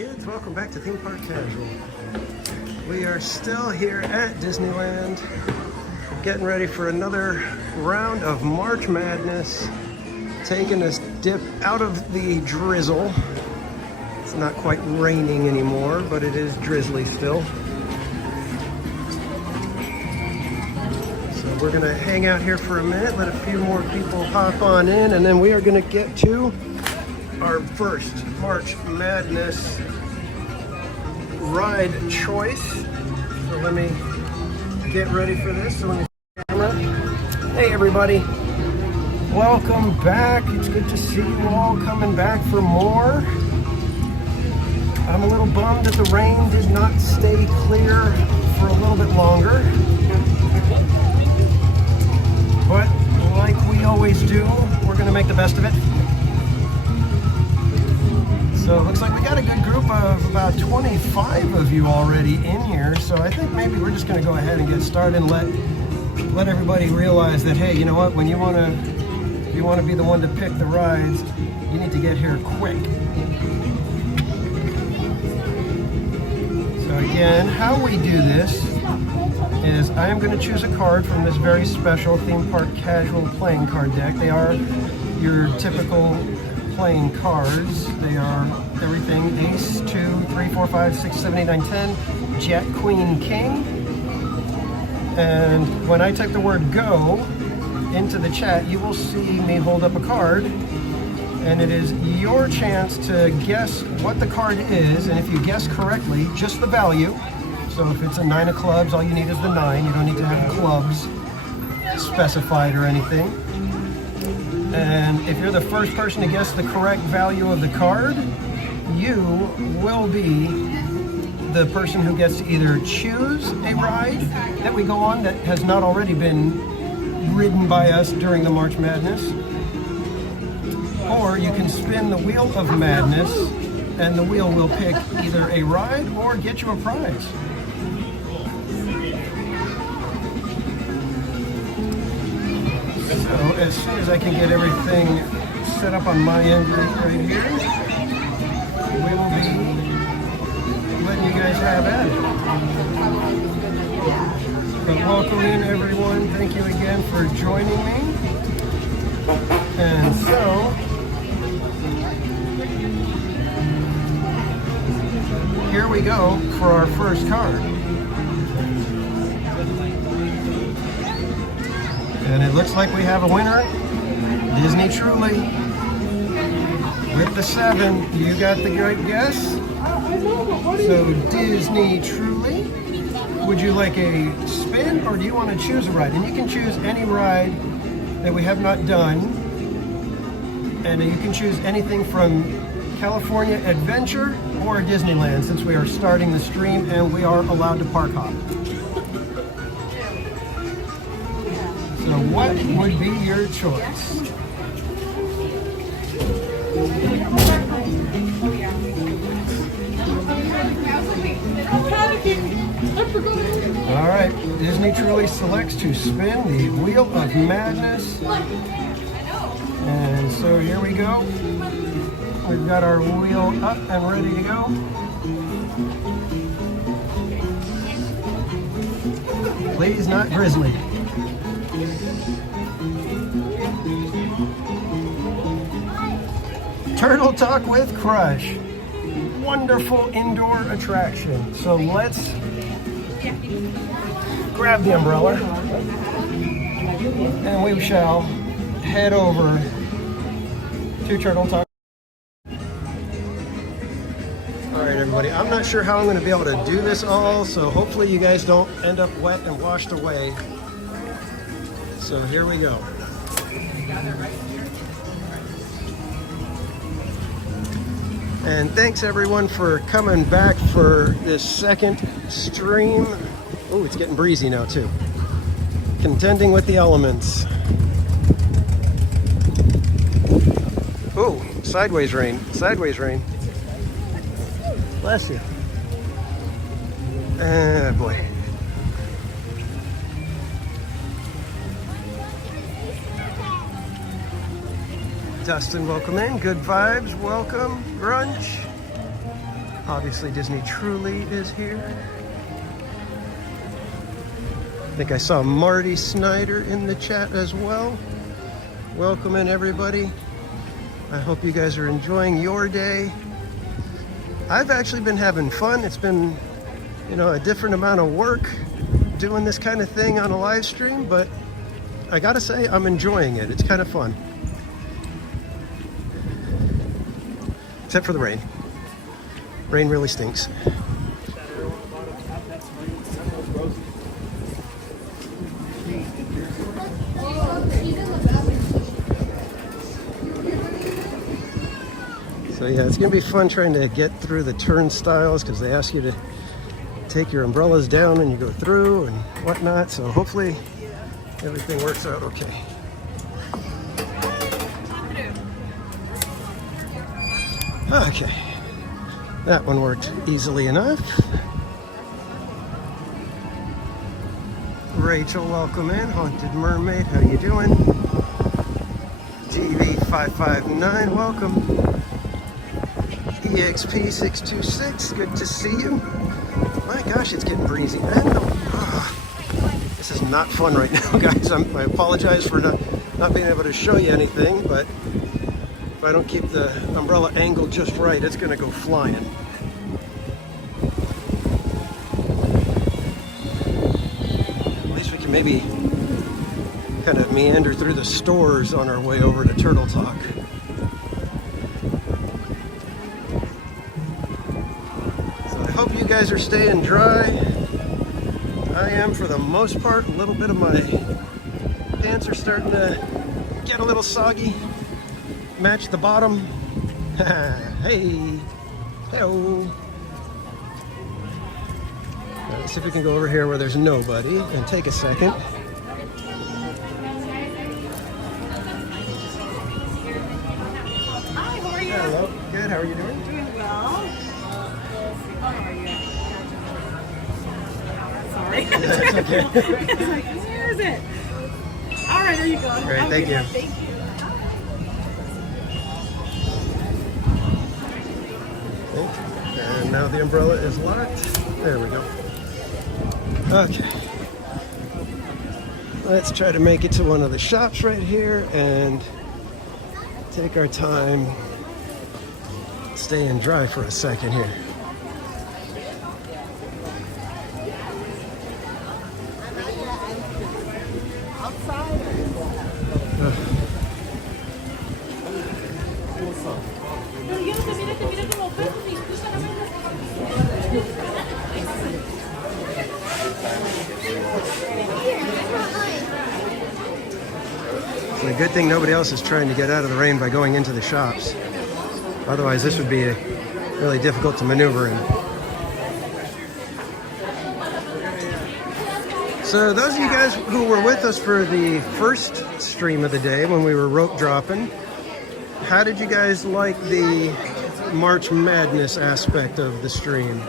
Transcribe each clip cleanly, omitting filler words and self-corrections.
kids, welcome back to Theme Park Casual. We are still here at Disneyland, getting ready for another round of March Madness, taking a dip out of the drizzle. It's not quite raining anymore, but it is drizzly still. So we're gonna hang out here for a minute, let a few more people hop on in, and then we are gonna get to our first March Madness ride choice. So let me get ready for this. So let me camera. Hey everybody, welcome back. It's good to see you all coming back for more. I'm a little bummed that the rain did not stay clear for a little bit longer. But like we always do, we're gonna make the best of it. So it looks like we got a good group of about 25 of you already in here. So I think maybe we're just going to go ahead and get started and let everybody realize that, hey, you know what? When you want to be the one to pick the rides, you need to get here quick. So again, how we do this is I am going to choose a card from this very special Theme Park Casual playing card deck. They are your typical playing cards. They are everything ace, 2, 3, 4, 5, 6, 7, 8, 9, 10, jack, queen, king. And when I type the word go into the chat, you will see me hold up a card, and it is your chance to guess what the card is. And if you guess correctly, just the value. So if it's a 9 of clubs, all you need is the 9. You don't need to have clubs specified or anything. And if you're the first person to guess the correct value of the card, you will be the person who gets to either choose a ride that we go on that has not already been ridden by us during the March Madness, or you can spin the Wheel of Madness and the wheel will pick either a ride or get you a prize. So as soon as I can get everything set up on my end right here, we will be letting you guys have at it. But welcome in everyone. Thank you again for joining me. And so, here we go for our first card. And it looks like we have a winner, Disney Truly. With the 7, you got the right guess. So Disney Truly, would you like a spin or do you want to choose a ride? And you can choose any ride that we have not done. And you can choose anything from California Adventure or Disneyland, since we are starting the stream and we are allowed to park hop. So what would be your choice? All right, Disney Truly selects to spin the Wheel of Madness. And so here we go. We've got our wheel up and ready to go. Please, not grizzly. Turtle Talk with Crush. Wonderful indoor attraction. So let's grab the umbrella and we shall head over to Turtle Talk. Alright everybody, I'm not sure how I'm going to be able to do this all, so hopefully you guys don't end up wet and washed away. So here we go. And thanks everyone for coming back for this second stream. Oh, it's getting breezy now too. Contending with the elements. Oh, sideways rain, sideways rain. Bless you. Ah, boy. Dustin, welcome in. Good vibes, welcome. Grunch. Obviously, Disney Truly is here. I think I saw Marty Snyder in the chat as well. Welcome in, everybody. I hope you guys are enjoying your day. I've actually been having fun. It's been, you know, a different amount of work doing this kind of thing on a live stream, but I gotta say, I'm enjoying it. It's kind of fun. Except for the rain. Rain really stinks. So yeah, it's gonna be fun trying to get through the turnstiles because they ask you to take your umbrellas down and you go through and whatnot. So hopefully everything works out okay. Okay, that one worked easily enough. Rachel, welcome in. Haunted Mermaid, how you doing? TV559, welcome. EXP626, good to see you. My gosh, it's getting breezy. This is not fun right now, guys. I apologize for not being able to show you anything, but if I don't keep the umbrella angled just right, it's gonna go flying. At least we can maybe kind of meander through the stores on our way over to Turtle Talk. So I hope you guys are staying dry. I am for the most part. A little bit of my pants are starting to get a little soggy. Match the bottom. Hey. Hello. Let's see if we can go over here where there's nobody and take a second. Hi, how are you? Hello. Good. How are you doing? Doing well. How are you? Sorry. That's okay. It's like, where is it? All right, there you go. Great. Thank you. Thank you. And now the umbrella is locked. There we go. Okay. Let's try to make it to one of the shops right here and take our time staying dry for a second here. It's a good thing nobody else is trying to get out of the rain by going into the shops. Otherwise, this would be really difficult to maneuver in. So those of you guys who were with us for the first stream of the day when we were rope dropping, how did you guys like the March Madness aspect of the stream?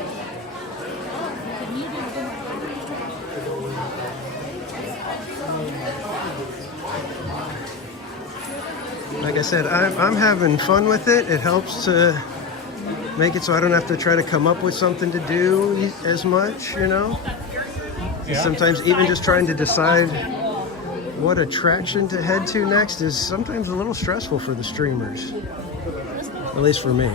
Like I said, I'm having fun with it. It helps to make it so I don't have to try to come up with something to do as much, you know? Yeah. Sometimes even just trying to decide what attraction to head to next is sometimes a little stressful for the streamers. At least for me.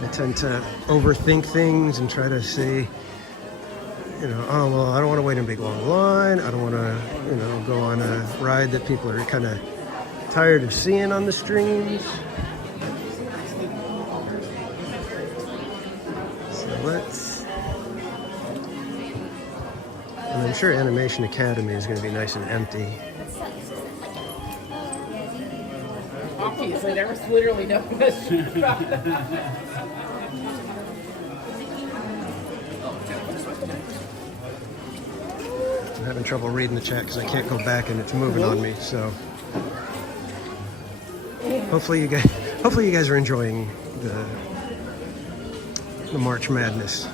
I tend to overthink things and try to see, you know, oh, well, I don't want to wait in a big long line. I don't want to, you know, go on a ride that people are kind of tired of seeing on the streams. So let's... And I'm sure Animation Academy is going to be nice and empty. Obviously, there was literally no question about that. I'm having trouble reading the chat because I can't go back and it's moving on me. So hopefully you guys are enjoying the March Madness.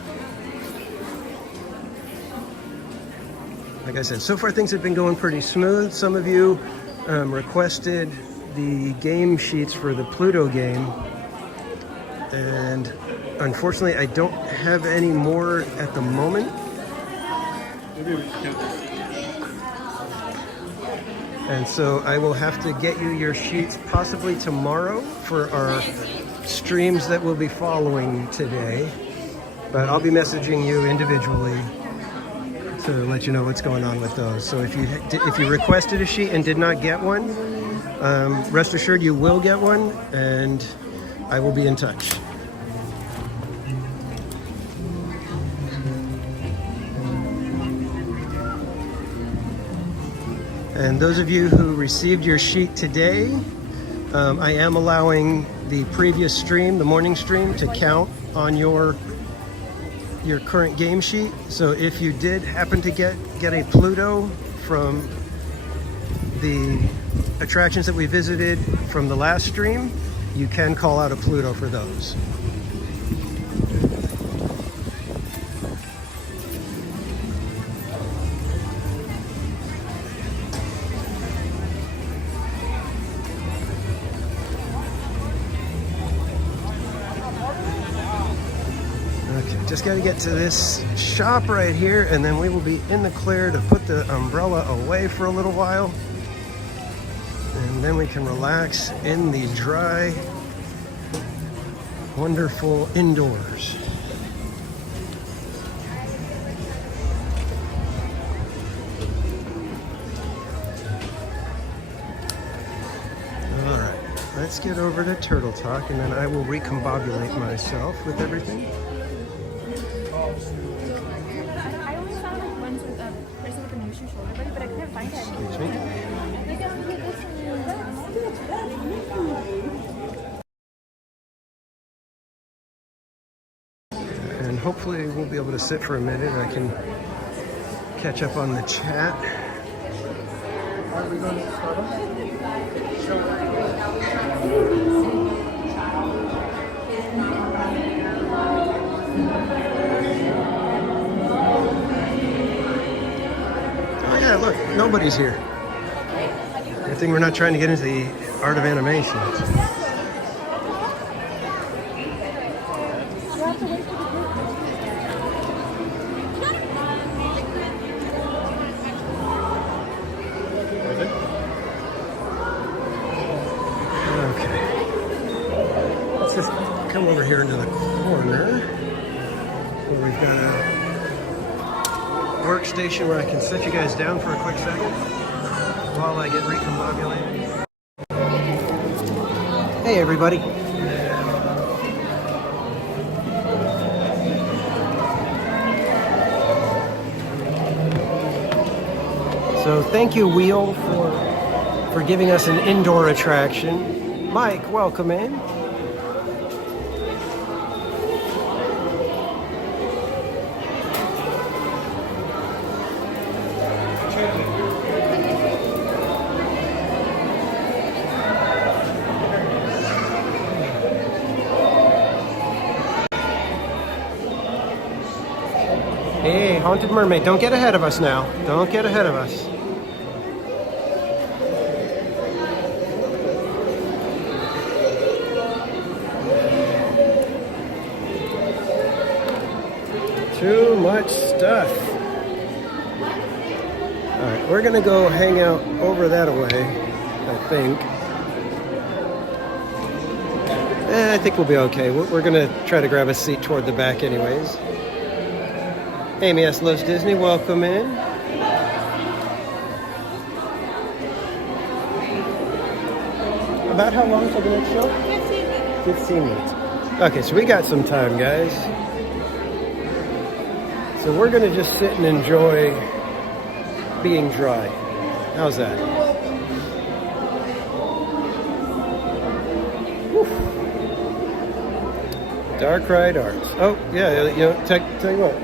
Like I said, so far things have been going pretty smooth. Some of you requested the game sheets for the PLUTO game. And unfortunately, I don't have any more at the moment. And so I will have to get you your sheets possibly tomorrow for our streams that will be following today. But I'll be messaging you individually to let you know what's going on with those. So if you requested a sheet and did not get one, rest assured you will get one, and I will be in touch. And those of you who received your sheet today, I am allowing the previous stream, the morning stream, to count on your current game sheet. So if you did happen to get a PLUTO from the attractions that we visited from the last stream, you can call out a PLUTO for those. Just got to get to this shop right here, and then we will be in the clear to put the umbrella away for a little while. And then we can relax in the dry, wonderful indoors. All right, let's get over to Turtle Talk, and then I will recombobulate myself with everything. I only found like ones with a person with a new shoe shoulder buddy, but I couldn't find it. Excuse me. And hopefully we'll be able to sit for a minute. I can catch up on the chat. Are we going to start off? Yeah, look, nobody's here. I think we're not trying to get into the art of animation. Okay. Let's just come over here into the corner where we've got a workstation where I can set you guys down for a quick second while I get recombobulated. Hey everybody. So thank you, Wheel, for giving us an indoor attraction. Mike, welcome in. Hey, Haunted Mermaid, don't get ahead of us now. Don't get ahead of us. Too much stuff. All right, we're gonna go hang out over that way, I think. I think we'll be okay. We're gonna try to grab a seat toward the back anyways. Amy S. Loves Disney, welcome in. About how long for the next show? 15 minutes. 15 minutes. Okay, so we got some time, guys. So we're gonna just sit and enjoy being dry. How's that? Woo. Dark Ride Arts. Oh, yeah, you know, tell you what.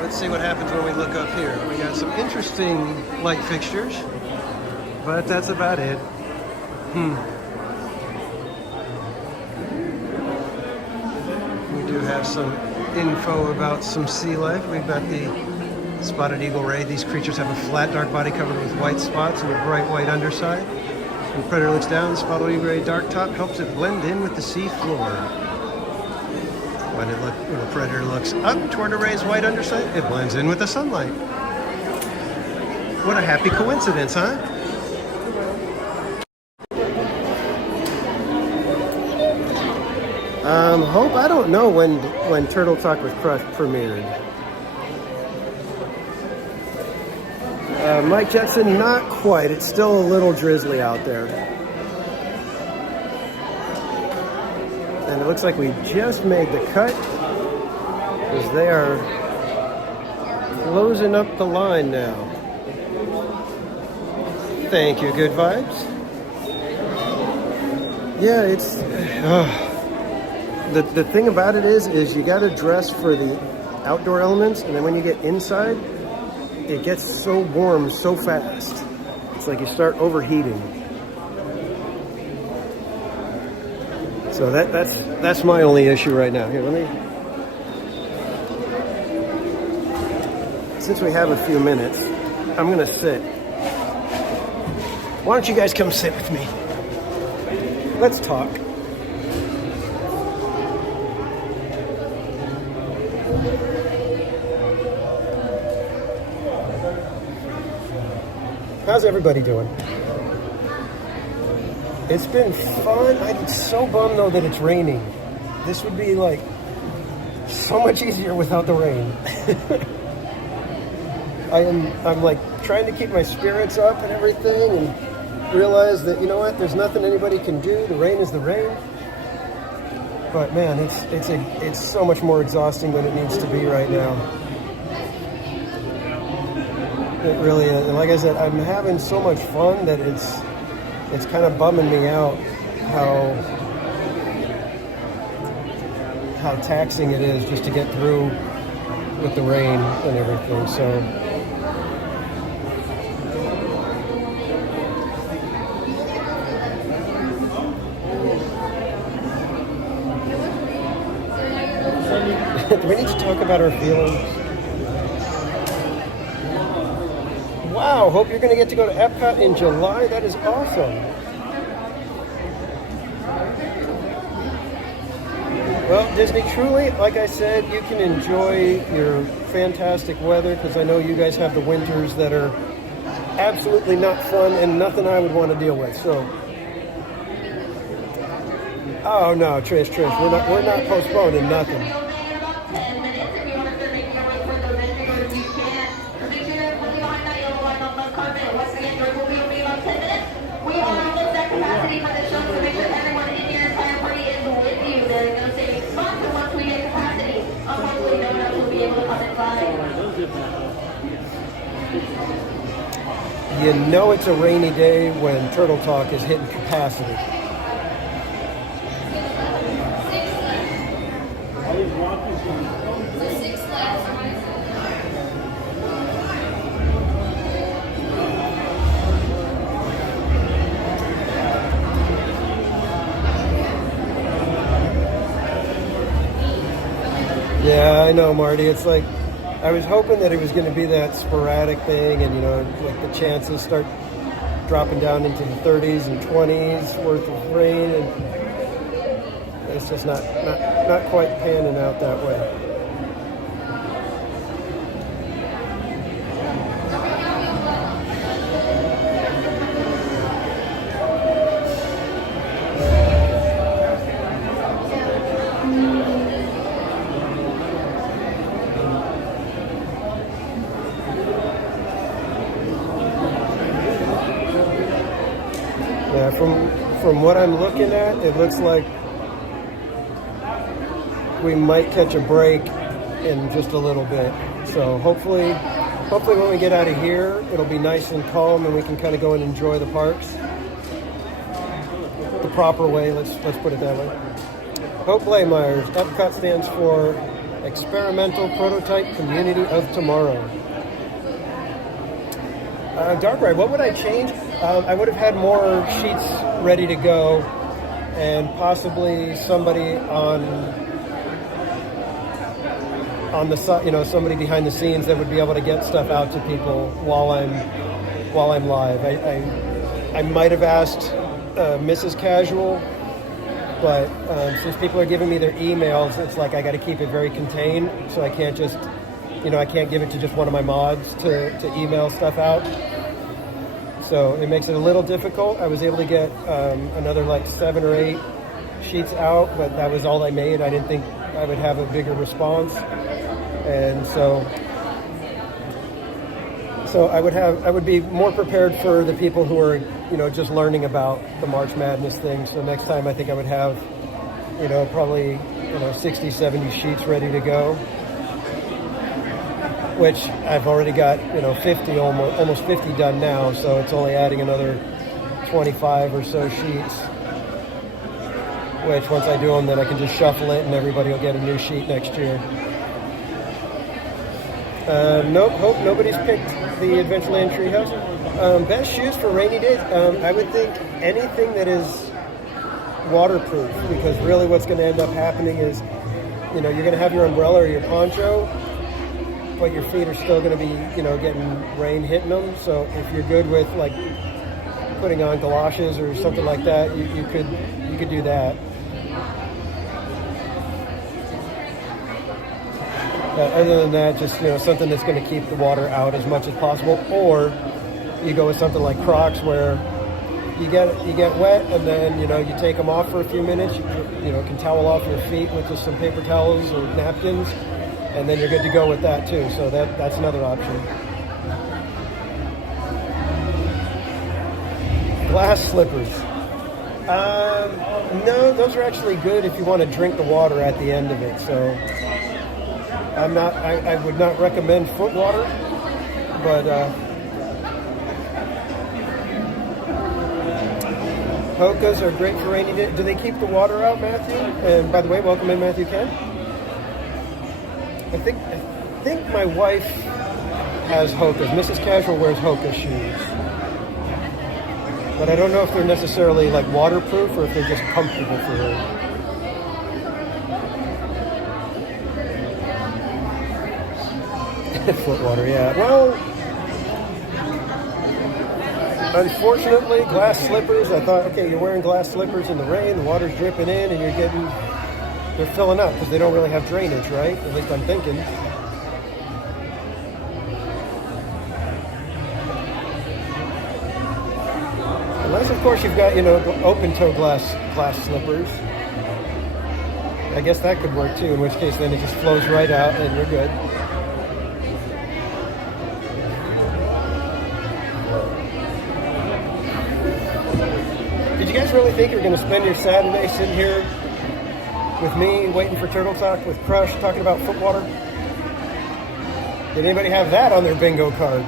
Let's see what happens when we look up here. We got some interesting light fixtures, but that's about it. We do have some info about some sea life. We've got the spotted eagle ray. These creatures have a flat dark body covered with white spots and a bright white underside. When Predator looks down, the spotty gray dark top helps it blend in with the sea floor. When a Predator looks up toward a raised white underside, it blends in with the sunlight. What a happy coincidence, huh? Hope, I don't know when Turtle Talk with Crush premiered. Mike Jetson, not quite. It's still a little drizzly out there. And it looks like we just made the cut, because they are closing up the line now. Thank you, good vibes. Yeah, it's... The thing about it is you got to dress for the outdoor elements, and then when you get inside, it gets so warm so fast. It's like you start overheating. So that's my only issue right now. Here, since we have a few minutes, I'm gonna sit. Why don't you guys come sit with me? Let's talk. How's everybody doing? It's been fun. I'm so bummed though that it's raining. This would be like so much easier without the rain. I'm like trying to keep my spirits up and everything, and realize that, you know what, there's nothing anybody can do. The rain is the rain. But man, it's so much more exhausting than it needs to be right now. It really is. And like I said, I'm having so much fun that it's kind of bumming me out how taxing it is just to get through with the rain and everything. So do we need to talk about our feelings? Wow, hope you're going to get to go to Epcot in July. That is awesome. Well, Disney, truly, like I said, you can enjoy your fantastic weather, because I know you guys have the winters that are absolutely not fun and nothing I would want to deal with. So, oh no, Trish, we're not postponing nothing. You know it's a rainy day when Turtle Talk is hitting capacity. Yeah, I know, Marty. It's like, I was hoping that it was going to be that sporadic thing, and, you know, like the chances start dropping down into the 30s and 20s worth of rain, and it's just not quite panning out that way. From what I'm looking at, it looks like we might catch a break in just a little bit. So hopefully when we get out of here, it'll be nice and calm, and we can kind of go and enjoy the parks the proper way. Let's put it that way. Hope Blaymeyers. Epcot stands for Experimental Prototype Community of Tomorrow. Dark Ride, what would I change? I would have had more sheets ready to go, and possibly somebody on the side, you know, somebody behind the scenes that would be able to get stuff out to people while I'm live. I might have asked Mrs. Casual, but since people are giving me their emails, it's like I got to keep it very contained, so I can't just, I can't give it to just one of my mods to email stuff out. So it makes it a little difficult. I was able to get another like 7 or 8 sheets out, but that was all I made. I didn't think I would have a bigger response, and so I would be more prepared for the people who are just learning about the March Madness thing. So next time I think I would have probably 60, 70 sheets ready to go, which I've already got 50, almost 50 done now. So it's only adding another 25 or so sheets, which once I do them, then I can just shuffle it and everybody will get a new sheet next year. Nope, hope nobody's picked the Adventureland Treehouse. Best shoes for rainy days? I would think anything that is waterproof, because really what's going to end up happening is, you're going to have your umbrella or your poncho, but your feet are still going to be, getting rain hitting them. So if you're good with like putting on galoshes or something like that, you could do that. Other than that, just something that's going to keep the water out as much as possible, or you go with something like Crocs, where you get wet and then you take them off for a few minutes. You can towel off your feet with just some paper towels or napkins, and then you're good to go with that too. So that's another option. Glass slippers. No, those are actually good if you want to drink the water at the end of it. So I would not recommend foot water, but Hokas are great for rainy days. Do they keep the water out, Matthew? And by the way, welcome in, Matthew Ken. I think my wife has Hokas. Mrs. Casual wears Hoka shoes, but I don't know if they're necessarily like waterproof or if they're just comfortable for her. Foot water, yeah. Well, unfortunately, glass slippers. I thought, okay, you're wearing glass slippers in the rain, the water's dripping in, and they're filling up because they don't really have drainage, right? At least I'm thinking. Unless, of course, you've got, open-toe glass slippers. I guess that could work too, in which case then it just flows right out and you're good. Did you guys really think you were going to spend your Saturday sitting here with me waiting for Turtle Talk with Crush talking about foot water? Did anybody have that on their bingo card?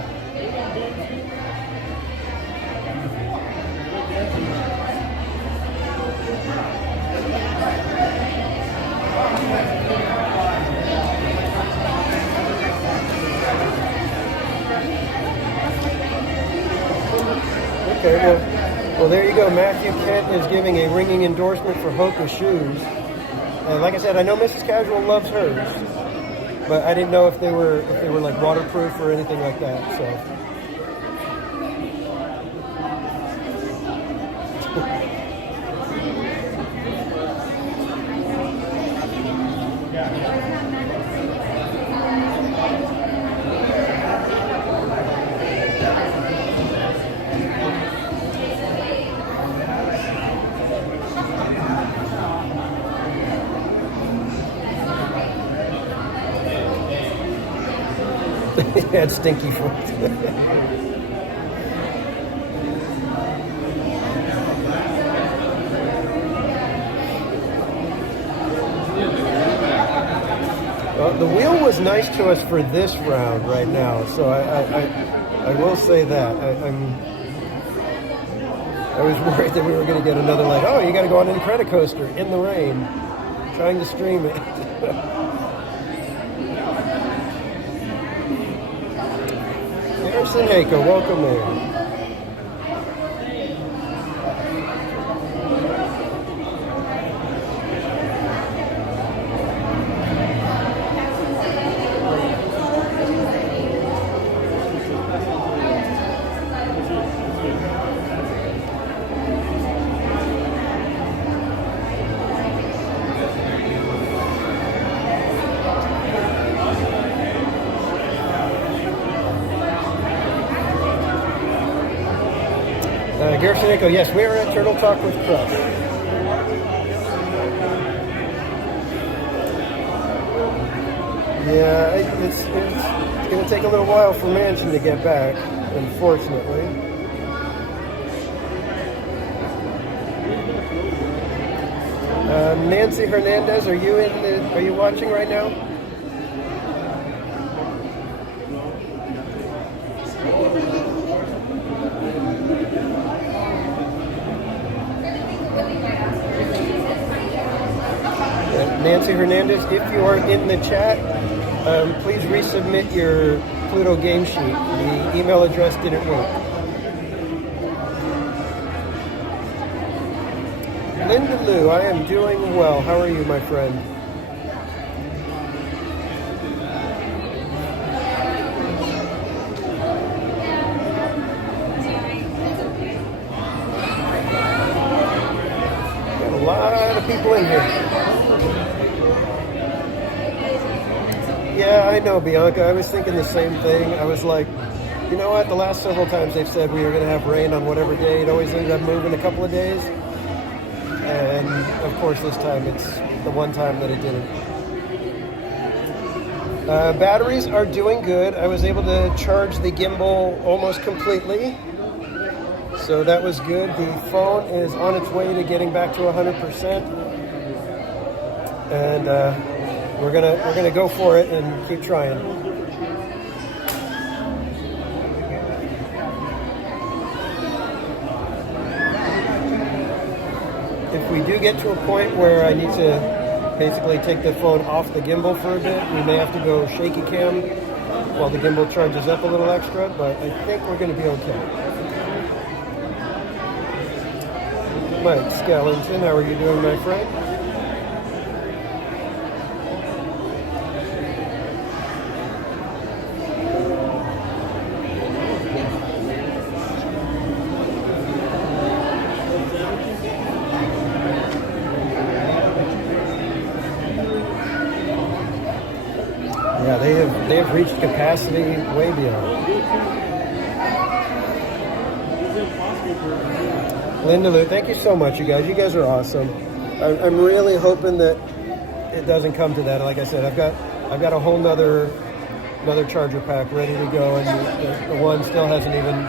Okay, well, there you go. Matthew Kent is giving a ringing endorsement for Hoka shoes. And like I said, I know Mrs. Casual loves hers, but I didn't know if they were like waterproof or anything like that. So. Had stinky foot. The wheel was nice to us for this round right now, so I will say that I was worried that we were going to get another like, oh, you got to go on an Incredicoaster in the rain, trying to stream it. Harrison Haker, welcome in. Gershonenko, yes, we are at Turtle Talk with Crush. Yeah, it's going to take a little while for Mansion to get back, unfortunately. Nancy Hernandez, are you watching right now? Nancy Hernandez, if you are in the chat, please resubmit your PLUTO game sheet. The email address didn't work. Linda Lou, I am doing well. How are you, my friend? Got a lot of people in here. Yeah, I know, Bianca. I was thinking the same thing. I was like, you know what? The last several times they've said we were going to have rain on whatever day. It always ended up moving a couple of days. And, of course, this time it's the one time that it didn't. Batteries are doing good. I was able to charge the gimbal almost completely. So that was good. The phone is on its way to getting back to 100%. And we're gonna go for it and keep trying. If we do get to a point where I need to basically take the phone off the gimbal for a bit, we may have to go shaky cam while the gimbal charges up a little extra, but I think we're going to be okay. Mike Skellington, how are you doing, my friend? Yeah, they have reached capacity way beyond. Linda Lou, thank you so much, you guys. You guys are awesome. I'm really hoping that it doesn't come to that. Like I said, I've got a whole another charger pack ready to go, and the one still hasn't even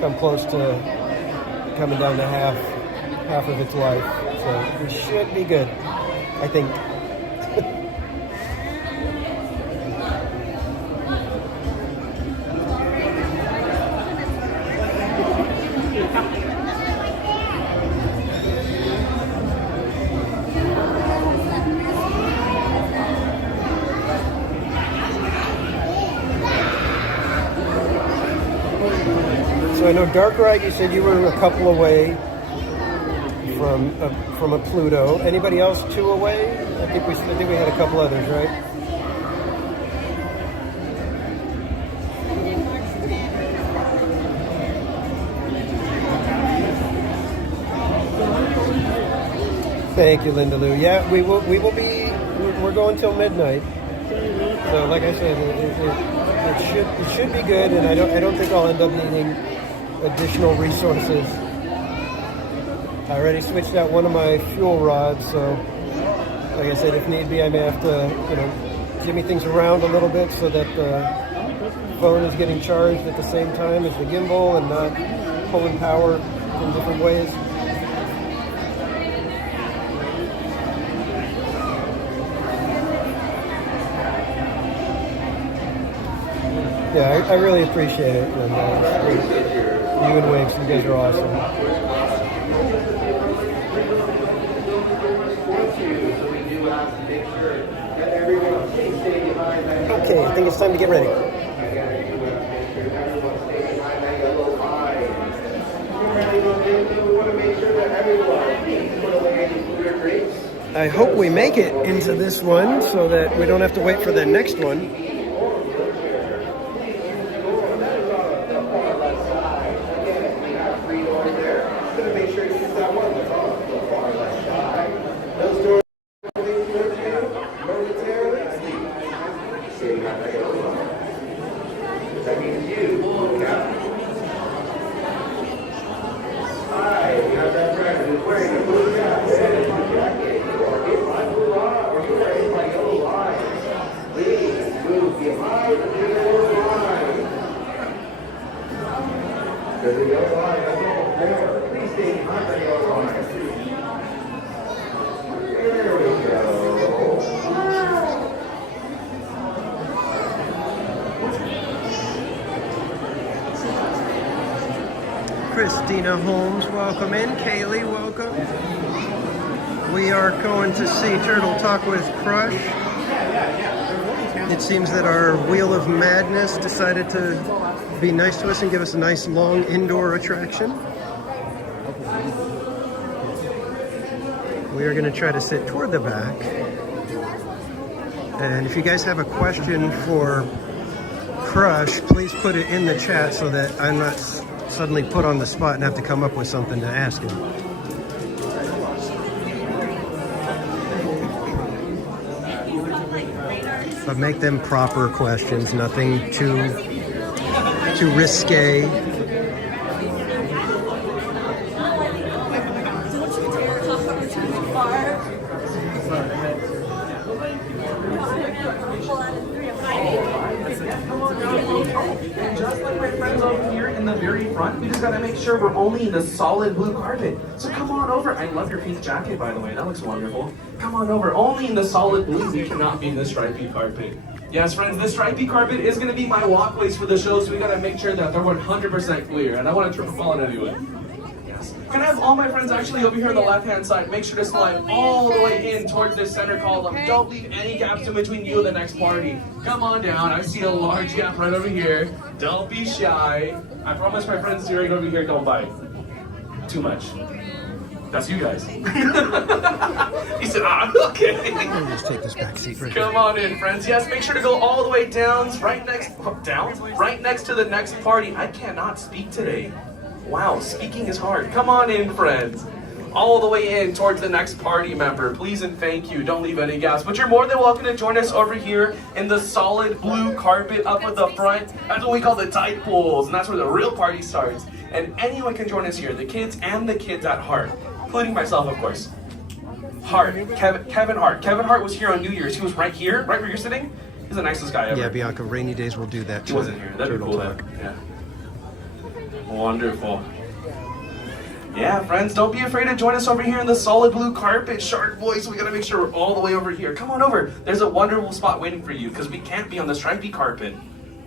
come close to coming down to half of its life. So we should be good, I think. So I know Dark Ride, you said you were a couple away from a PLUTO. Anybody else 2 away? I think we had a couple others, right? Thank you, Linda Lou. Yeah, we will be. We're going till midnight. So, like I said, it should be good, and I don't think I'll end up needing additional resources. I already switched out one of my fuel rods, so like I said, if need be, I may have to, jimmy things around a little bit so that the phone is getting charged at the same time as the gimbal and not pulling power in different ways. Yeah, I really appreciate it. And, you and Waves, you guys are awesome. Okay, I think it's time to get ready. I hope we make it into this one so that we don't have to wait for the next one. Christina Holmes, welcome in. Kaylee, welcome. We are going to see Turtle Talk with Crush. It seems that our Wheel of Madness decided to be nice to us and give us a nice long indoor attraction. We are going to try to sit toward the back. And if you guys have a question for Crush, please put it in the chat so that I'm not suddenly put on the spot and have to come up with something to ask him. But make them proper questions, nothing too risque. Just like my friends over here in the very front, we just gotta make sure we're only in the solid blue carpet. So come on over. I love your pink jacket, by the way. That looks wonderful. Come on over. Only in the solid blue. We cannot be in the stripy carpet. Yes, friends, this stripy carpet is gonna be my walkways for the show, so we gotta make sure that they're 100% clear. And I want to trip and fall on anyway. Yes. Can I have all my friends actually over here on the left-hand side? Make sure to slide all the way in towards this center column. Don't leave any gaps in between you and the next party. Come on down. I see a large gap right over here. Don't be shy. I promise my friends right over here don't bite too much. That's you guys. He said, okay. Let me just take this back seat right Come on in, friends. Yes, make sure to go all the way down, right next to the next party. I cannot speak today. Wow, speaking is hard. Come on in, friends. All the way in towards the next party member. Please and thank you. Don't leave any gaps. But you're more than welcome to join us over here in the solid blue carpet up at the front. That's what we call the tide pools, and that's where the real party starts. And anyone can join us here, the kids and the kids at heart, including myself, of course. Hart, Kevin Hart. Kevin Hart was here on New Year's. He was right here, right where you're sitting. He's the nicest guy ever. Yeah, Bianca, rainy days will do that too. He wasn't here. That'd be cool then. Yeah. Wonderful. Yeah, friends, don't be afraid to join us over here in the solid blue carpet. Shark Boys, we gotta make sure we're all the way over here. Come on over. There's a wonderful spot waiting for you because we can't be on the stripy carpet.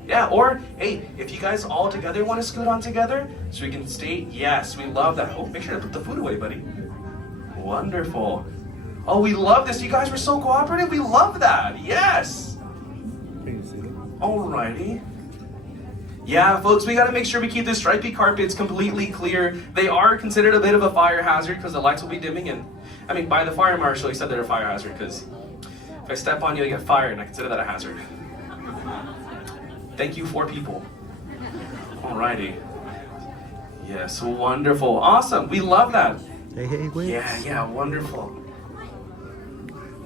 Yeah, or, hey, if you guys all together want to scoot on together so we can stay, yes, we love that. Oh, make sure to put the food away, buddy. Wonderful. Oh, we love this. You guys were so cooperative. We love that. Yes. Alrighty. Yeah, folks, we gotta make sure we keep the stripy carpets completely clear. They are considered a bit of a fire hazard because the lights will be dimming, and I mean, by the fire marshal, he said they're a fire hazard because if I step on you, I get fired, and I consider that a hazard. Thank you, 4 people. Alrighty. Yes, wonderful. Awesome. We love that. Hey, wait. Yeah, wonderful.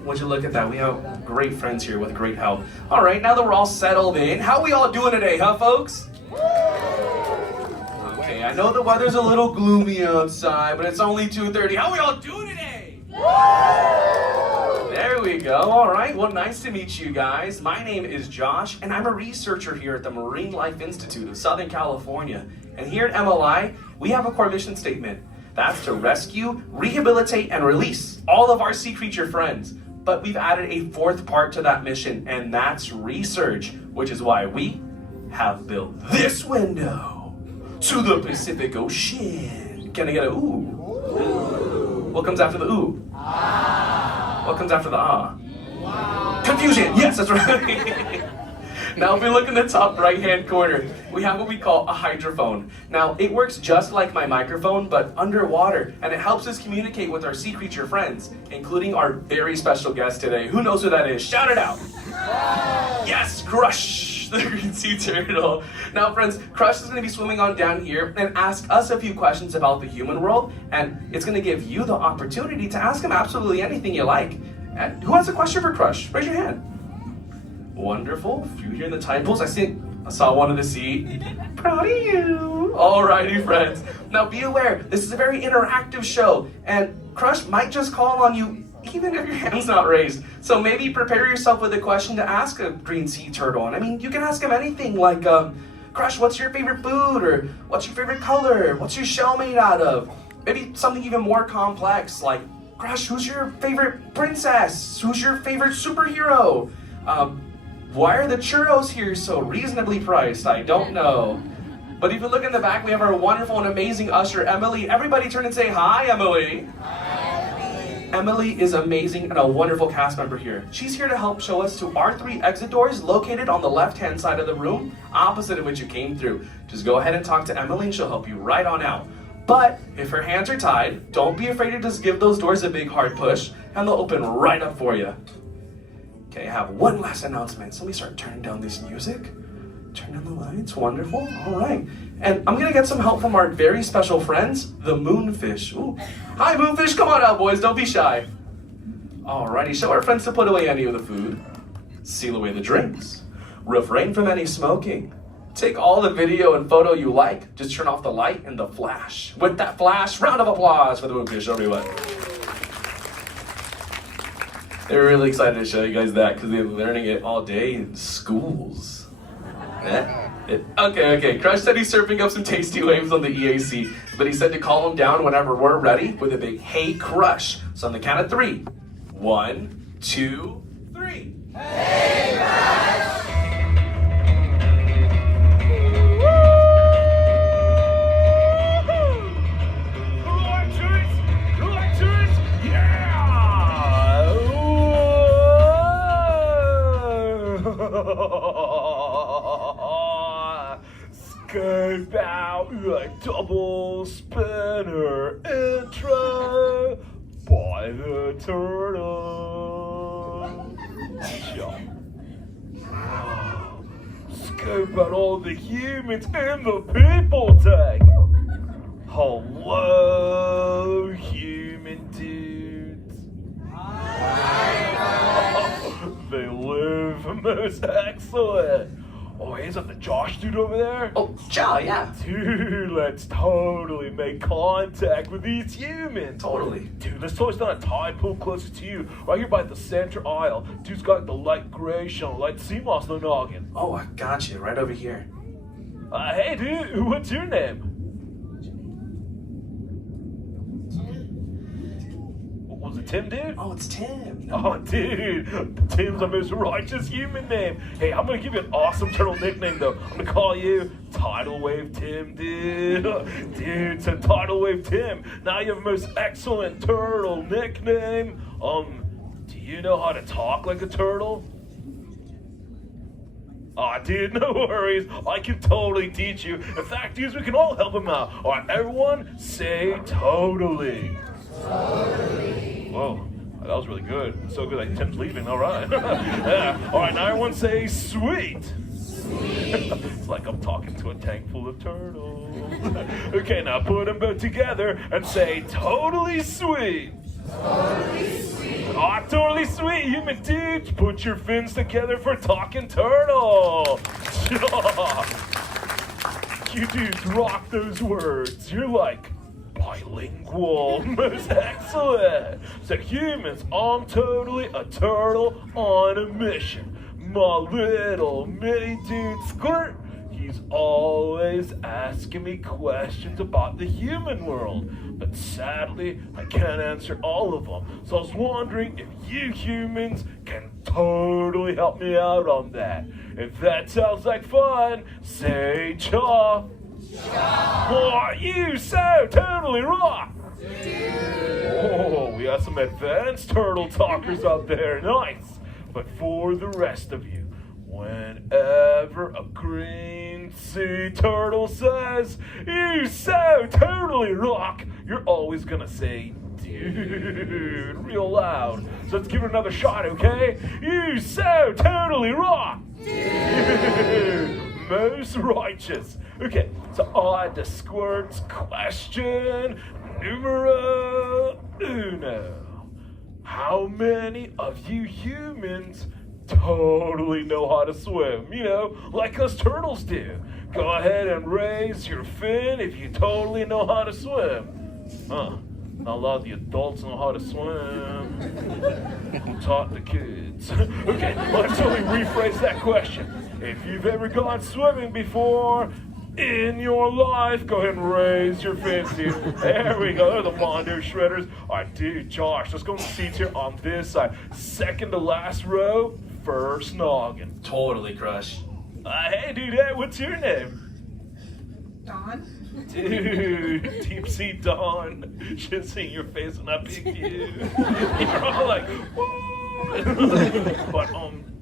Would you look at that? We have great friends here with great help. All right, now that we're all settled in, how we all doing today, huh, folks? Okay, I know the weather's a little gloomy outside, but it's only 2:30. How we all doing today? There we go. All right, well, nice to meet you guys. My name is Josh, and I'm a researcher here at the Marine Life Institute of Southern California. And here at MLI, we have a core mission statement. That's to rescue, rehabilitate, and release all of our sea creature friends. But we've added a 4th part to that mission, and that's research, which is why we have built this window to the Pacific Ocean. Can I get a ooh? Ooh. What comes after the ooh? Ah. What comes after the ah? Wow. Confusion. Yes, that's right. Now, if we look in the top right-hand corner, we have what we call a hydrophone. Now, it works just like my microphone, but underwater, and it helps us communicate with our sea creature friends, including our very special guest today. Who knows who that is? Shout it out! Yes, Crush, the green sea turtle. Now, friends, Crush is going to be swimming on down here and ask us a few questions about the human world, and it's going to give you the opportunity to ask him absolutely anything you like. And who has a question for Crush? Raise your hand. Wonderful. A few here in the time pools. I saw one in the seat. Proud of you. Alrighty, friends. Now be aware, this is a very interactive show, and Crush might just call on you even if your hand's not raised. So maybe prepare yourself with a question to ask a green sea turtle. And I mean, you can ask him anything like, Crush, what's your favorite food? Or what's your favorite color? What's your shell made out of? Maybe something even more complex like, Crush, who's your favorite princess? Who's your favorite superhero? Why are the churros here so reasonably priced? I don't know. But if you look in the back, we have our wonderful and amazing usher, Emily. Everybody turn and say, hi, Emily. Emily is amazing and a wonderful cast member here. She's here to help show us to our 3 exit doors located on the left-hand side of the room, opposite of which you came through. Just go ahead and talk to Emily and she'll help you right on out. But if her hands are tied, don't be afraid to just give those doors a big hard push and they'll open right up for you. Okay, I have one last announcement. So let me start turning down this music. Turn down the lights, wonderful. All right. And I'm gonna get some help from our very special friends, the Moonfish. Ooh. Hi, Moonfish, come on out, boys, don't be shy. Alrighty, show our friends to put away any of the food, seal away the drinks, refrain from any smoking, take all the video and photo you like, just turn off the light and the flash. With that flash, round of applause for the Moonfish, everyone. They're really excited to show you guys that because they've been learning it all day in schools. Okay. Crush said he's surfing up some tasty waves on the EAC, but he said to call him down whenever we're ready with a big hey Crush. So on the count of 3. 1, 2, 3. Hey Crush! Scope out a double spinner intro by the turtle. Scope out all the humans in the people tag. Hello, human dudes. They live most excellent. Oh, hey, is that the Josh dude over there? Oh, Joe, yeah. Dude, let's totally make contact with these humans. Totally. Dude, let's totally stand a tide pool closer to you, right here by the center aisle. Dude's got the light gray showing, light sea moss on the noggin. Oh, I got you, right over here. Hey, dude, what's your name? Was it Tim, dude? Oh, it's Tim. Oh, dude, Tim's the most righteous human name. Hey, I'm gonna give you an awesome turtle nickname, though. I'm gonna call you Tidal Wave Tim, dude. Dude, so Tidal Wave Tim. Now you have the most excellent turtle nickname. Do you know how to talk like a turtle? Aw, dude, no worries. I can totally teach you. In fact, dudes, we can all help him out. All right, everyone, say totally. Totally. Whoa, that was really good. So good that Tim's leaving. All right. Yeah. All right, now everyone say sweet. Sweet. It's like I'm talking to a tank full of turtles. Okay, now put them both together and say totally sweet. Totally sweet. Oh, totally sweet, human dudes. Put your fins together for talking turtle. You dudes rock those words. You're like bilingual, most excellent. So humans, I'm totally a turtle on a mission. My little mini dude Squirt, he's always asking me questions about the human world. But sadly, I can't answer all of them. So I was wondering if you humans can totally help me out on that. If that sounds like fun, say cha. Oh, you so totally rock! Oh, we got some advanced turtle talkers out there, nice! But for the rest of you, whenever a green sea turtle says, you so totally rock, you're always gonna say, dude, real loud. So let's give it another shot, okay? You so totally rock! Dude! Most righteous. Okay, so on to Squirt's question numero uno. How many of you humans totally know how to swim? You know, like us turtles do. Go ahead and raise your fin if you totally know how to swim. Not a lot of the adults know how to swim. Who taught the kids? Okay, let's totally rephrase that question. If you've ever gone swimming before in your life, go ahead and raise your fins, dude. There we go. They're the Mondo Shredders. All right, dude, Josh, let's go to the seats here on this side. Second to last row, first noggin. Totally, Crush. Hey, dude, hey, what's your name? Dawn? Dude, Deep Sea Dawn. Should see your face when I pick you. You're all like, what? But,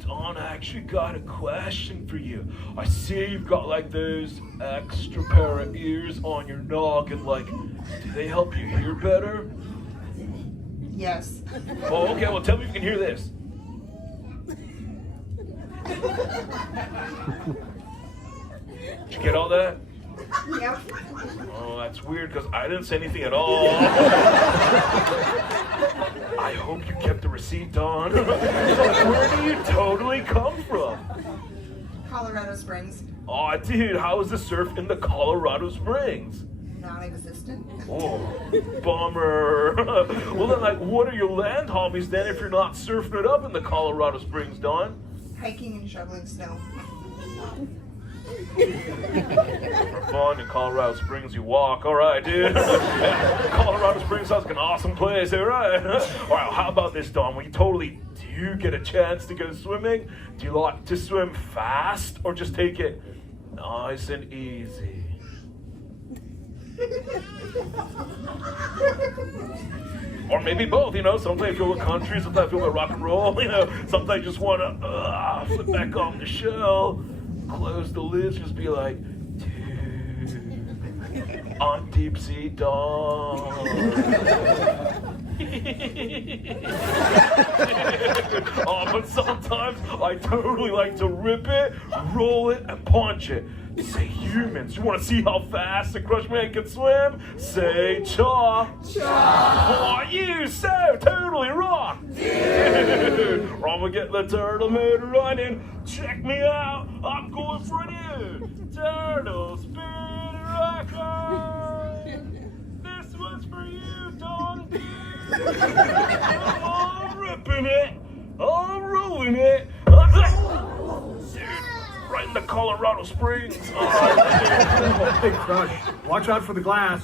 Dawn, I actually got a question for you. I see you've got like those extra pair of ears on your noggin. Like, do they help you hear better? Yes. Oh, okay, well, tell me if you can hear this. Did you get all that? Yep. Oh, that's weird because I didn't say anything at all. I hope you kept the receipt, Dawn. Where do you totally come from? Colorado Springs. Oh, dude, how is the surf in the Colorado Springs? Non-existent. Oh, bummer. Well, then, like, what are your land hobbies then if you're not surfing it up in the Colorado Springs, Dawn? Hiking and shoveling snow. For fun in Colorado Springs, you walk. All right, dude. Colorado Springs sounds like an awesome place, all right? All right, how about this, Dawn? When you totally do get a chance to go swimming, do you like to swim fast or just take it nice and easy? Or maybe both, you know. Sometimes you feel the country, sometimes you feel the rock and roll, you know. Sometimes you just want to flip back on the shell, close the lids, just be like, dude, on Deep Sea Dawn. Oh, but sometimes I totally like to rip it, roll it, and punch it. Say humans, you want to see how fast the Crush Man can swim? Say cha. Cha. Oh, you so totally rock. Dude. I'm gonna get the turtle mood running. Check me out, I'm going for you. Turtle spin record. This one's for you, Dawn. I'm ripping it. I'm rolling it. Right in the Colorado Springs. Hey, Crush, watch out for the glass.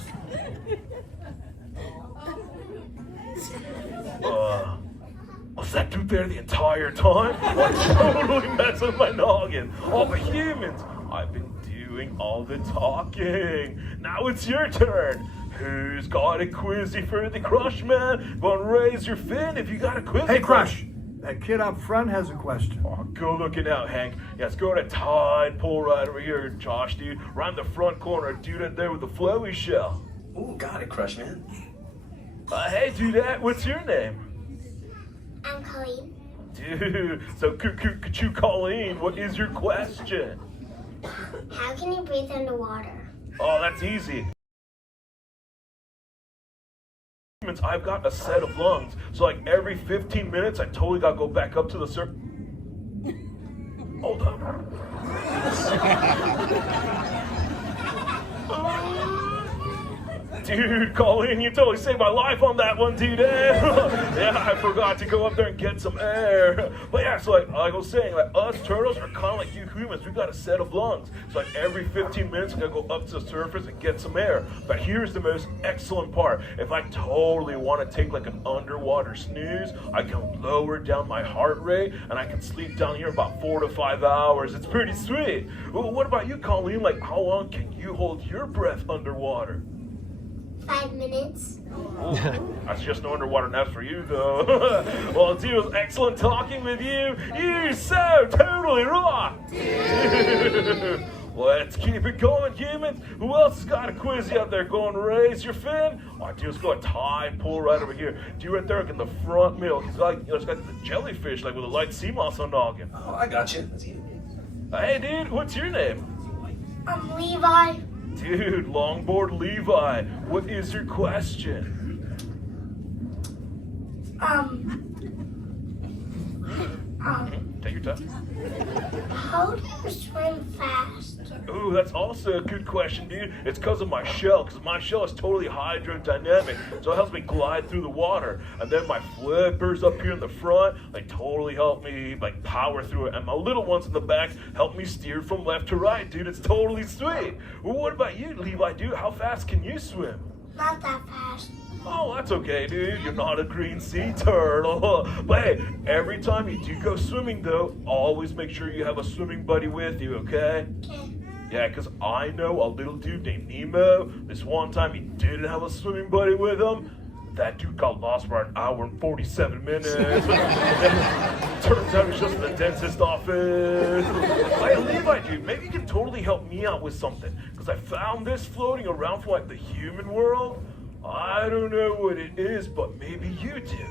Was that dude there the entire time? I'm totally messing with my noggin. All the humans. I've been doing all the talking. Now it's your turn. Who's got a quizzy for the Crush Man? Go and raise your fin if you got a quizzy. Hey, Crush, that kid up front has a question. Oh, go looking out, Hank. Yeah, let's go to tide pool right over here, Josh, dude. Around the front corner, dude right there with the flowy shell. Ooh, got it, Crush Man. Hey, dudette, what's your name? I'm Colleen. Dude, so Cuckoo Colleen, what is your question? How can you breathe underwater? Oh, that's easy. I've got a set of lungs, so like every 15 minutes, I totally gotta go back up to the surface. Hold on. Dude, Colleen, you totally saved my life on that one, dude. Yeah, I forgot to go up there and get some air. But yeah, so like I was saying, like us turtles are kind of like you humans. We've got a set of lungs. So like every 15 minutes, we gotta go up to the surface and get some air. But here's the most excellent part. If I totally want to take like an underwater snooze, I can lower down my heart rate and I can sleep down here about 4 to 5 hours. It's pretty sweet. Well, what about you, Colleen? Like how long can you hold your breath underwater? 5 minutes. Oh, that's just no underwater nap for you, though. Well, dude, it was excellent talking with you. You so totally rock. Let's keep it going, humans. Who else has got a quizzy out there? Go and raise your fin. Oh, dude, let's go a tide pool right over here. Dude, right there in the front middle. He's got, he's got the jellyfish, like with a light sea moss on noggin. Oh, I got you. That's you. Hey, dude, what's your name? I'm Levi. Dude, longboard Levi, what is your question? Take your time. How do you swim fast? Ooh, that's also a good question, dude. It's because of my shell, because my shell is totally hydrodynamic, so it helps me glide through the water. And then my flippers up here in the front, like, totally help me, like, power through it. And my little ones in the back help me steer from left to right, dude. It's totally sweet. Well, what about you, Levi, dude? How fast can you swim? Not that fast. Oh, that's okay, dude. You're not a green sea turtle. But hey, every time you do go swimming, though, always make sure you have a swimming buddy with you, okay? Okay. Yeah, because I know a little dude named Nemo. This one time he didn't have a swimming buddy with him. That dude got lost for an hour and 47 minutes. Turns out he's just in the dentist office. Hey, Levi, dude, maybe you can totally help me out with something. Because I found this floating around from, like, the human world. I don't know what it is, but maybe you do.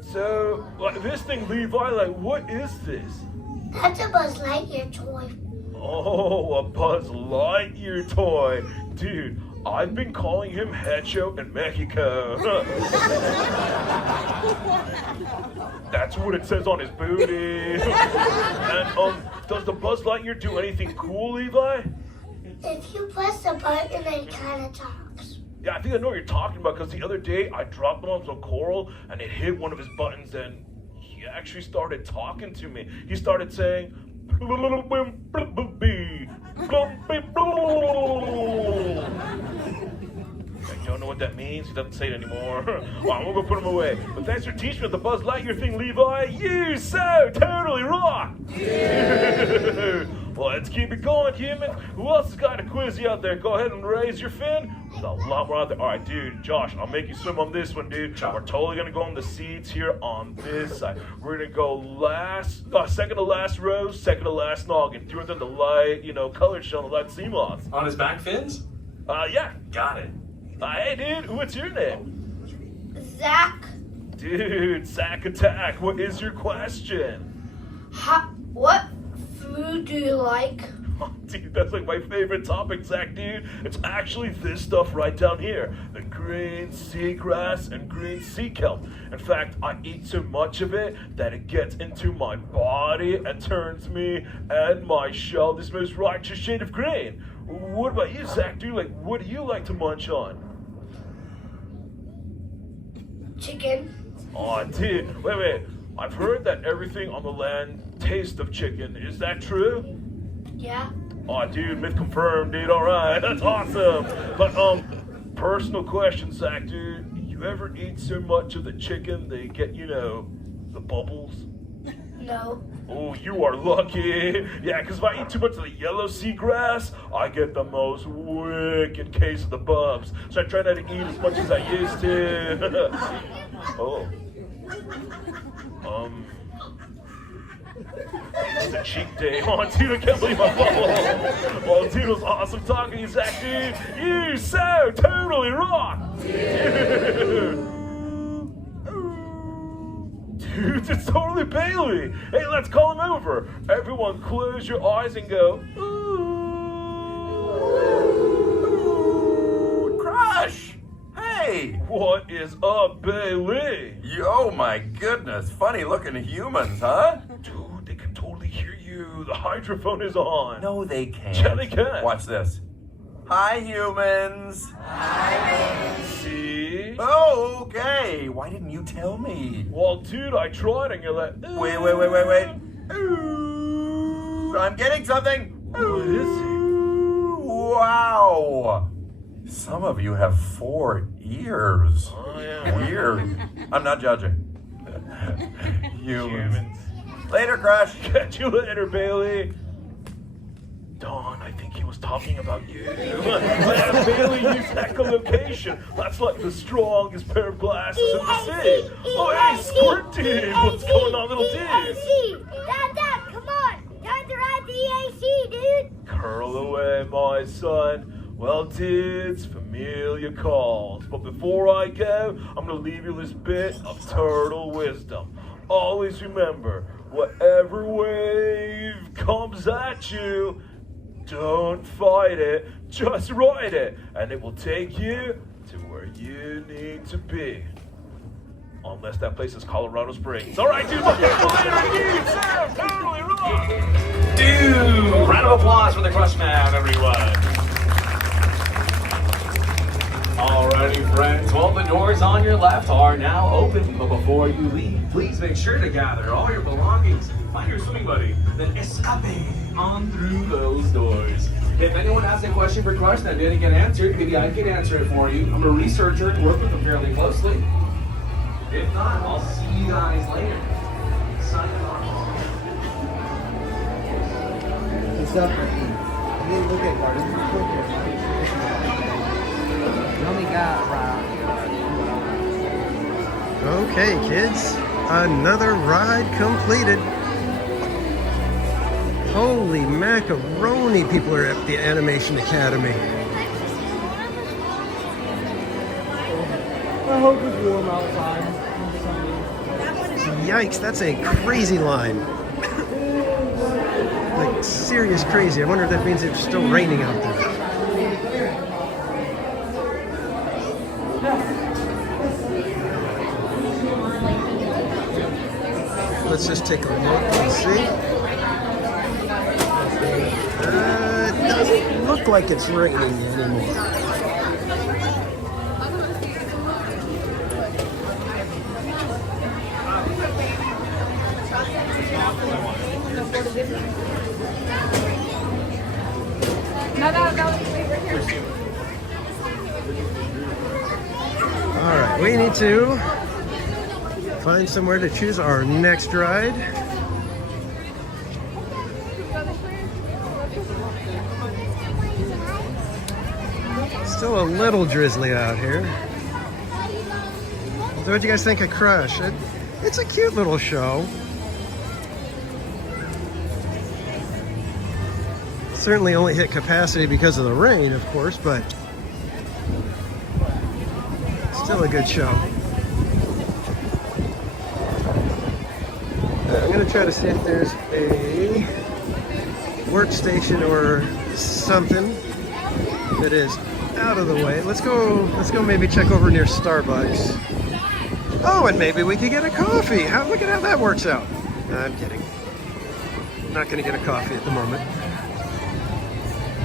So, like, this thing, Levi, like, what is this? That's a Buzz Lightyear toy. Oh, a Buzz Lightyear toy. Dude, I've been calling him Hecho in Mexico. That's what it says on his booty. And, does the Buzz Lightyear do anything cool, Levi? If you press the button, it kind of talks. Yeah, I think I know what you're talking about, because the other day I dropped him on some coral and it hit one of his buttons and he actually started talking to me. He started saying, I don't know what that means. He doesn't say it anymore. Well, I'm gonna go put him away. But thanks for teaching me the Buzz Lightyear thing, Levi. You so totally rock. Well, let's keep it going, human. Who else has got a quizzy out there? Go ahead and raise your fin. There's a lot more out there. All right, dude, Josh, I'll make you swim on this one, dude. We're totally gonna go on the seats here on this side. We're gonna go second to last row, second to last noggin. Through the light, colored shell, the light sea moths. On his back fins? Yeah. Got it. Hey, dude, what's your name? Zach, Dude, Zack Attack, what is your question? what food do you like? Oh, dude, that's like my favorite topic, Zach, dude. It's actually this stuff right down here. The green seagrass and green sea kelp. In fact, I eat so much of it that it gets into my body and turns me and my shell this most righteous shade of green. What about you, Zach, dude? Like, what do you like to munch on? Chicken. Oh, dude, wait. I've heard that everything on the land tastes of chicken. Is that true? Yeah. Oh, dude, myth confirmed, dude. All right, that's awesome. But, personal question, Zach, dude. You ever eat so much of the chicken they get, the bubbles? No. Oh, you are lucky. Yeah, because if I eat too much of the yellow seagrass, I get the most wicked case of the bubs. So I try not to eat as much as I used to. Oh. It's a cheat day. Oh, dude, I can't believe I fumbled. Well, dude, it was awesome talking to you, Zach, dude. You so totally rock. Dude, it's totally Bailey. Hey, let's call him over. Everyone, close your eyes and go, Ooh, Crush! Hey! what is up, Bailey? Yo, my goodness, funny looking humans, huh? Dude, they can totally hear you. The hydrophone is on. No, they can't. Yeah, they can. Watch this. Hi, humans. See? Oh, okay. Why didn't you tell me? Well, dude, I tried and you're like, Wait. Ooh, I'm getting something. What is it? Wow. Some of you have 4 ears. Oh, yeah. Weird. I'm not judging. Humans. Later, Crush. Catch you later, Bailey. Dawn, I think he was talking about you. Man, Bailey used echolocation. That's like the strongest pair of glasses in the city. Oh, hey, Squirt Dude. What's going on, little dude? Dad, come on. Time to ride the EAC, dude. Curl away, my son. Well, dudes, familiar calls. But before I go, I'm going to leave you this bit of turtle wisdom. Always remember, whatever wave comes at you, don't fight it, just ride it, and it will take you to where you need to be. Unless that place is Colorado Springs. All right, dude, we'll get you later. Dude, Sam, totally rock. Dude, round of applause for the Crush Man, everyone. Alrighty, friends. Well, the doors on your left are now open, but before you leave, please make sure to gather all your belongings, find your swimming buddy, then escape on through those doors. If anyone has a question for Crush that didn't get answered, maybe I can answer it for you. I'm a researcher and work with them fairly closely. If not, I'll see you guys later. Signing off. What's up, Ricky? You didn't look at Garden. You only got Okay, kids. Another ride completed. Holy macaroni, people are at the Animation Academy. I hope it's warm outside. Yikes, that's a crazy line. Like, serious crazy. I wonder if that means it's still raining out there. Let's just take a look and see. It doesn't look like it's raining anymore. All right, we need to find somewhere to choose our next ride. Still a little drizzly out here. So what do you guys think of Crush? It's a cute little show. Certainly only hit capacity because of the rain, of course, but still a good show. I'm going to try to see if there's a workstation or something that is out of the way. Let's go maybe check over near Starbucks. Oh, and maybe we could get a coffee. Look at how that works out. No, I'm kidding. Not going to get a coffee at the moment.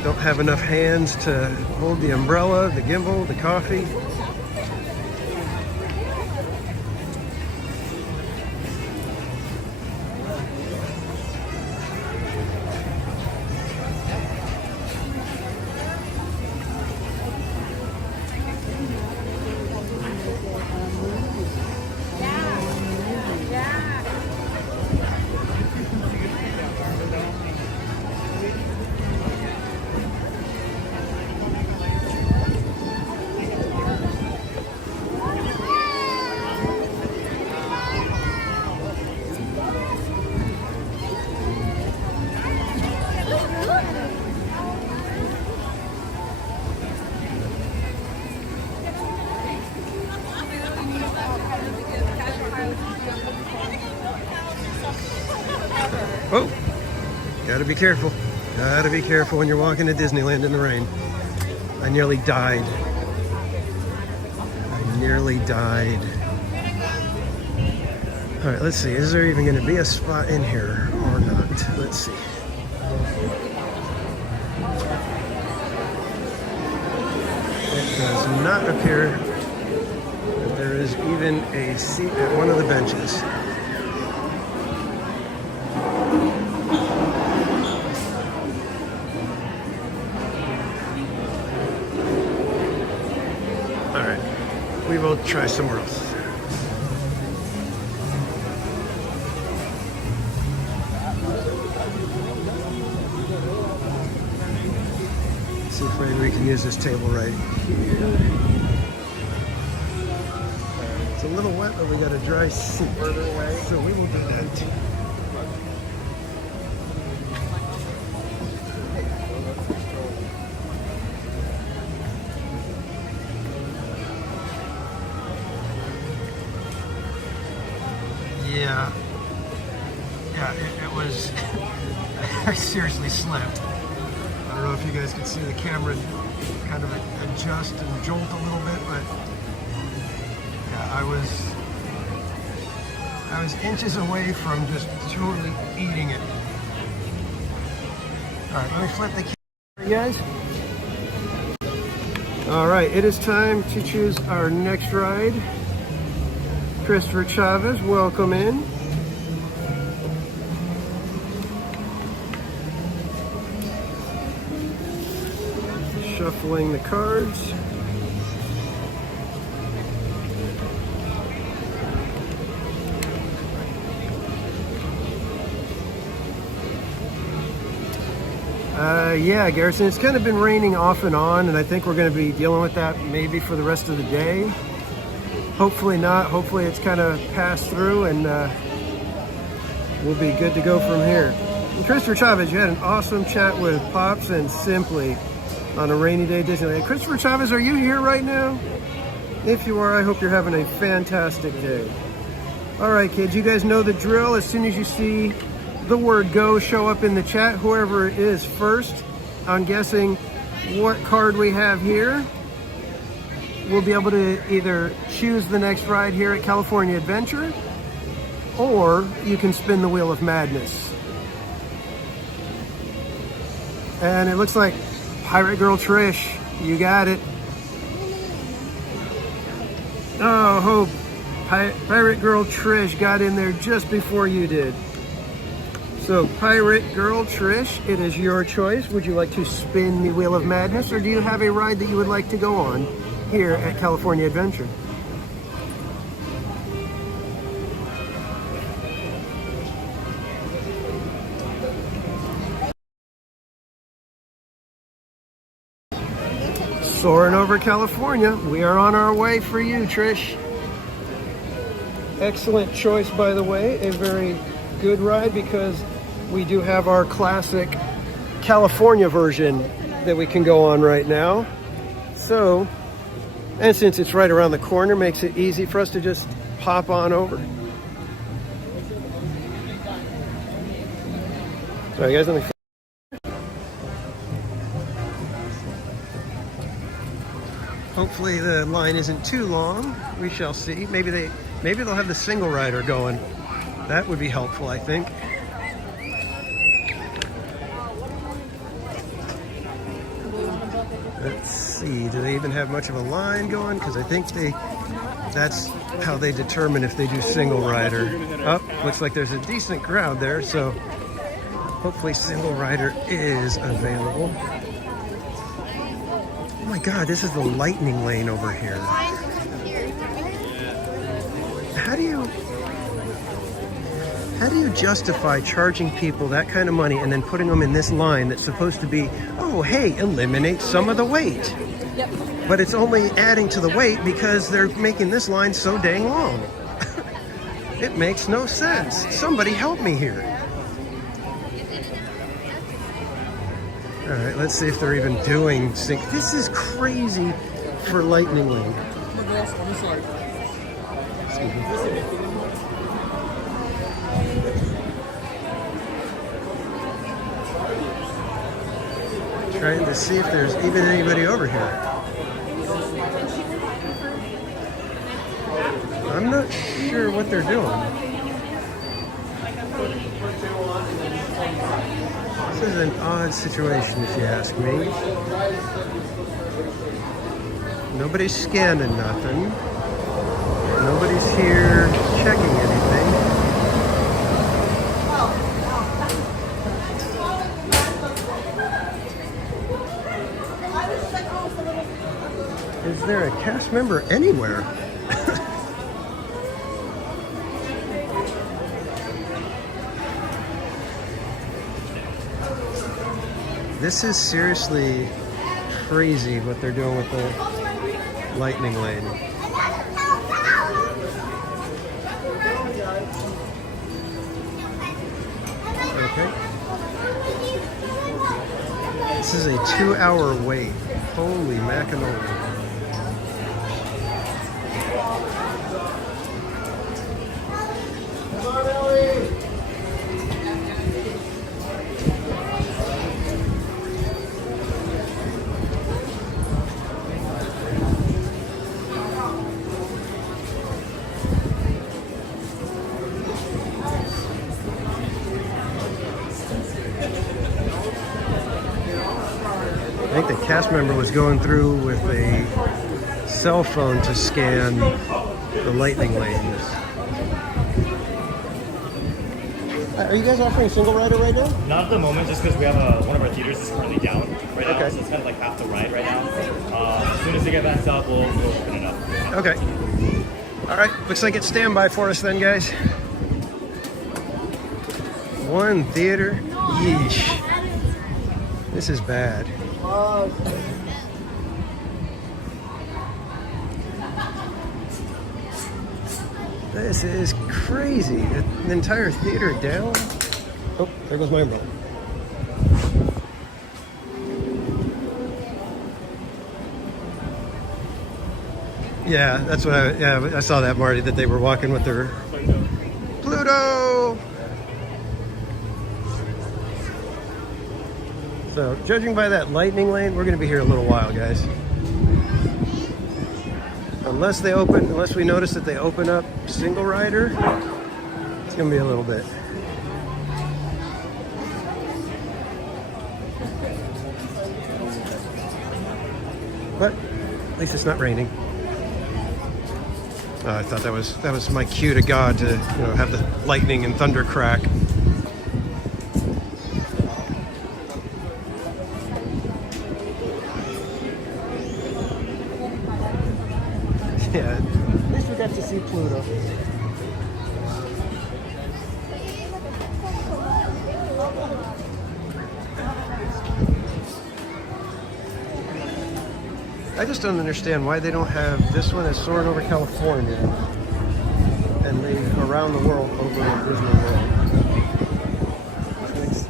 Don't have enough hands to hold the umbrella, the gimbal, the coffee. Oh, gotta be careful. Gotta be careful when you're walking to Disneyland in the rain. I nearly died. All right, let's see. Is there even gonna be a spot in here or not? Let's see. It does not appear that there is even a seat at one of the benches. We will try somewhere else. Let's see if maybe we can use this table right here. It's a little wet, but we got a dry seat further away, so we will do that. Yeah, it was, I seriously slipped. I don't know if you guys can see the camera kind of adjust and jolt a little bit, but yeah, I was I was inches away from just totally eating it. All right, let me flip the camera, guys. All right, it is time to choose our next ride. Christopher Chavez, welcome in. Shuffling the cards. Yeah, Garrison, it's kind of been raining off and on, and I think we're going to be dealing with that maybe for the rest of the day. Hopefully not. Hopefully it's kind of passed through, and we'll be good to go from here. And Christopher Chavez, you had an awesome chat with Pops and Simply on a rainy day at Disneyland. Christopher Chavez, are you here right now? If you are, I hope you're having a fantastic day. All right, kids, you guys know the drill. As soon as you see the word go show up in the chat, whoever it is first, I'm guessing what card we have here, we'll be able to either choose the next ride here at California Adventure, or you can spin the Wheel of Madness. And it looks like Pirate Girl Trish, you got it. Oh, hope Pirate Girl Trish got in there just before you did. So, Pirate Girl Trish, it is your choice. Would you like to spin the Wheel of Madness, or do you have a ride that you would like to go on here at California Adventure? Soarin' over California. We are on our way for you, Trish. Excellent choice, by the way. A very good ride, because we do have our classic California version that we can go on right now. So, and since it's right around the corner, makes it easy for us to just pop on over. Sorry guys, let me... Hopefully the line isn't too long. We shall see. Maybe they'll have the single rider going. That would be helpful, I think. Let's see, do they even have much of a line going? Because I think that's how they determine if they do single rider. Oh, looks like there's a decent crowd there, so hopefully single rider is available. Oh my God, this is the lightning lane over here. How do you justify charging people that kind of money and then putting them in this line that's supposed to be, oh, hey, eliminate some of the wait? Yep. But it's only adding to the wait because they're making this line so dang long. It makes no sense. Somebody help me here. All right, let's see if they're even doing sync. This is crazy for Lightning Lane. Excuse me. Trying to see if there's even anybody over here. I'm not sure what they're doing. This is an odd situation, if you ask me. Nobody's scanning nothing. Nobody's here checking anything. Is there a cast member anywhere? This is seriously crazy what they're doing with the Lightning Lane. Okay. This is a 2-hour wait. Holy macanola. I think the cast member was going through with a cell phone to scan the lightning lanes. Are you guys offering single rider right now? Not at the moment, just because we have one of our theaters is currently down right now, so it's kind of like half the ride right now. As soon as they get back up, we'll open it up. Okay. All right, looks like it's standby for us then, guys. One theater. Yeesh. This is bad. This is crazy. An entire theater down. Oh, there goes my umbrella. Yeah, that's what I saw that, Marty, that they were walking with their Pluto. So, judging by that lightning lane, we're going to be here a little while, guys. Unless we notice that they open up single rider, it's going to be a little bit. But at least it's not raining. I thought that was my cue to God to have the lightning and thunder crack. Yeah, at least we got to see Pluto. I just don't understand why they don't have this one as Soarin' over California and the Around the World over at Disney World. It makes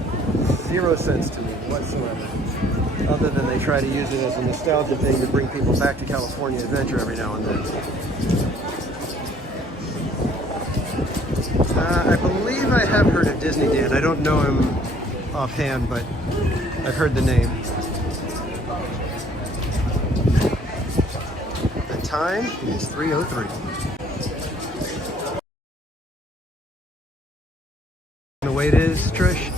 zero sense to me whatsoever. Other than they try to use it as a nostalgia thing to bring people back to California Adventure every now and then. I believe I have heard of Disneyland. I don't know him offhand, but I've heard the name. The time is 3:03. The wait is, Trish?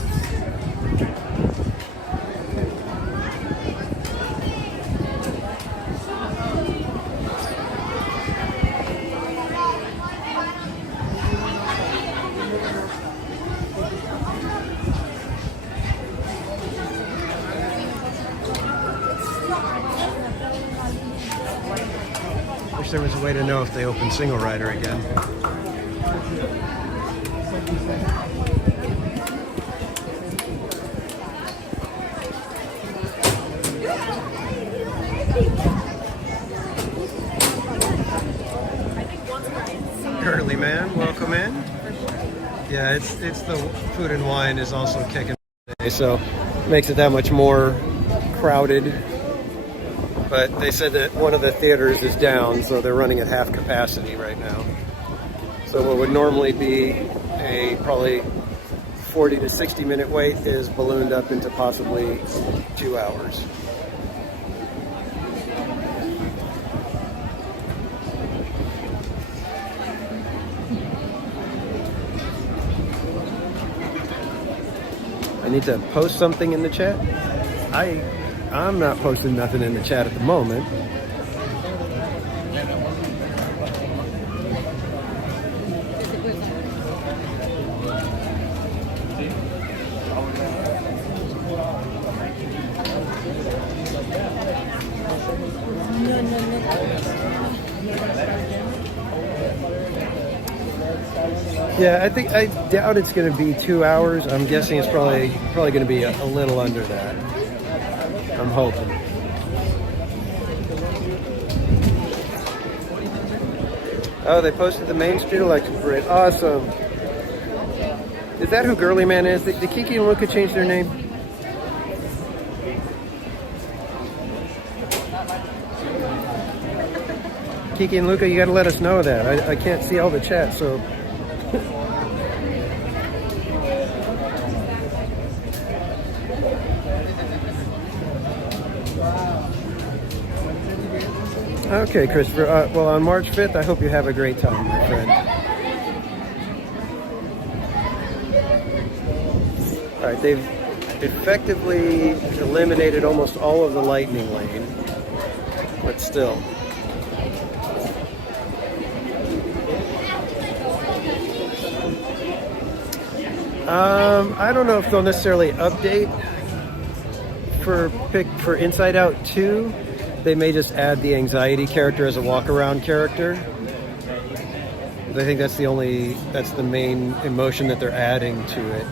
Wish there was a way to know if they open single rider again. Curly man, welcome in. Yeah, it's the food and wine is also kicking today, so it makes it that much more crowded. But they said that one of the theaters is down, so they're running at half capacity right now. So what would normally be a probably 40 to 60 minute wait is ballooned up into possibly 2 hours. I need to post something in the chat. I'm not posting nothing in the chat at the moment. Yeah, I doubt it's going to be 2 hours. I'm guessing it's probably going to be a little under that. I'm hoping. Oh, they posted the Main Street election parade. Awesome. Is that who Girly Man is? Did Kiki and Luca change their name? Kiki and Luca, you got to let us know that. I can't see all the chat, so. Okay, Christopher. Well, on March 5th, I hope you have a great time, my friend. All right, effectively eliminated almost all of the lightning lane, but still. I don't know if they'll necessarily update for Inside Out 2. They may just add the anxiety character as a walk-around character. I think that's the main emotion that they're adding to it.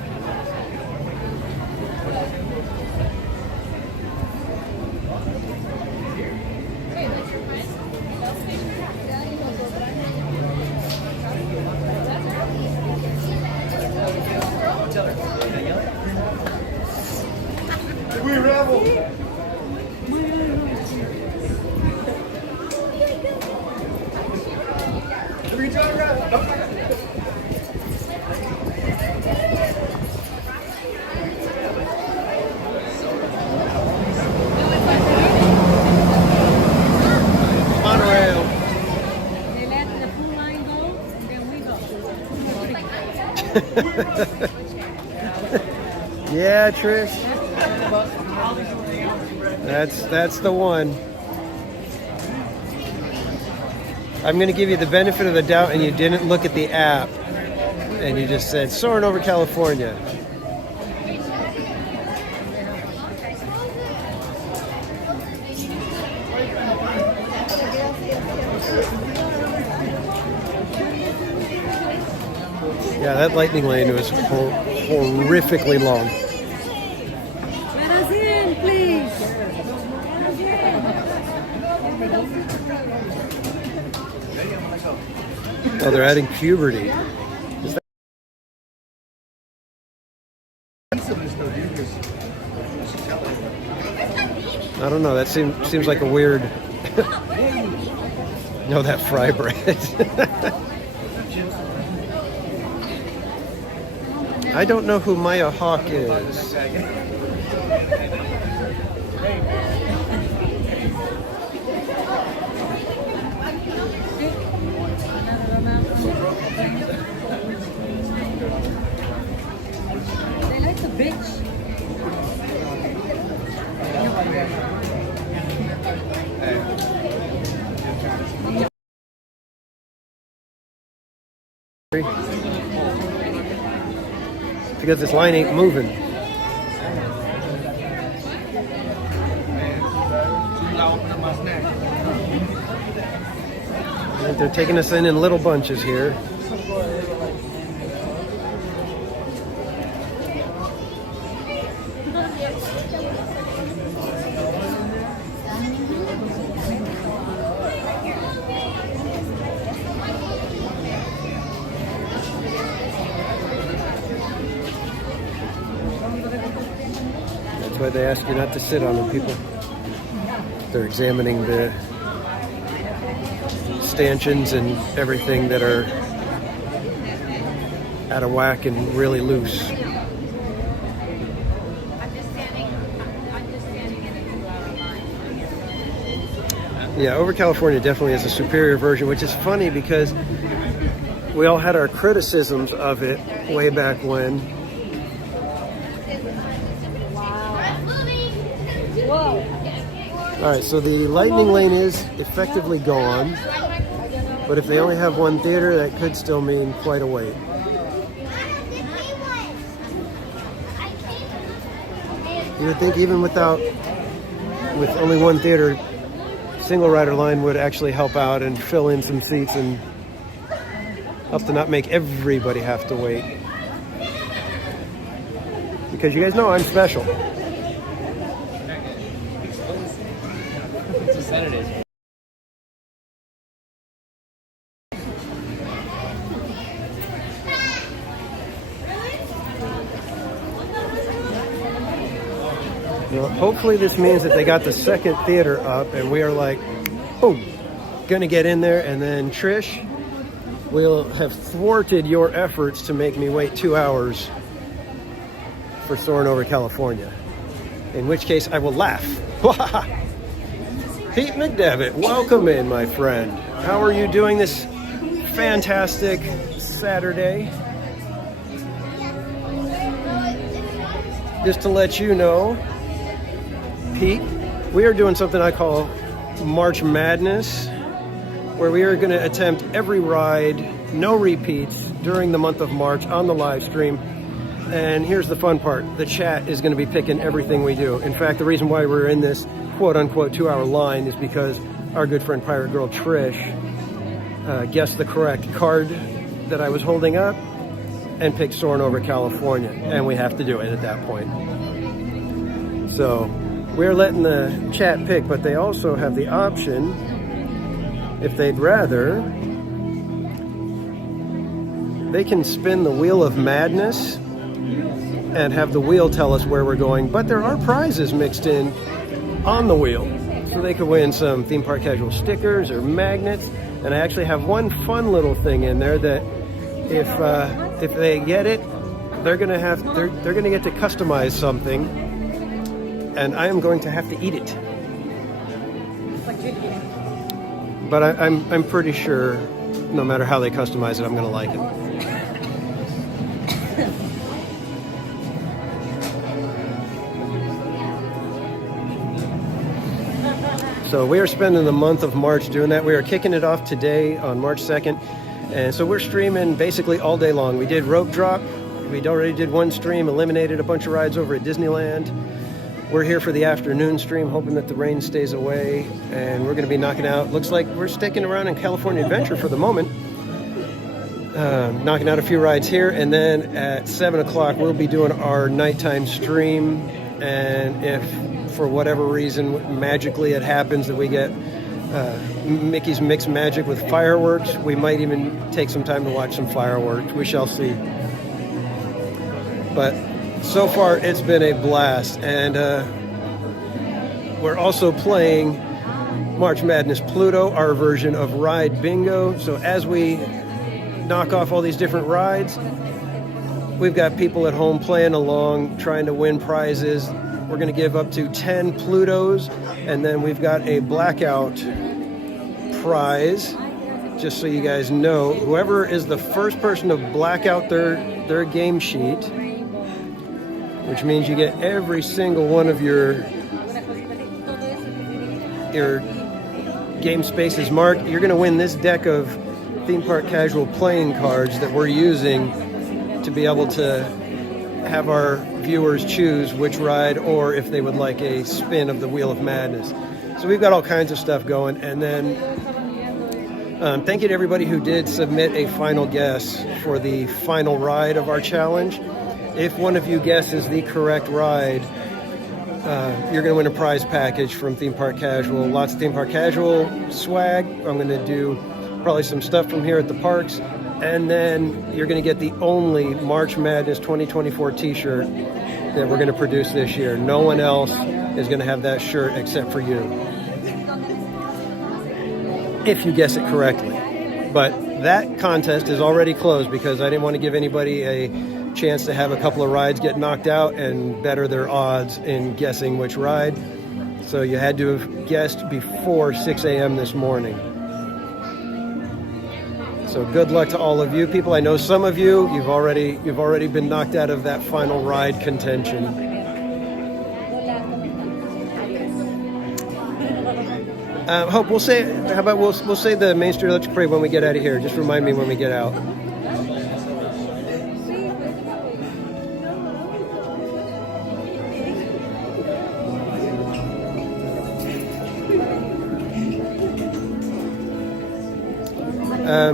Yeah, Trish. That's the one. I'm going to give you the benefit of the doubt, and you didn't look at the app, and you just said Soarin' over California. Yeah, that lightning lane was horrifically long. Let us in, please. Oh, they're adding puberty. I don't know. That seems like a weird. No, that fry bread. I don't know who Maya Hawk is. They like the bitch. Because this line ain't moving. And they're taking us in little bunches here. That's why they ask you not to sit on them, people. They're examining the stanchions and everything that are out of whack and really loose. Yeah, Over California definitely is a superior version, which is funny because we all had our criticisms of it way back when. All right, so the lightning lane is effectively gone, but if they only have one theater, that could still mean quite a wait. You would think even with only one theater, single rider line would actually help out and fill in some seats and help to not make everybody have to wait. Because you guys know I'm special. Now, hopefully this means that they got the second theater up and we are like, boom, gonna get in there, and then Trish will have thwarted your efforts to make me wait 2 hours for Soarin' Over California. In which case I will laugh. Pete McDevitt, welcome in, my friend. How are you doing this fantastic Saturday? just to let you know, Pete, we are doing something I call March Madness, where we are going to attempt every ride, no repeats, during the month of March on the live stream. And here's the fun part. The chat is going to be picking everything we do. In fact, the reason why we're in this quote-unquote 2-hour line is because our good friend Pirate Girl Trish guessed the correct card that I was holding up and picked Soarin over California. And we have to do it at that point. So we're letting the chat pick, but they also have the option, if they'd rather, they can spin the Wheel of Madness and have the wheel tell us where we're going, but there are prizes mixed in on the wheel. So they could win some Theme Park Casual stickers or magnets. And I actually have one fun little thing in there that if they get it, they're gonna get to customize something, and I am going to have to eat it. But I'm pretty sure no matter how they customize it, I'm gonna like it. So we are spending the month of March doing that. We are kicking it off today on March 2nd. And so we're streaming basically all day long. We did Rope Drop. We already did one stream, eliminated a bunch of rides over at Disneyland. We're here for the afternoon stream, hoping that the rain stays away. And we're going to be knocking out, looks like we're sticking around in California Adventure for the moment. Knocking out a few rides here. And then at 7 o'clock, we'll be doing our nighttime stream. And if for whatever reason, magically it happens that we get Mickey's Mixed Magic with fireworks, we might even take some time to watch some fireworks. We shall see. But so far, it's been a blast. And we're also playing March Madness Pluto, our version of Ride Bingo. So as we knock off all these different rides, we've got people at home playing along, trying to win prizes. We're going to give up to 10 Plutos, and then we've got a Blackout prize. Just so you guys know, whoever is the first person to black out their game sheet, which means you get every single one of your game spaces marked, you're going to win this deck of Theme Park Casual playing cards that we're using to be able to have our viewers choose which ride, or if they would like a spin of the Wheel of Madness. So we've got all kinds of stuff going. And then thank you to everybody who did submit a final guess for the final ride of our challenge. If one of you guesses the correct ride, you're going to win a prize package from Theme Park Casual. Lots of Theme Park Casual swag. I'm going to do probably some stuff from here at the parks. And then you're going to get the only March Madness 2024 t-shirt that we're going to produce this year. No one else is going to have that shirt except for you, if you guess it correctly. But that contest is already closed because I didn't want to give anybody a chance to have a couple of rides get knocked out and better their odds in guessing which ride. So you had to have guessed before 6 a.m. this morning. So good luck to all of you people. I know some of you, you've already been knocked out of that final ride contention. Hope, we'll say the Main Street Electric Parade when we get out of here. Just remind me when we get out.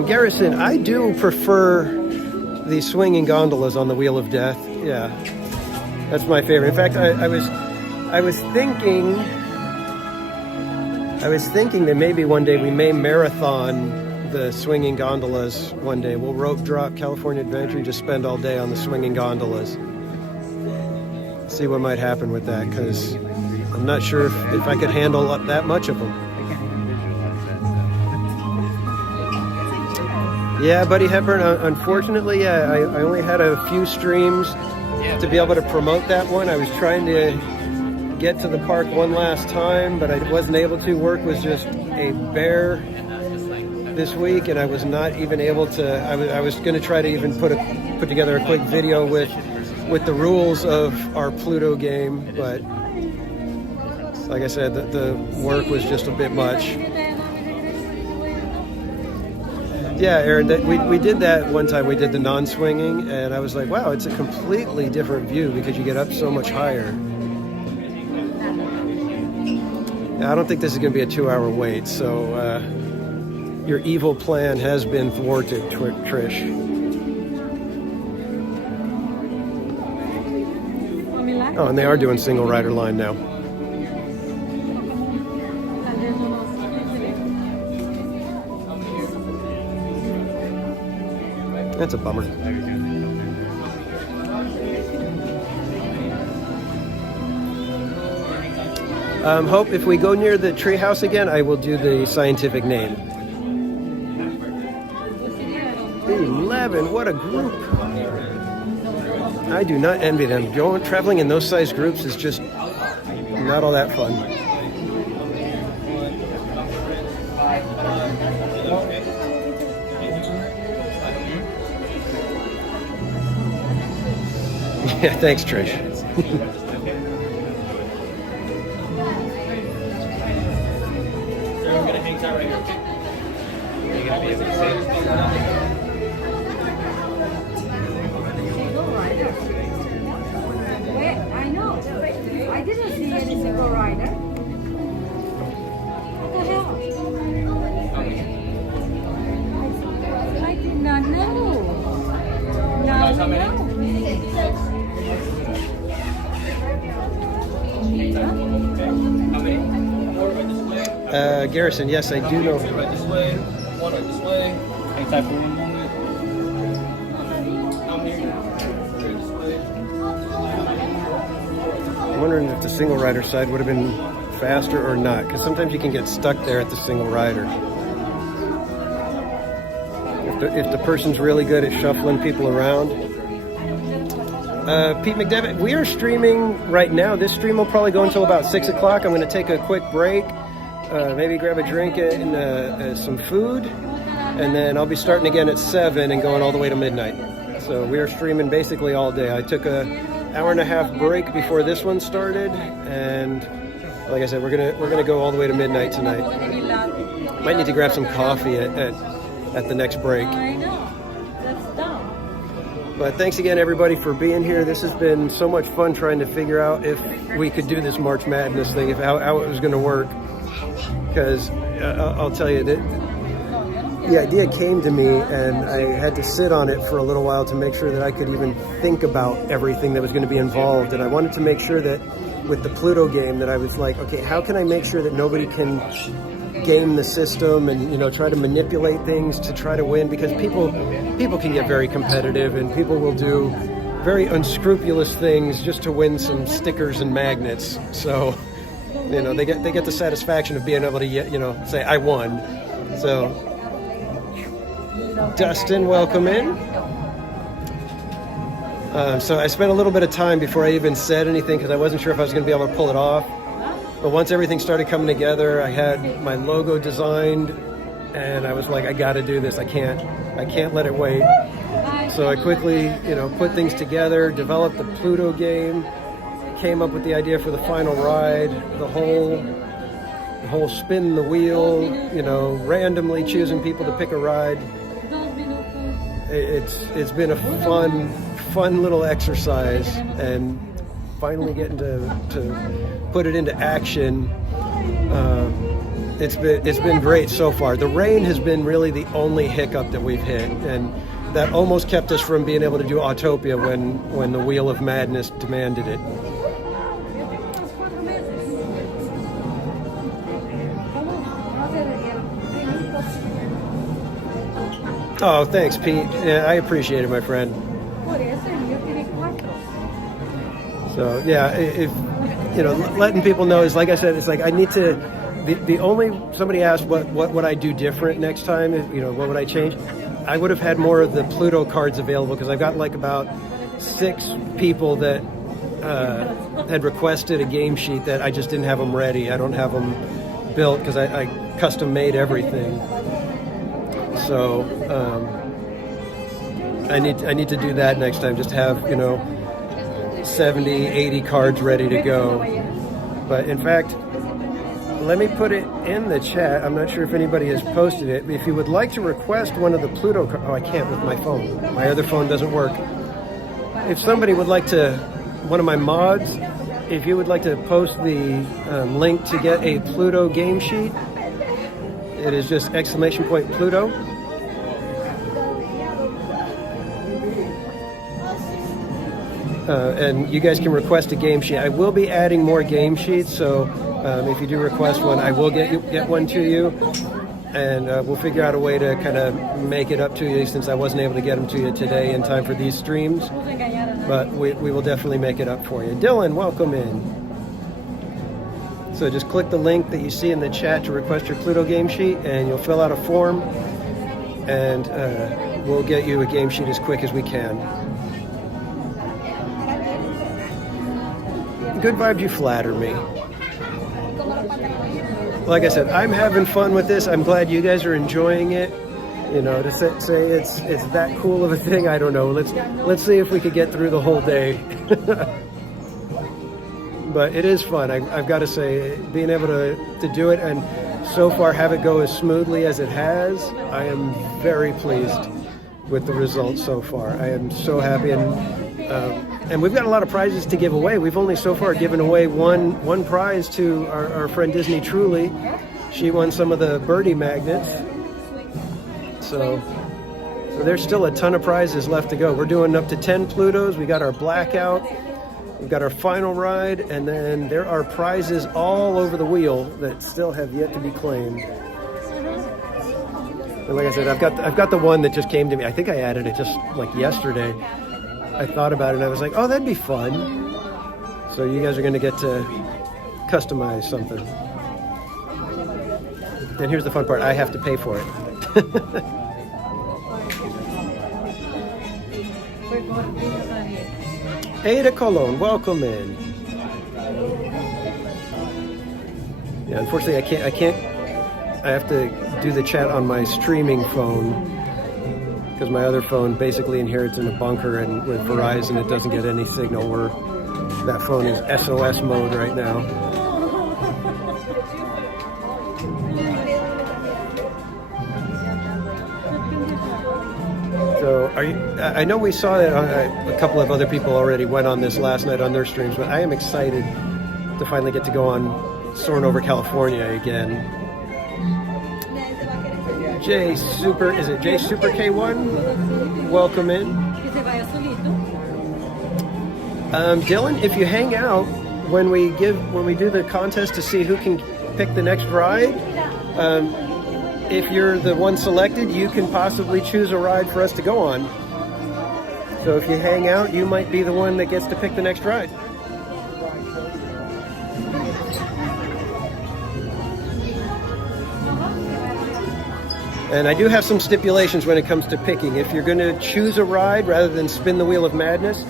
Garrison, I do prefer the swinging gondolas on the Wheel of Death. Yeah, that's my favorite. In fact, I was thinking that maybe one day we may marathon the swinging gondolas one day. We'll rope drop California Adventure and just spend all day on the swinging gondolas. See what might happen with that, because I'm not sure if I could handle that much of them. Yeah, Buddy Hepburn, unfortunately, I only had a few streams to be able to promote that one. I was trying to get to the park one last time, but I wasn't able to. Work was just a bear this week, and I was not even able to. I was going to try to even put together a quick video with with the rules of our Pluto game, but like I said, the work was just a bit much. Yeah, Aaron, we did that one time. We did the non-swinging, and I was like, wow, it's a completely different view because you get up so much higher. Now, I don't think this is going to be a 2-hour wait, so your evil plan has been thwarted, Trish. Oh, and they are doing single rider line now. That's a bummer. Hope if we go near the treehouse again, I will do the scientific name. 11, what a group. I do not envy them. Traveling in those size groups is just not all that fun. Yeah, thanks, Trish. I'm gonna hang tight right here. Are you gonna be able to see it? I know. I didn't see any single rider. What the hell? I did not know. Now we know. Garrison, yes, I do know. Right this way, one right this way. Hang tight for 1 moment. I'm here. Right this way. I'm wondering if the single rider side would have been faster or not, because sometimes you can get stuck there at the single rider. If the person's really good at shuffling people around. Pete McDevitt, we are streaming right now. This stream will probably go until about 6 o'clock. I'm going to take a quick break, maybe grab a drink and some food, and then I'll be starting again at 7 and going all the way to midnight. So we are streaming basically all day. I took a hour-and-a-half break before this one started, and like I said, we're gonna go all the way to midnight tonight. Might need to grab some coffee at the next break. I know. That's dumb. But thanks again, everybody, for being here. This has been so much fun trying to figure out if we could do this March Madness thing, how it was going to work. Because I'll tell you, the idea came to me, and I had to sit on it for a little while to make sure that I could even think about everything that was going to be involved. And I wanted to make sure that with the Pluto game that I was like, okay, how can I make sure that nobody can game the system and, you know, try to manipulate things to try to win, because people can get very competitive and people will do very unscrupulous things just to win some stickers and magnets. So, you know, they get the satisfaction of being able to, you know, say I won. So, Dustin, welcome in. So I spent a little bit of time before I even said anything because I wasn't sure if I was going to be able to pull it off. But once everything started coming together, I had my logo designed, and I was like, I got to do this. I can't let it wait. So I quickly, you know, put things together, developed the Pluto game, came up with the idea for the final ride, the whole spin the wheel, you know, randomly choosing people to pick a ride. It's been a fun little exercise, and finally getting to put it into action. It's been great so far. The rain has been really the only hiccup that we've hit, and that almost kept us from being able to do Autopia when the Wheel of Madness demanded it. Oh, thanks, Pete. Yeah, I appreciate it, my friend. So yeah, if you know, letting people know is, like I said, it's like I need to. The only somebody asked what would I do different next time? You know, what would I change? I would have had more of the Pluto cards available because I've got like about 6 people that had requested a game sheet that I just didn't have them ready. I don't have them built because I custom made everything. So I need to do that next time. Just have, you know, 70, 80 cards ready to go. But in fact, let me put it in the chat. I'm not sure if anybody has posted it. If you would like to request one of the PLUTO cards, oh, I can't with my phone. My other phone doesn't work. If somebody would like to, one of my mods, if you would like to post the link to get a PLUTO game sheet, it is just !PLUTO. And you guys can request a game sheet. I will be adding more game sheets, so if you do request one, I will get one to you, and we'll figure out a way to kind of make it up to you, since I wasn't able to get them to you today in time for these streams. But we will definitely make it up for you. Dylan, welcome in. So just click the link that you see in the chat to request your PLUTO game sheet, and you'll fill out a form, and we'll get you a game sheet as quick as we can. Good vibes, you flatter me. Like I said, I'm having fun with this. I'm glad you guys are enjoying it. You know, to say it's that cool of a thing, I don't know. Let's see if we could get through the whole day. But it is fun. I've got to say, being able to do it and so far have it go as smoothly as it has, I am very pleased with the results so far. I am so happy, and we've got a lot of prizes to give away. We've only so far given away one prize to our friend Disney Truly. She won some of the birdie magnets. So there's still a ton of prizes left to go. We're doing up to 10 PLUTOs. We got our blackout. We've got our final ride, and then there are prizes all over the wheel that still have yet to be claimed. And like I said, I've got the one that just came to me. I think I added it just like yesterday. I thought about it and I was like, oh, that'd be fun. So you guys are going to get to customize something. And here's the fun part. I have to pay for it. Ada Colon, welcome in. Yeah, unfortunately, I can't. I have to do the chat on my streaming phone because my other phone basically inherits in a bunker, and with Verizon, it doesn't get any signal. That phone is SOS mode right now. So I know we saw that a couple of other people already went on this last night on their streams, but I am excited to finally get to go on Soarin' over California again. J Super K1? Welcome in. Dylan, if you hang out when we do the contest to see who can pick the next ride, if you're the one selected, you can possibly choose a ride for us to go on. So if you hang out, you might be the one that gets to pick the next ride. And I do have some stipulations when it comes to picking. If you're going to choose a ride rather than spin the Wheel of Madness,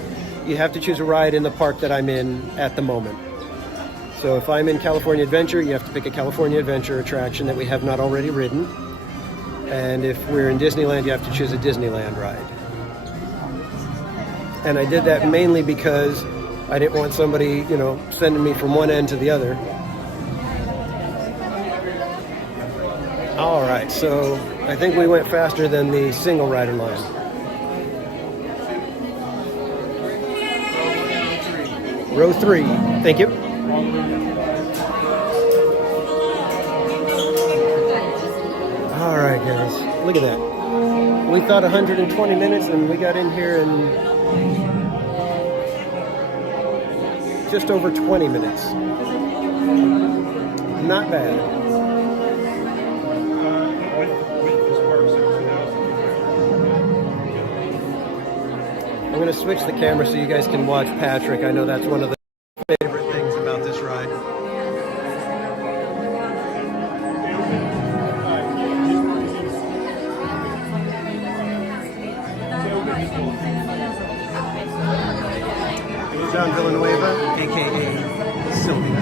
you have to choose a ride in the park that I'm in at the moment. So if I'm in California Adventure, you have to pick a California Adventure attraction that we have not already ridden. And if we're in Disneyland, you have to choose a Disneyland ride. And I did that mainly because I didn't want somebody, sending me from one end to the other. All right, so I think we went faster than the single rider line. Row 3, thank you. All right, guys, look at that. We thought 120 minutes, and we got in here in just over 20 minutes. Not bad. I'm going to switch the camera so you guys can watch Patrick. I know that's one of the favorite things about this ride. John Villanueva, aka Sylvia.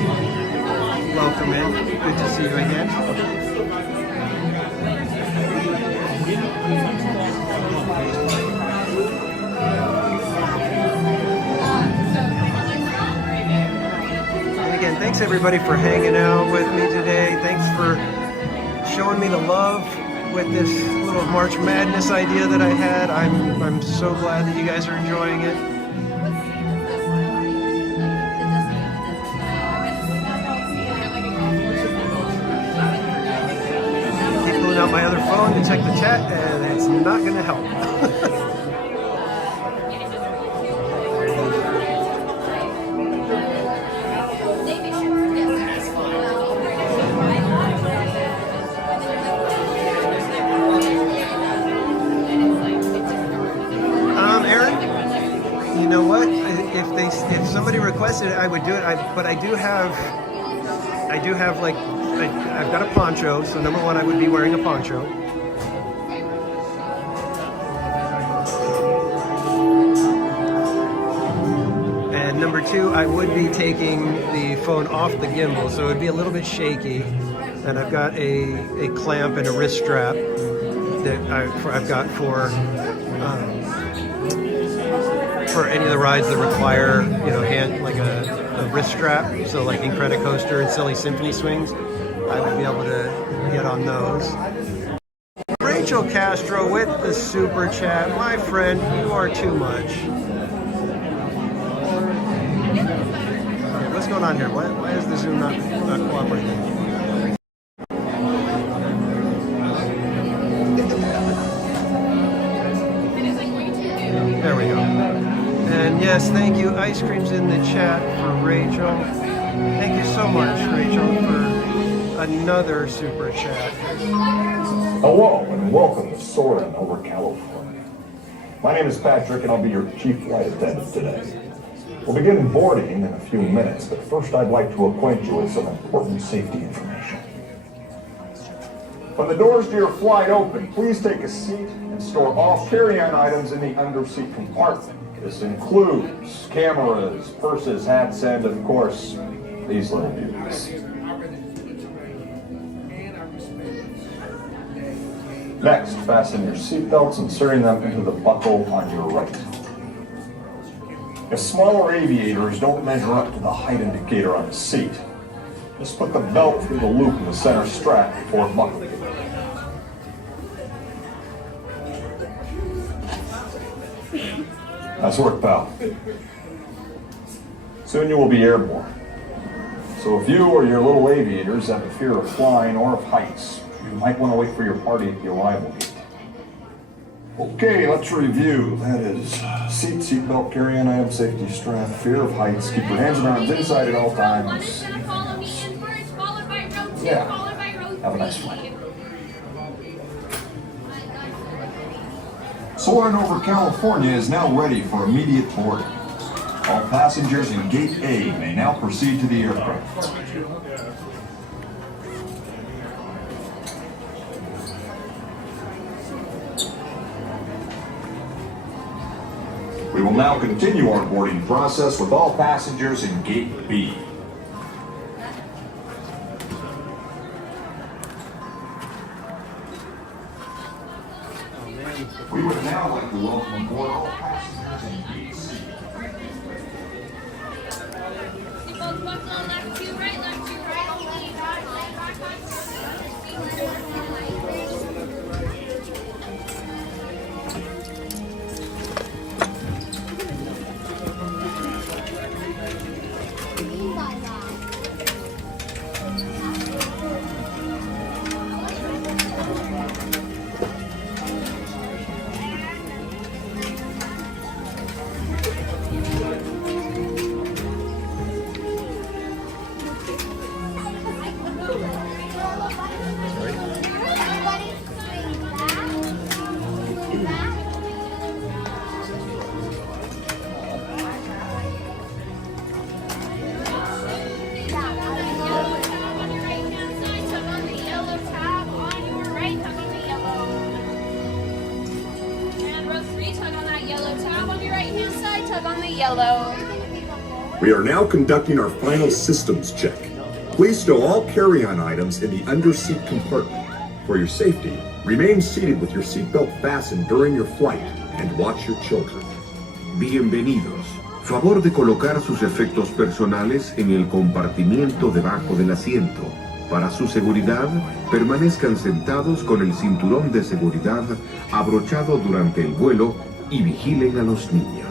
Welcome in. Good to see you again. Thanks everybody for hanging out with me today. Thanks for showing me the love with this little March Madness idea that I had. I'm so glad that you guys are enjoying it. Keep pulling out my other phone to check the chat, and it's not going to help. You know what? If somebody requested it, I would do it. But I do have like I've got a poncho. So number one, I would be wearing a poncho. And number two, I would be taking the phone off the gimbal, so it would be a little bit shaky. And I've got a clamp and a wrist strap that I've got for any of the rides that require, you know, like a wrist strap. So like Incredicoaster and Silly Symphony Swings, I would be able to get on those. Rachel Castro with the super chat. My friend, you are too much. Okay, what's going on here? Why is the Zoom not cooperating? There we go. And yes, thank you. Ice cream's in the chat for Rachel. Thank you so much, Rachel, for another super chat. Hello and welcome to Soarin over California. My name is Patrick and I'll be your chief flight attendant today. We'll begin boarding in a few minutes, but first I'd like to acquaint you with some important safety information. When the doors to your flight open, please take a seat and store all carry-on items in the underseat compartment. This includes cameras, purses, hats, and of course, these little beauties. Next, fasten your seatbelts, inserting them into the buckle on your right. If smaller aviators don't measure up to the height indicator on the seat, just put the belt through the loop in the center strap before buckling. Nice work, pal. Soon you will be airborne. So if you or your little aviators have a fear of flying or of heights, you might want to wait for your party at the arrival gate. Okay, let's review. That is seatbelt, carry-on item, safety strap, fear of heights, keep your hands and arms inside at all times. Yeah, have a nice flight. Soarin over California is now ready for immediate boarding. All passengers in Gate A may now proceed to the aircraft. We will now continue our boarding process with all passengers in Gate B. We would now like to welcome aboard all passengers in Gate C. We are now conducting our final systems check. Please stow all carry-on items in the underseat compartment. For your safety, remain seated with your seatbelt fastened during your flight and watch your children. Bienvenidos. Favor de colocar sus efectos personales en el compartimiento debajo del asiento. Para su seguridad, permanezcan sentados con el cinturón de seguridad abrochado durante el vuelo y vigilen a los niños.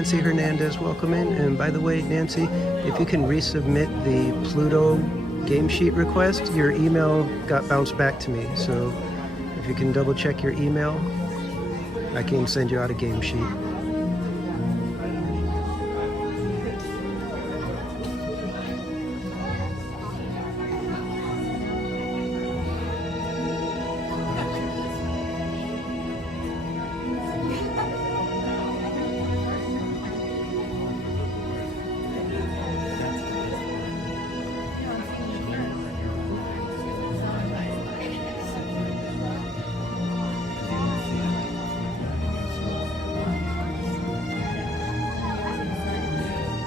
Nancy Hernandez, welcome in. And by the way, Nancy, if you can resubmit the PLUTO game sheet request, your email got bounced back to me. So if you can double check your email, I can send you out a game sheet.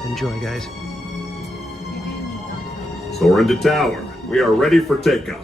Enjoy, guys. Soarin to tower. We are ready for takeoff.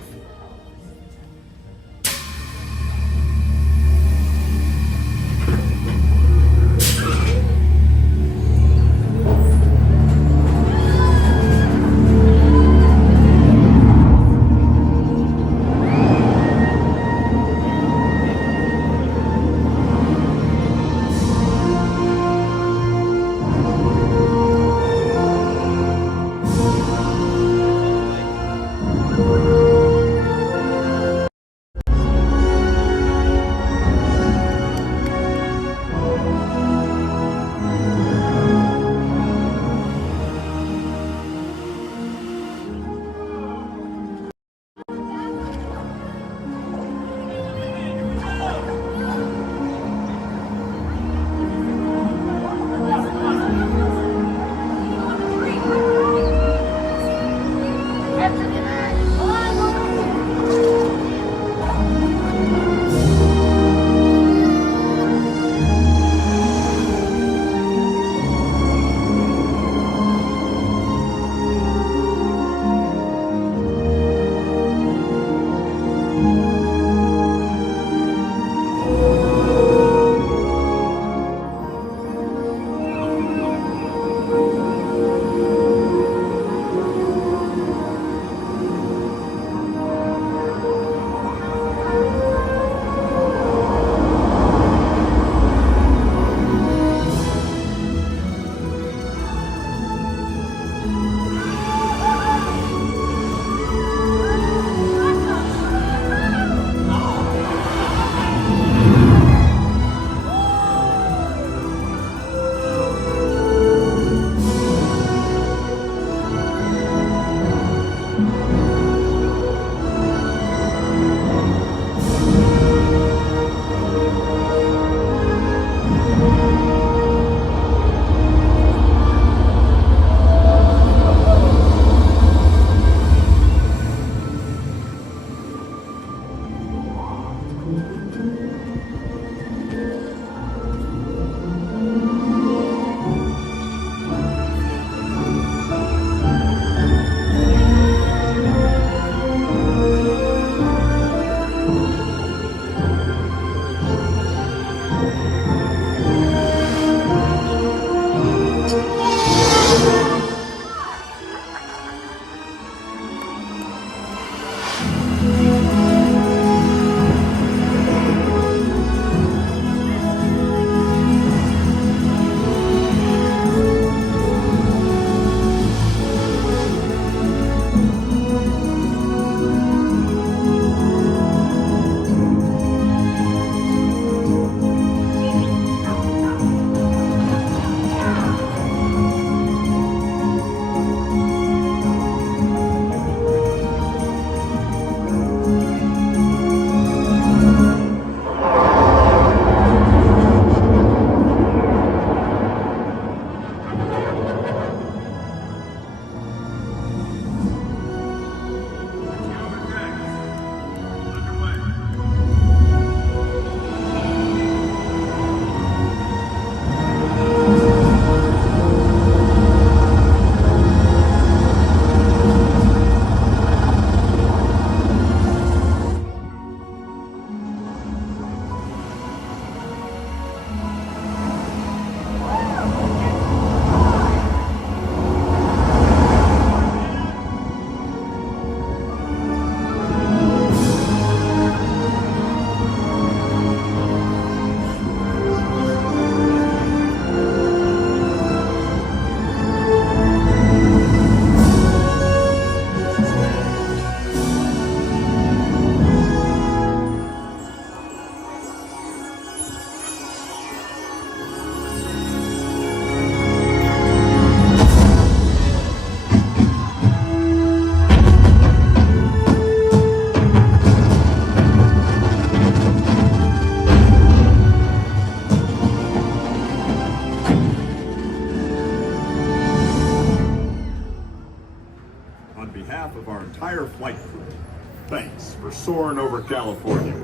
Soarin' over California.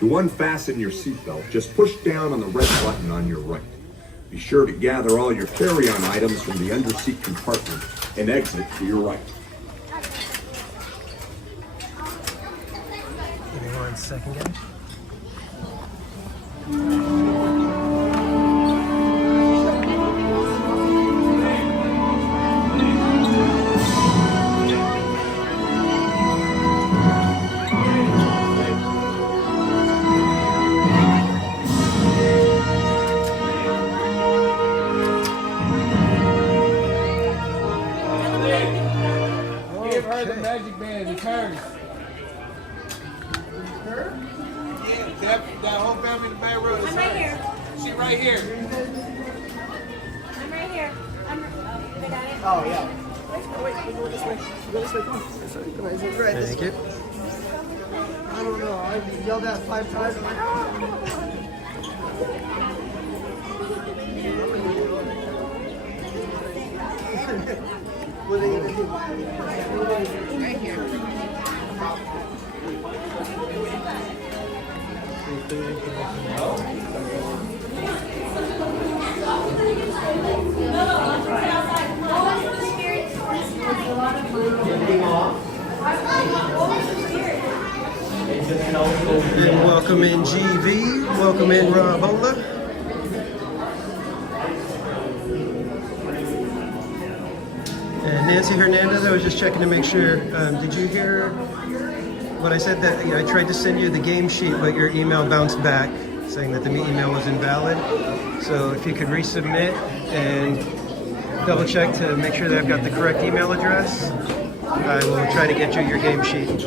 To unfasten your seatbelt, just push down on the red button on your right. Be sure to gather all your carry-on items from the underseat compartment and exit to your right. Give me 1 second, guys. Give her the magic band, it's hers. Yeah, Deb, got whole family in the back row. I'm right here. She right here. I'm right here. They got it? Oh, yeah. Thank you. I don't know. I yelled at 5 times. I'm like, what are you gonna do? Right here. And welcome in GV, welcome in Robola. And Nancy Hernandez, I was just checking to make sure, did you hear what I said? That I tried to send you the game sheet, but your email bounced back saying that the email was invalid. So if you could resubmit and double check to make sure that I've got the correct email address, I will try to get you your game sheet.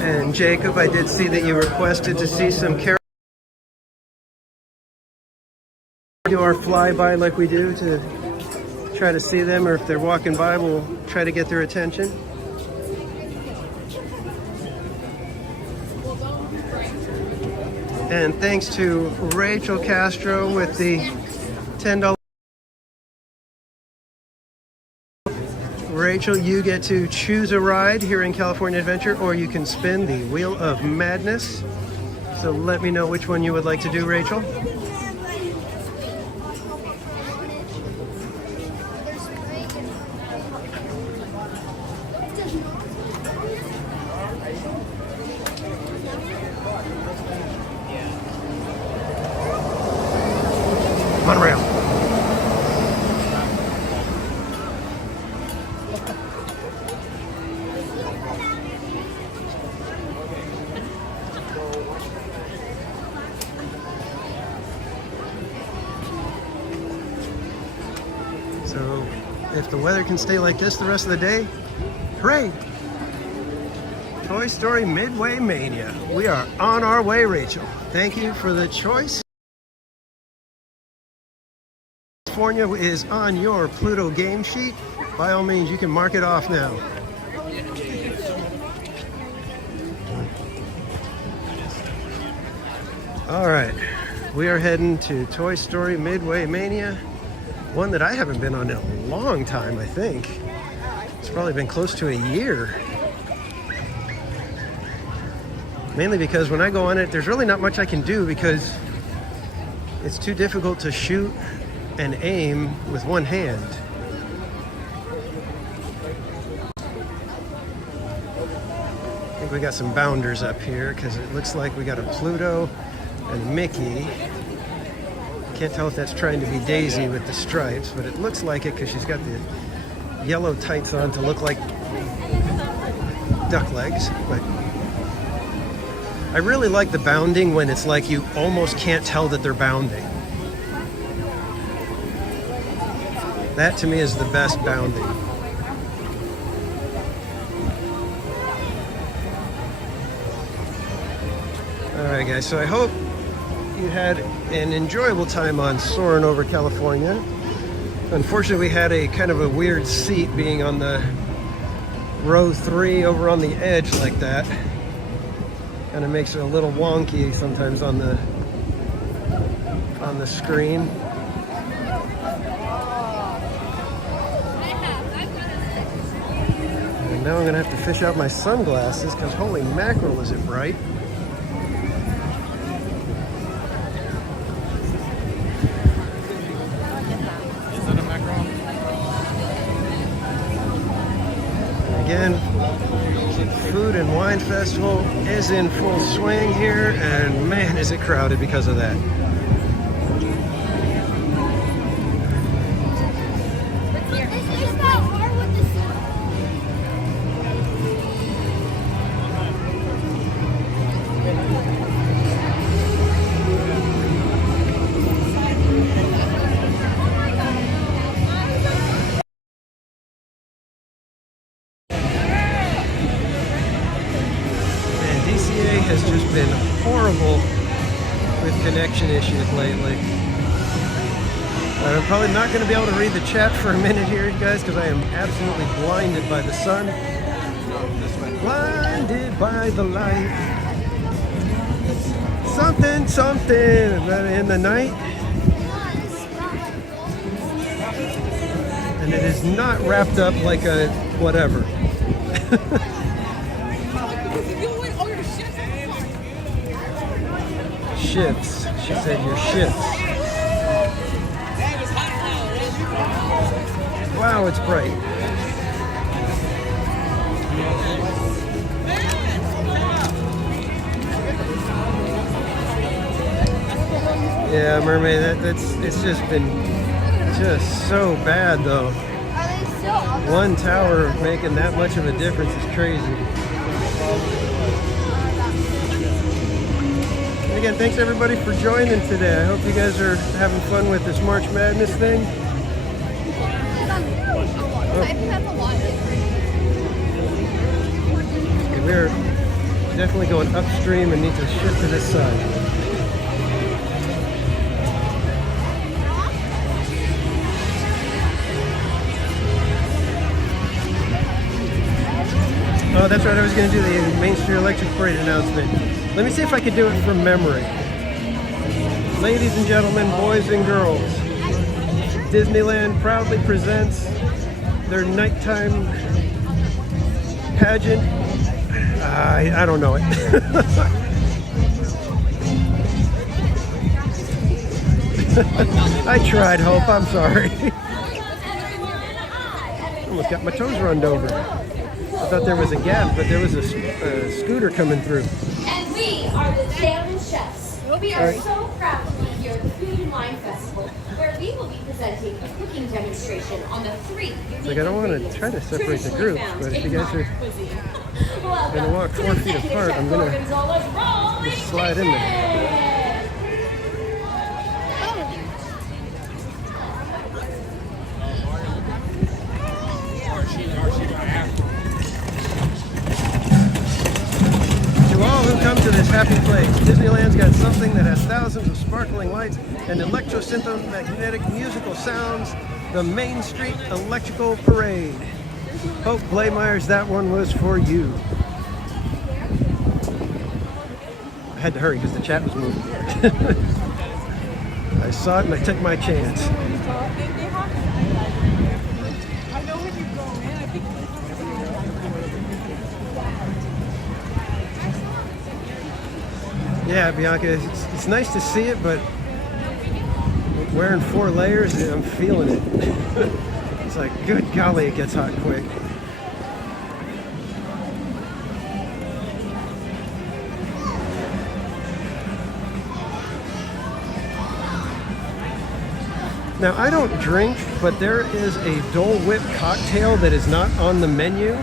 And Jacob, I did see that you requested to see some characters. Do our flyby like we do to try to see them, or if they're walking by, we'll try to get their attention. And thanks to Rachel Castro with the $10. Rachel, you get to choose a ride here in California Adventure, or you can spin the Wheel of Madness. So let me know which one you would like to do, Rachel. Monorail. So, if the weather can stay like this the rest of the day, hooray! Toy Story Midway Mania. We are on our way, Rachel. Thank you for the choice. California is on your Pluto game sheet. By all means, you can mark it off now. All right, we are heading to Toy Story Midway Mania, one that I haven't been on in a long time, I think. It's probably been close to a year. Mainly because when I go on it, there's really not much I can do because it's too difficult to shoot and aim with one hand. I think we got some bounders up here because it looks like we got a Pluto and Mickey. Can't tell if that's trying to be Daisy with the stripes, but it looks like it because she's got the yellow tights on to look like duck legs. But I really like the bounding when it's like you almost can't tell that they're bounding. That to me is the best bounding. Alright guys, so I hope you had an enjoyable time on Soarin' over California. Unfortunately, we had a kind of a weird seat being on the row 3 over on the edge like that. Kind of makes it a little wonky sometimes on the screen. And now I'm gonna have to fish out my sunglasses because holy mackerel is it bright. Again, Food and Wine Festival is in full swing here, and man, is it crowded because of that. Has just been horrible with connection issues lately. I'm probably not going to be able to read the chat for a minute here, you guys, because I am absolutely blinded by the sun. Blinded by the light. Something, something in the night. And it is not wrapped up like a whatever. Shifts. She said your shifts. Wow, it's bright. Yeah, Mermaid, it's just been just so bad though. One tower making that much of a difference is crazy. Again, thanks everybody for joining today. I hope you guys are having fun with this March Madness thing. Oh. Okay, we're definitely going upstream and need to shift to this side. Oh, that's right, I was going to do the Main Street Electric Parade announcement. Let me see if I could do it from memory. Ladies and gentlemen, boys and girls, Disneyland proudly presents their nighttime pageant. I don't know it. I tried, Hope, I'm sorry. Almost got my toes runned over. I thought there was a gap, but there was a scooter coming through. And we are the Salmon Chefs. We are so proud to be here at the Food and Wine Festival, where we will be presenting a cooking demonstration on the 3 It's like I don't want to try to separate the groups, but if you guys are going to walk 4 feet apart, I'm going to just slide in there. To all who come to this happy place, Disneyland's got something that has thousands of sparkling lights and electromagnetic musical sounds, the Main Street Electrical Parade. Hope Blaymeyers, that one was for you. I had to hurry because the chat was moving. I saw it and I took my chance. Yeah, Bianca, it's nice to see it, but wearing 4 layers, I'm feeling it. It's like, good golly, it gets hot quick. Now, I don't drink, but there is a Dole Whip cocktail that is not on the menu.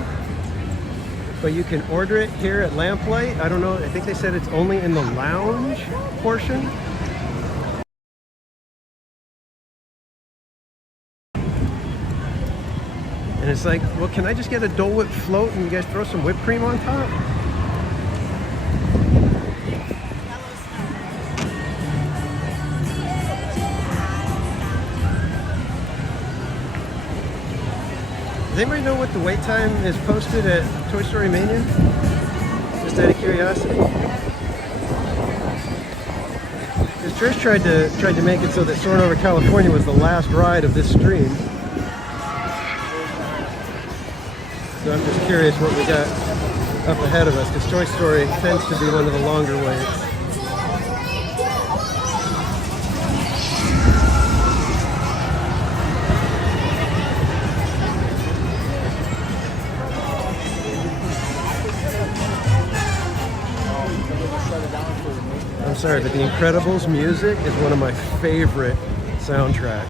But you can order it here at Lamplight. I don't know, I think they said it's only in the lounge portion. And it's like, well, can I just get a Dole Whip float and you guys throw some whipped cream on top? Does anybody know what the wait time is posted at Toy Story Mania? Just out of curiosity. Because Trish tried to make it so that Soarin' Over California was the last ride of this stream. So I'm just curious what we got up ahead of us, because Toy Story tends to be one of the longer waits. I'm sorry, but The Incredibles music is one of my favorite soundtracks.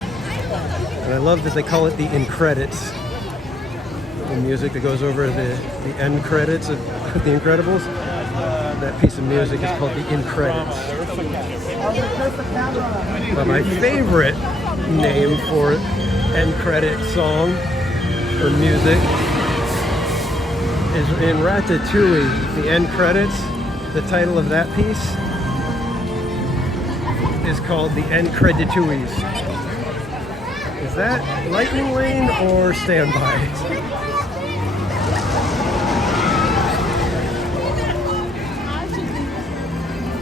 And I love that they call it the end credits. The music that goes over the end credits of The Incredibles. That piece of music is called the end credits. But my favorite name for end credit song or music is in Ratatouille. The end credits, the title of that piece is called the end creditouilles. Is that Lightning Lane or Standby?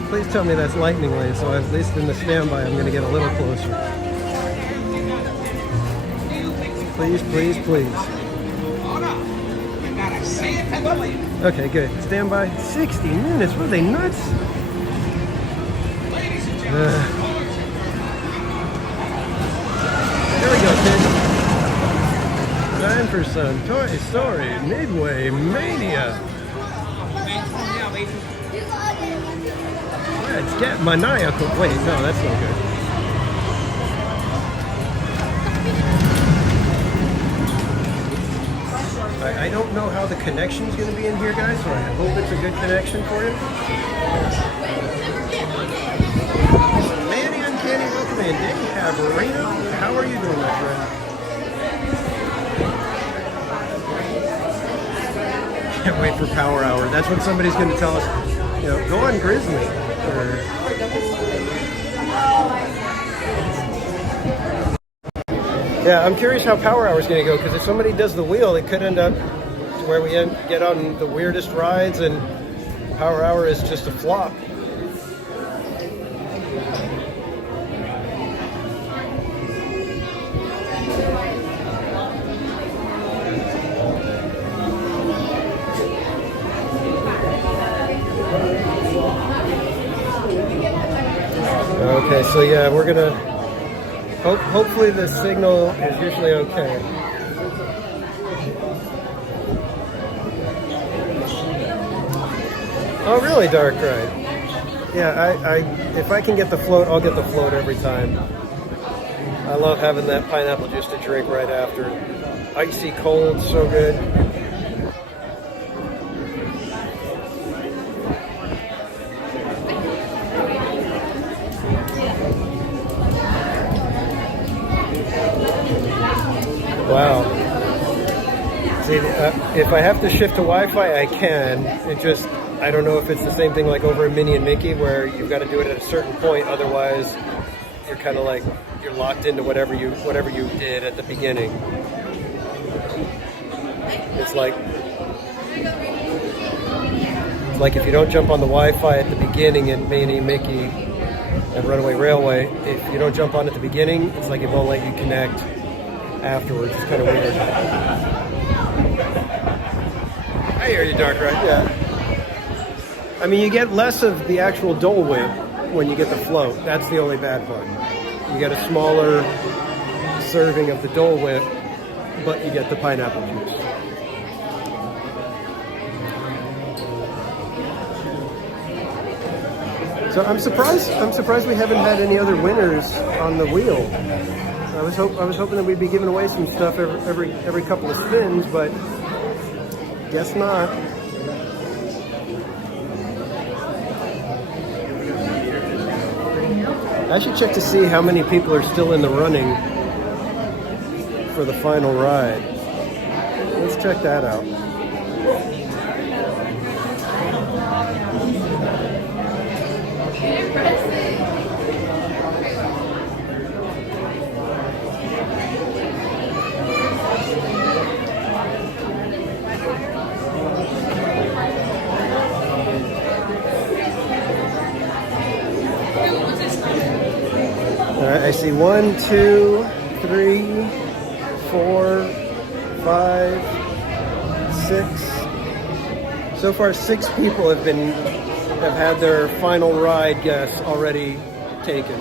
Please tell me that's Lightning Lane, so at least in the Standby I'm going to get a little closer. Please, please, please. Okay, good. Standby. 60 minutes. Were they nuts? There we go, kids. Time for some Toy Story Midway Mania. Let's get maniacal. Wait, no, that's no good. I don't know how the connection's going to be in here, guys, so I hope it's a good connection for you. Manny Uncanny, welcome in. Danny Haverino, how are you doing, my friend? Can't wait for Power Hour. That's when somebody's going to tell us, you know, go on Grizzly. Or... Yeah, I'm curious how Power Hour is going to go, because if somebody does the wheel, it could end up to where we get on the weirdest rides and Power Hour is just a flop. Okay, so yeah, we're going to... Hopefully the signal is usually okay. Oh, really, Dark Ride? Yeah, if I can get the float, I'll get the float every time. I love having that pineapple juice to drink right after. Icy cold, so good. Wow. See, if I have to shift to Wi-Fi, I can. I don't know if it's the same thing like over in Minnie and Mickey where you've got to do it at a certain point, otherwise you're kind of like, you're locked into whatever you did at the beginning. It's like if you don't jump on the Wi-Fi at the beginning in Minnie and Mickey and Runaway Railway, if you don't jump on at the beginning, it's like it won't let you connect afterwards. It's kind of weird. I hear you, Dark Ride. Yeah. I mean, you get less of the actual Dole Whip when you get the float. That's the only bad part. You get a smaller serving of the Dole Whip, but you get the pineapple juice. So I'm surprised we haven't had any other winners on the wheel. I was hoping that we'd be giving away some stuff every couple of spins, but guess not. I should check to see how many people are still in the running for the final ride. Let's check that out. I see 1, 2, 3, 4, 5, 6. So far, 6 people have had their final ride guess already taken.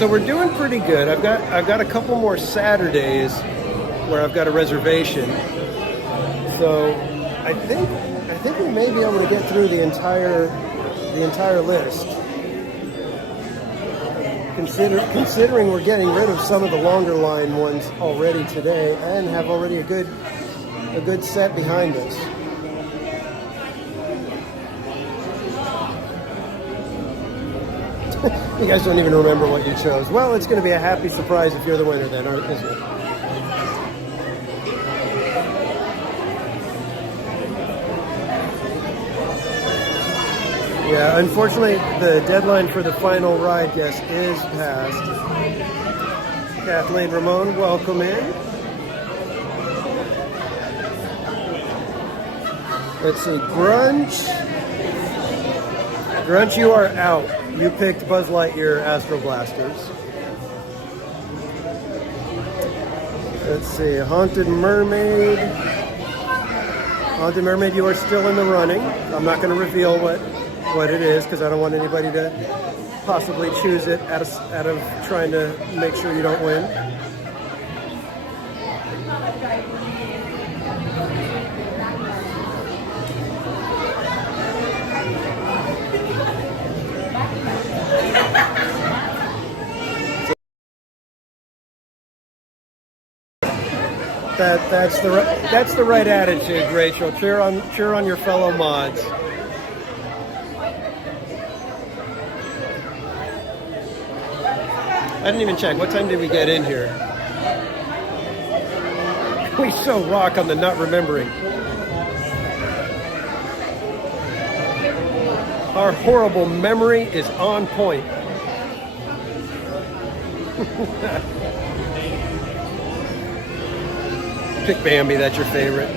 So we're doing pretty good. I've got a couple more Saturdays where I've got a reservation. So I think we may be able to get through the entire list. Considering we're getting rid of some of the longer line ones already today and have already a good set behind us. You guys don't even remember what you chose. Well, it's going to be a happy surprise if you're the winner then, isn't it? Yeah, unfortunately, the deadline for the final ride guess is passed. Kathleen Ramon, welcome in. Let's see, Grunge. Grunge, you are out. You picked Buzz Lightyear Astro Blasters. Let's see, Haunted Mermaid. Haunted Mermaid, you are still in the running. I'm not going to reveal what it is because I don't want anybody to possibly choose it out of trying to make sure you don't win. That's the right attitude, Rachel. Cheer on your fellow mods. I didn't even check. What time did we get in here? We so rock on the not remembering. Our horrible memory is on point. Pick Bambi, that's your favorite.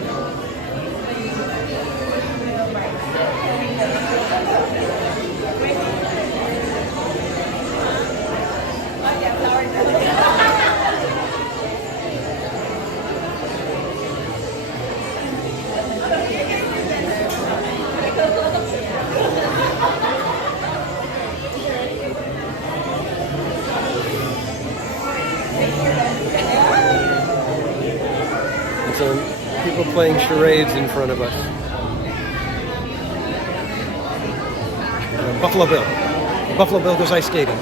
People playing charades in front of us. Buffalo Bill. Buffalo Bill goes ice skating.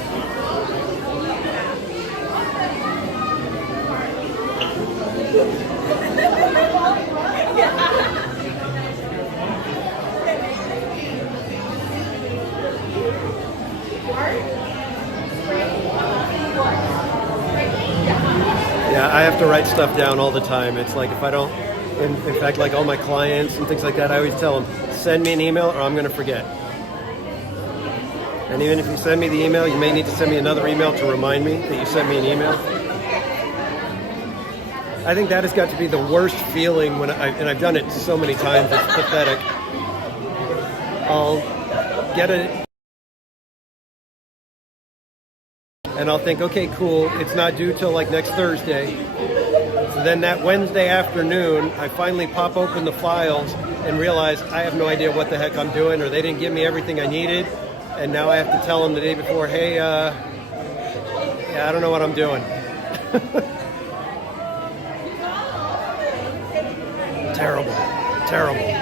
Yeah, I have to write stuff down all the time. It's like if I don't, in fact, like all my clients and things like that, I always tell them, send me an email or I'm going to forget. And even if you send me the email, you may need to send me another email to remind me that you sent me an email. I think that has got to be the worst feeling when and I've done it so many times, it's pathetic. I'll get it and I'll think, okay, cool, it's not due till like next Thursday. So then that Wednesday afternoon, I finally pop open the files and realize I have no idea what the heck I'm doing, or they didn't give me everything I needed. And now I have to tell them the day before, hey, yeah, I don't know what I'm doing. Terrible, terrible.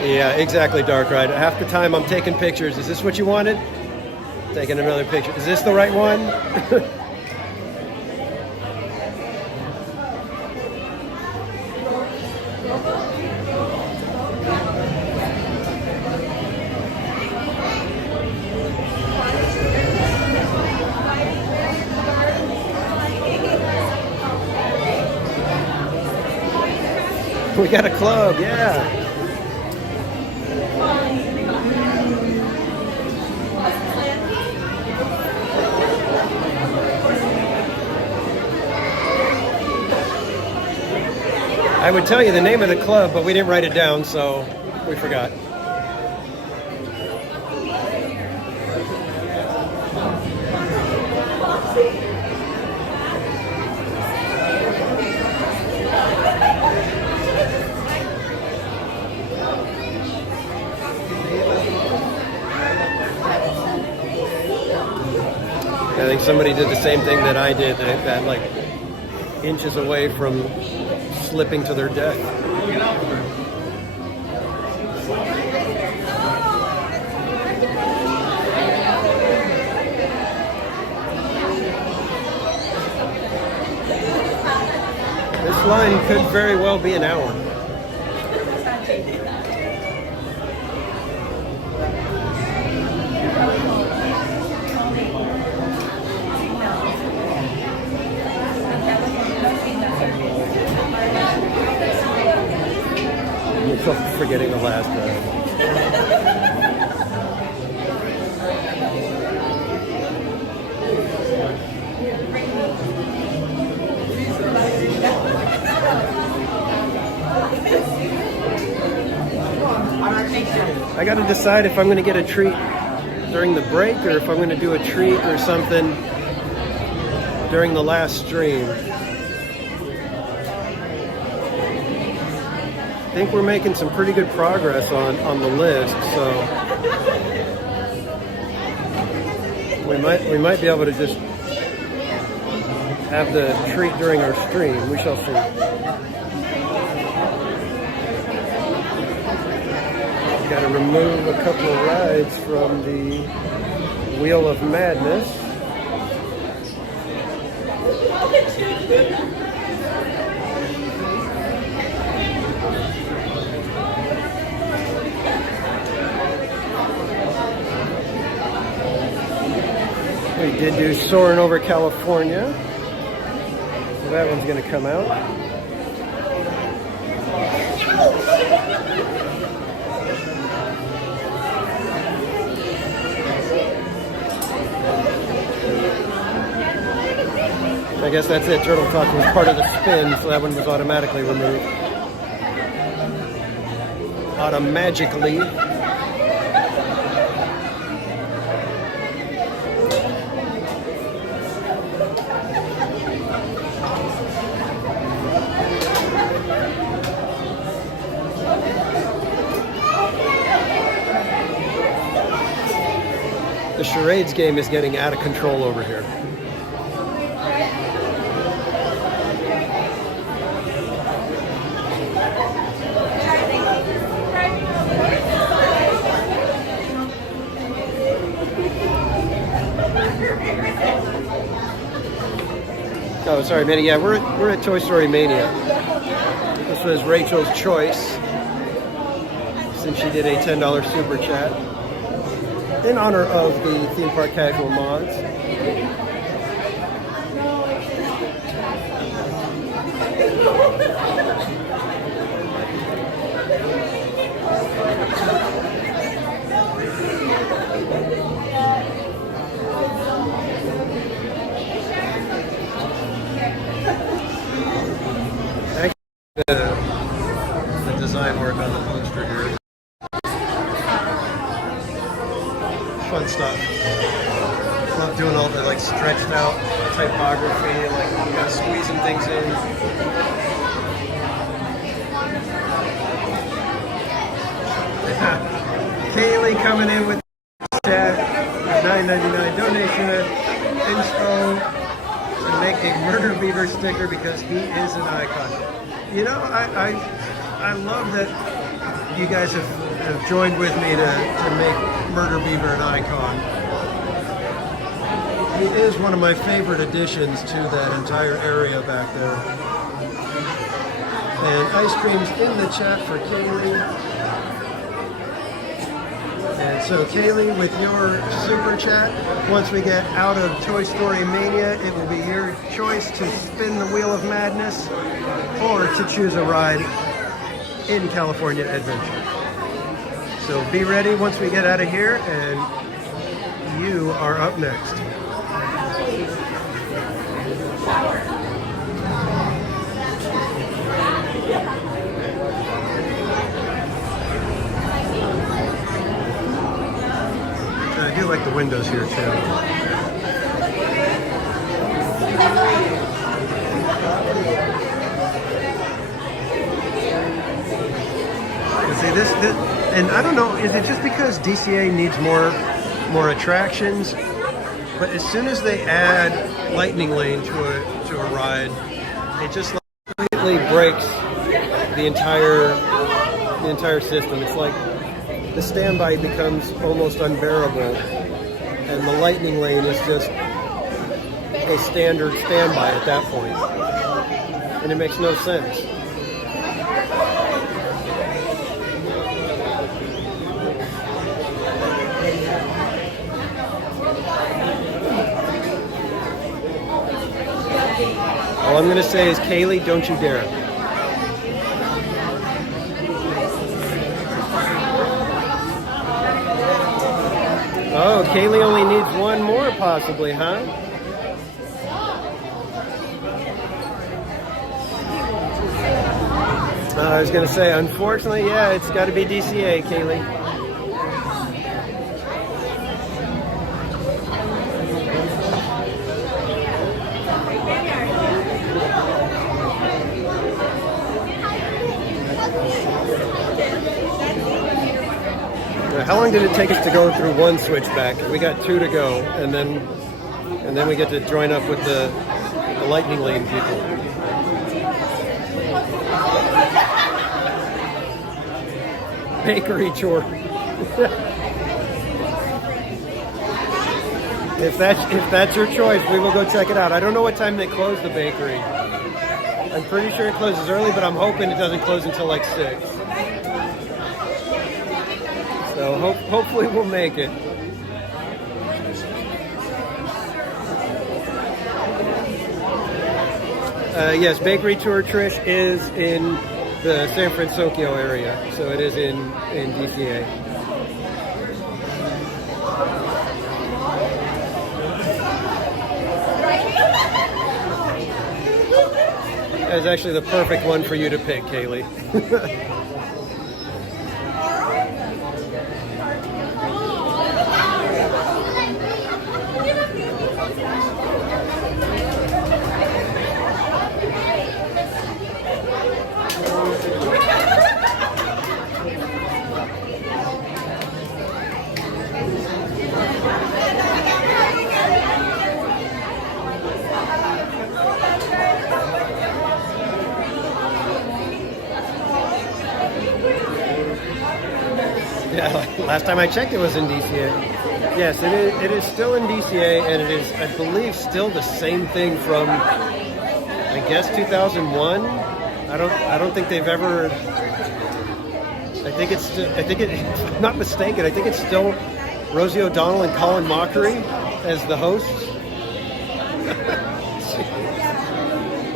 Yeah, exactly, Dark Ride. Half the time I'm taking pictures. Is this what you wanted? Taking another picture. Is this the right one? We got a club, yeah. I would tell you the name of the club, but we didn't write it down, so we forgot. I think somebody did the same thing that I did, that like inches away from slipping to their death. This line could very well be an hour. Forgetting the last I got to decide if I'm going to get a treat during the break or if I'm going to do a treat or something during the last stream. I think we're making some pretty good progress on the list, so we might be able to just have the treat during our stream. We shall see. Got to remove a couple of rides from the Wheel of Madness. We did do Soarin' over California. So that one's going to come out. I guess that's it. Turtle Talk was part of the spin, so that one was automatically removed. Automagically. The charades game is getting out of control over here. Oh, sorry, Mania. Yeah, we're at Toy Story Mania. This was Rachel's choice, since she did a $10 super chat in honor of the theme park casual mods. The design work on the poster here. Fun stuff. Love doing all the like stretched out typography, like squeezing things in. Kaylee coming in with chat, $9.99 donation at Inspo to make a Murder Beaver sticker because he is an icon. You know, I love that you guys have joined with me to make Murder Beaver an icon. He is one of my favorite additions to that entire area back there. And ice cream's in the chat for Kaylee. And so Kaylee, with your super chat, once we get out of Toy Story Mania, it will be your choice to spin the Wheel of Madness or to choose a ride in California Adventure. So be ready once we get out of here, and you are up next. like the windows here too. See this, and I don't know, is it just because DCA needs more attractions? But as soon as they add Lightning Lane to a ride, it just completely breaks the entire system. It's like the standby becomes almost unbearable, and the Lightning Lane is just a standard standby at that point, and it makes no sense. All I'm going to say is, Kaylee, don't you dare. Oh, Kaylee only needs one more, possibly, huh? I was going to say, unfortunately, yeah, it's got to be DCA, Kaylee. How long did it take us to go through one switchback? We got 2 to go, and then we get to join up with the Lightning Lane people. Bakery tour. If that's your choice, we will go check it out. I don't know what time they close the bakery. I'm pretty sure it closes early, but I'm hoping it doesn't close until like 6. So hopefully we'll make it. Yes, Bakery Tour, Trish, is in the San Francisco area, so it is in DCA. That's actually the perfect one for you to pick, Kaylee. Last time I checked, it was in DCA. Yes, it is still in DCA, and it is, I believe, still the same thing from, I guess, 2001. I don't think they've ever. If I'm not mistaken, I think it's still Rosie O'Donnell and Colin Mockery as the hosts.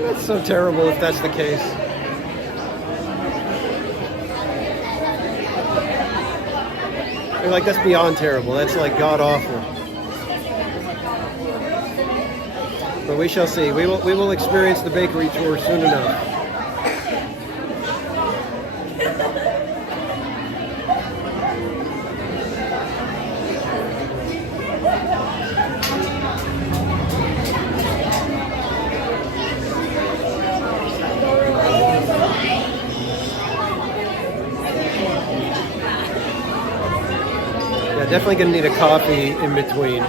That's so terrible if that's the case. Like, that's beyond terrible. That's like god awful. But we shall see. We will experience the bakery tour soon enough. Definitely going to need a coffee in between.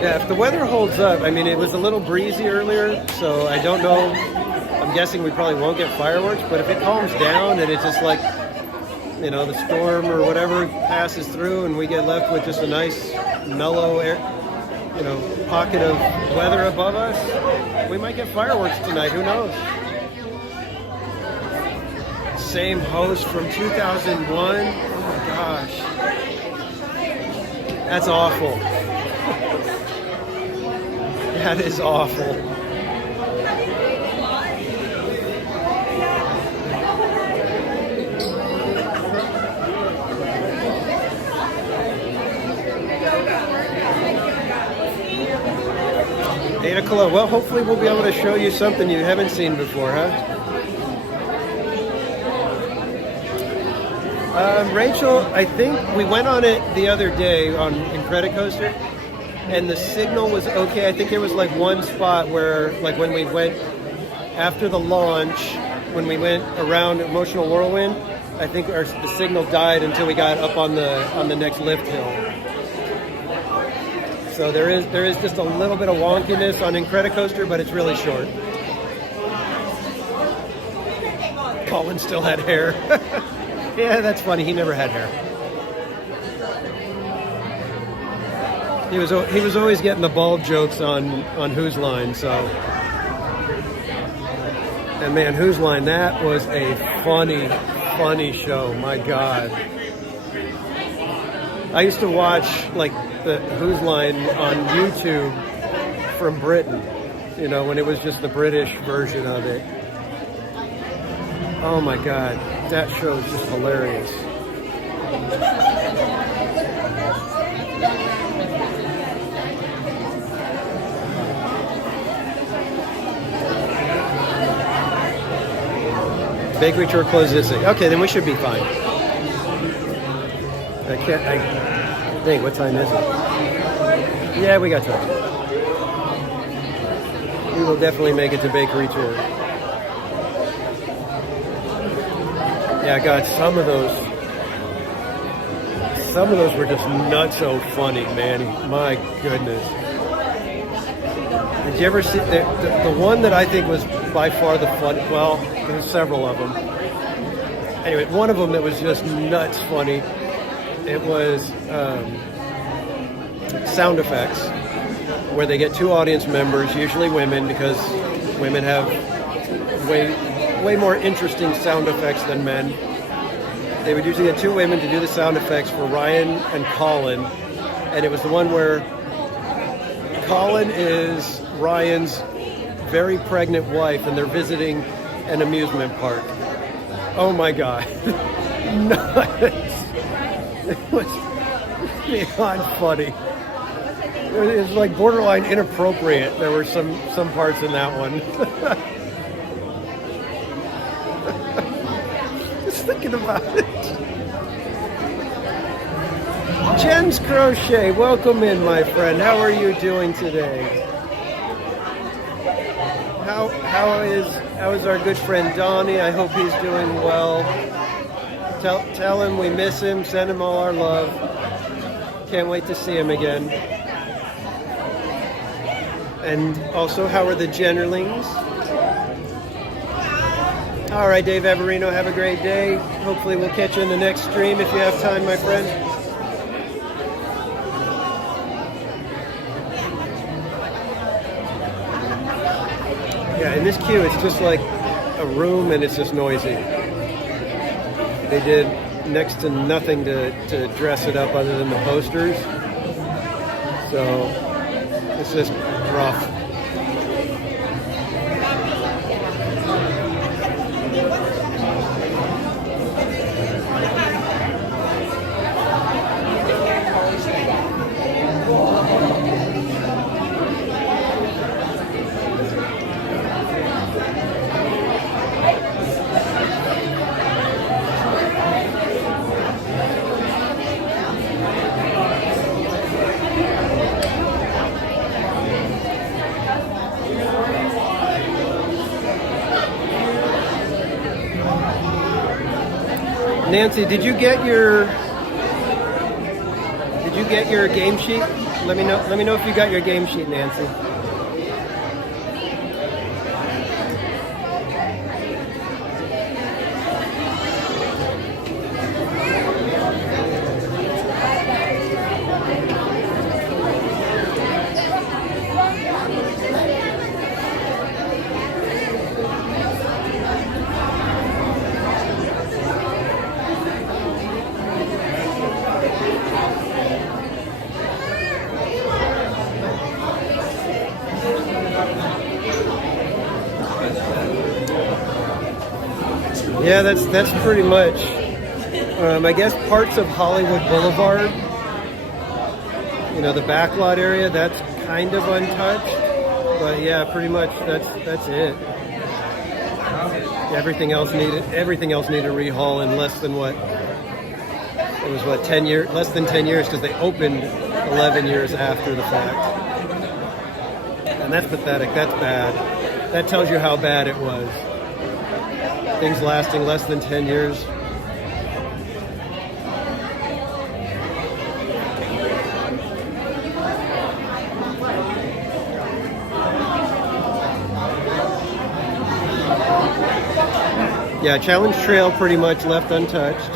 Yeah, if the weather holds up, I mean, it was a little breezy earlier, so I don't know. I'm guessing we probably won't get fireworks, but if it calms down and it's just like, you know, the storm or whatever passes through and we get left with just a nice mellow air, you know, pocket of weather above us, we might get fireworks tonight. Who knows? Same host from 2001. Oh my gosh. That's awful. That is awful. Well, hopefully we'll be able to show you something you haven't seen before, huh? Rachel, I think we went on it the other day on Incredicoaster, and the signal was okay. I think there was like one spot where, like when we went after the launch, when we went around Emotional Whirlwind, I think the signal died until we got up on the next lift hill. So there is just a little bit of wonkiness on Incredicoaster, but it's really short. Colin still had hair. Yeah, that's funny. He never had hair. He was always getting the bald jokes on Whose Line. So, and man, Whose Line, that was a funny show. My God, I used to watch like the Whose Line on YouTube from Britain. You know, when it was just the British version of it. Oh my God, that show is just hilarious. Bakery tour closes this thing. Okay, then we should be fine. I think, what time is it? Yeah, we got time. We will definitely make it to Bakery tour. Yeah, God, some of those were just not so funny, man. My goodness. Did you ever see the one that I think was by far the fun? Well, there's several of them. Anyway, one of them that was just nuts funny. It was sound effects, where they get two audience members, usually women, because women have way more interesting sound effects than men. They would usually get two women to do the sound effects for Ryan and Colin, and it was the one where Colin is Ryan's very pregnant wife, and they're visiting an amusement park. Oh my God. Nuts. It was beyond funny. It was like borderline inappropriate. There were some parts in that one. Just thinking about it. Jen's Crochet, welcome in, my friend. How are you doing today? How is our good friend Donnie? I hope he's doing well. Tell him we miss him. Send him all our love. Can't wait to see him again. And also, how are the Jennerlings? All right, Dave Everino, have a great day. Hopefully we'll catch you in the next stream if you have time, my friend. Yeah, in this queue, it's just like a room and it's just noisy. They did next to nothing to dress it up other than the posters. So it's just rough. Nancy, did you get your game sheet? Let me know if you got your game sheet, Nancy. Yeah, that's pretty much. I guess parts of Hollywood Boulevard, you know, the backlot area, that's kind of untouched. But yeah, pretty much that's it. Everything else needed rehaul in less than what, It was what, 10 years, less than 10 years, because they opened 11 years after the fact. And that's pathetic. That's bad. That tells you how bad it was. Things lasting less than 10 years. Yeah, Challenge Trail pretty much left untouched.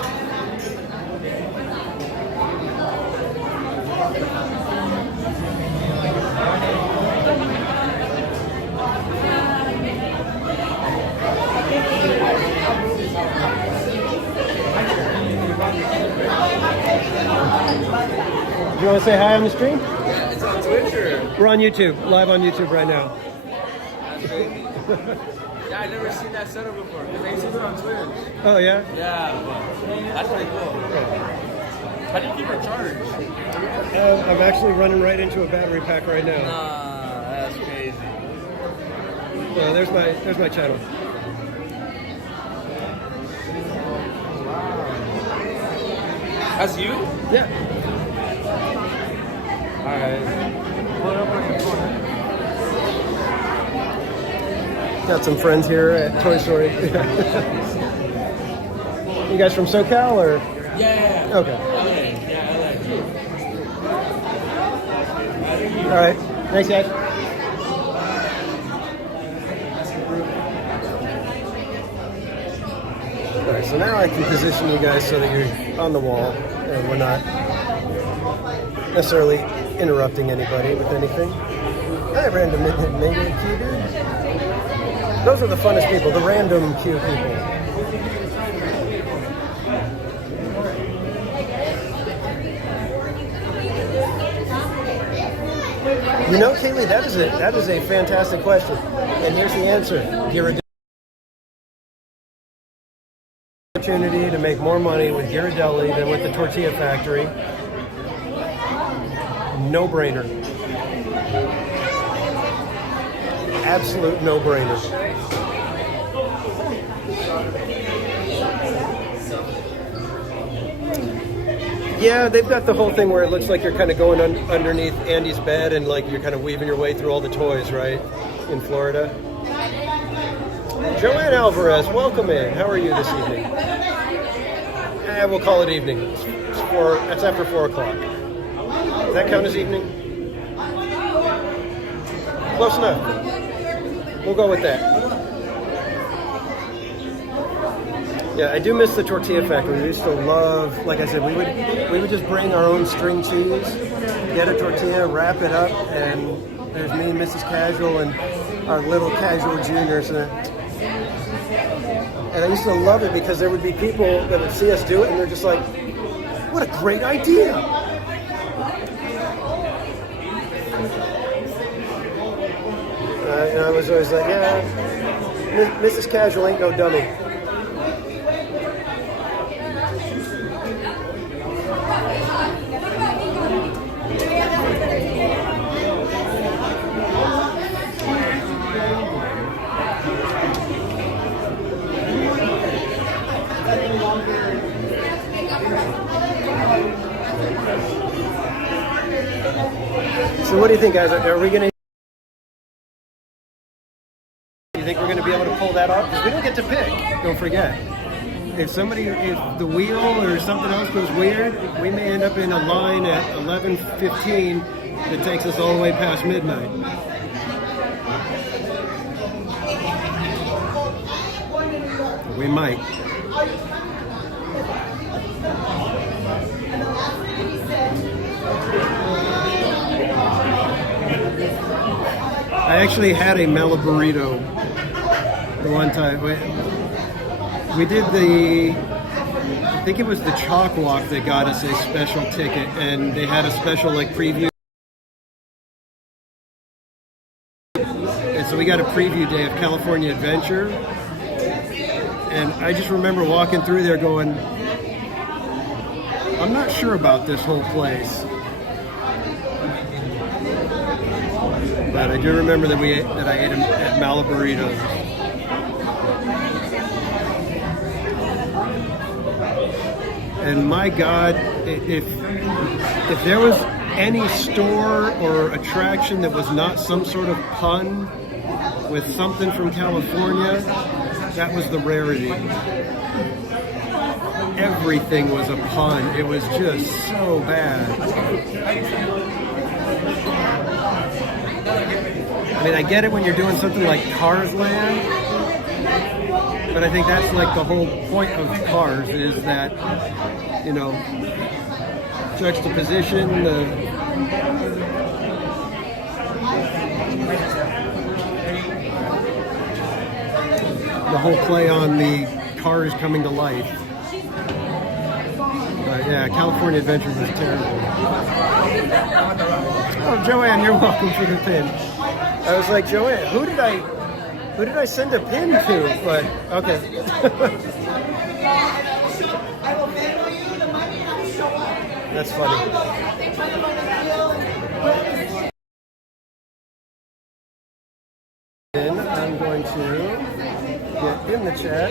Do you want to say hi on the stream? Yeah, it's on Twitch or? We're on YouTube, live on YouTube right now. That's crazy. Yeah, I never seen that setup before. Because I used to do it on Twitch. Oh, yeah? Yeah, but that's pretty cool. How do you keep it charged? I'm actually running right into a battery pack right now. Nah, that's crazy. There's my channel. That's you? Yeah. Alright. Got some friends here at Toy Story. You guys from SoCal or? Yeah. Okay. LA. Yeah, LA. All right. Thanks, guys. All right. So now I can position you guys so that you're on the wall and we're not necessarily interrupting anybody with anything. Hi, random Mania Q dude. Those are the funnest people, the random Q people. You know, Kaylee, that is a fantastic question. And here's the answer. Ghirardelli opportunity to make more money with Ghirardelli than with the tortilla factory. No-brainer. Absolute no-brainer. Yeah, they've got the whole thing where it looks like you're kind of going underneath Andy's bed and like you're kind of weaving your way through all the toys, right? In Florida. Joanne Alvarez, welcome in. How are you this evening? We'll call it evening. It's after 4 o'clock. Does that count as evening? Close enough. We'll go with that. Yeah, I do miss the tortilla factory. We used to love, like I said, we would just bring our own string cheese, get a tortilla, wrap it up, and there's me and Mrs. Casual and our little casual juniors. And I used to love it because there would be people that would see us do it and they're just like, what a great idea. And I was always like, yeah, Mrs. Casual ain't no dummy. So what do you think, guys? Are we going to... You think we're going to be able to pull that off? Because we don't get to pick, don't forget. If the wheel or something else goes weird, we may end up in a line at 11:15 that takes us all the way past midnight. We might. I actually had a Malaburrito the one time. We did I think it was the Chalk Walk that got us a special ticket, and they had a special preview. And so we got a preview day of California Adventure. And I just remember walking through there going, I'm not sure about this whole place. But I do remember that I ate them at Malaburritos. And my God, if there was any store or attraction that was not some sort of pun with something from California, that was the rarity. Everything was a pun. It was just so bad. I mean, I get it when you're doing something like Cars Land, but I think that's like the whole point of Cars is that, you know, juxtaposition, the whole play on the cars coming to life. But yeah, California Adventure was terrible. Oh, Joanne, you're welcome for the pin. I was like, Joanne, who did I send a pin to? But okay. That's funny. And I'm going to get in the chat.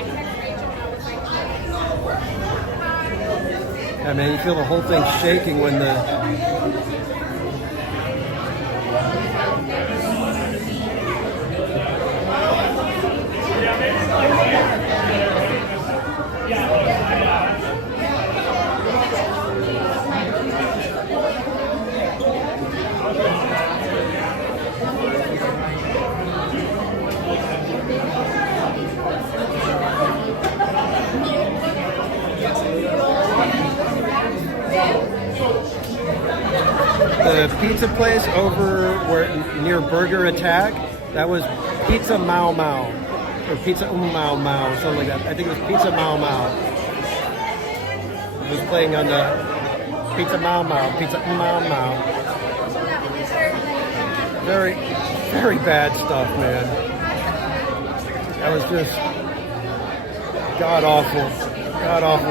Yeah, man, you feel the whole thing shaking when the pizza place over where near Burger Attack, that was Pizza Mau Mau or Pizza Mau Mau, something like that. I think it was Pizza Mau Mau. It was playing on the Pizza Mau Mau, Pizza Mau Mau. Very, very bad stuff, man. That was just god awful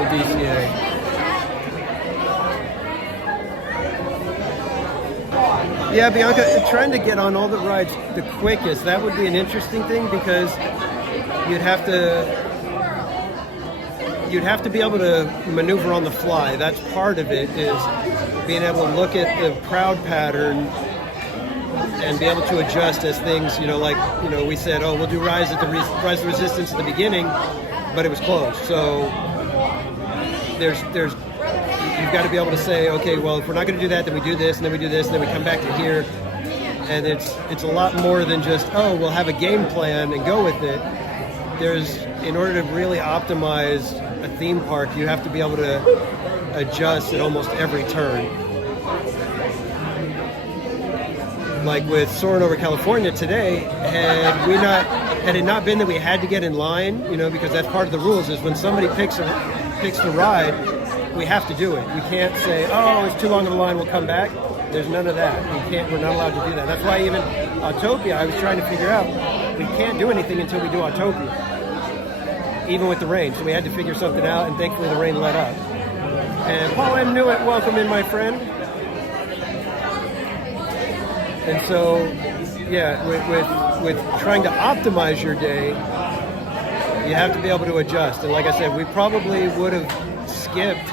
DCA. Yeah, Bianca, trying to get on all the rides the quickest, that would be an interesting thing because you'd have to be able to maneuver on the fly. That's part of it, is being able to look at the crowd pattern and be able to adjust as things, you know, like, you know, we said, oh, we'll do Rise of Resistance at the beginning, but it was closed. So you've got to be able to say, okay, well, if we're not going to do that, then we do this, and then we do this, and then we come back to here. And it's a lot more than just, oh, we'll have a game plan and go with it. In order to really optimize a theme park, you have to be able to adjust at almost every turn. Like with Soarin' over California today, had it not been that we had to get in line, you know, because that's part of the rules, is when somebody picks the ride, we have to do it. We can't say, oh, it's too long of a line, we'll come back. There's none of that. We're not allowed to do that. That's why even Autopia, I was trying to figure out, we can't do anything until we do Autopia, even with the rain. So we had to figure something out, and thankfully the rain let up. And Paul M. Newitt, welcome in, my friend. And so, yeah, with trying to optimize your day, you have to be able to adjust. And like I said, we probably would have skipped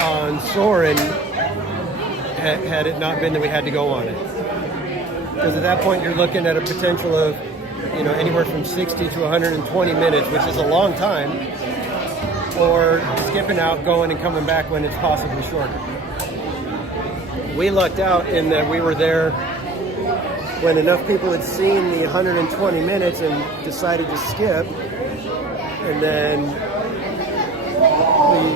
on Soarin' had it not been that we had to go on it. Because at that point, you're looking at a potential of, you know, anywhere from 60 to 120 minutes, which is a long time, or skipping out, going and coming back when it's possibly shorter. We lucked out in that we were there when enough people had seen the 120 minutes and decided to skip, and then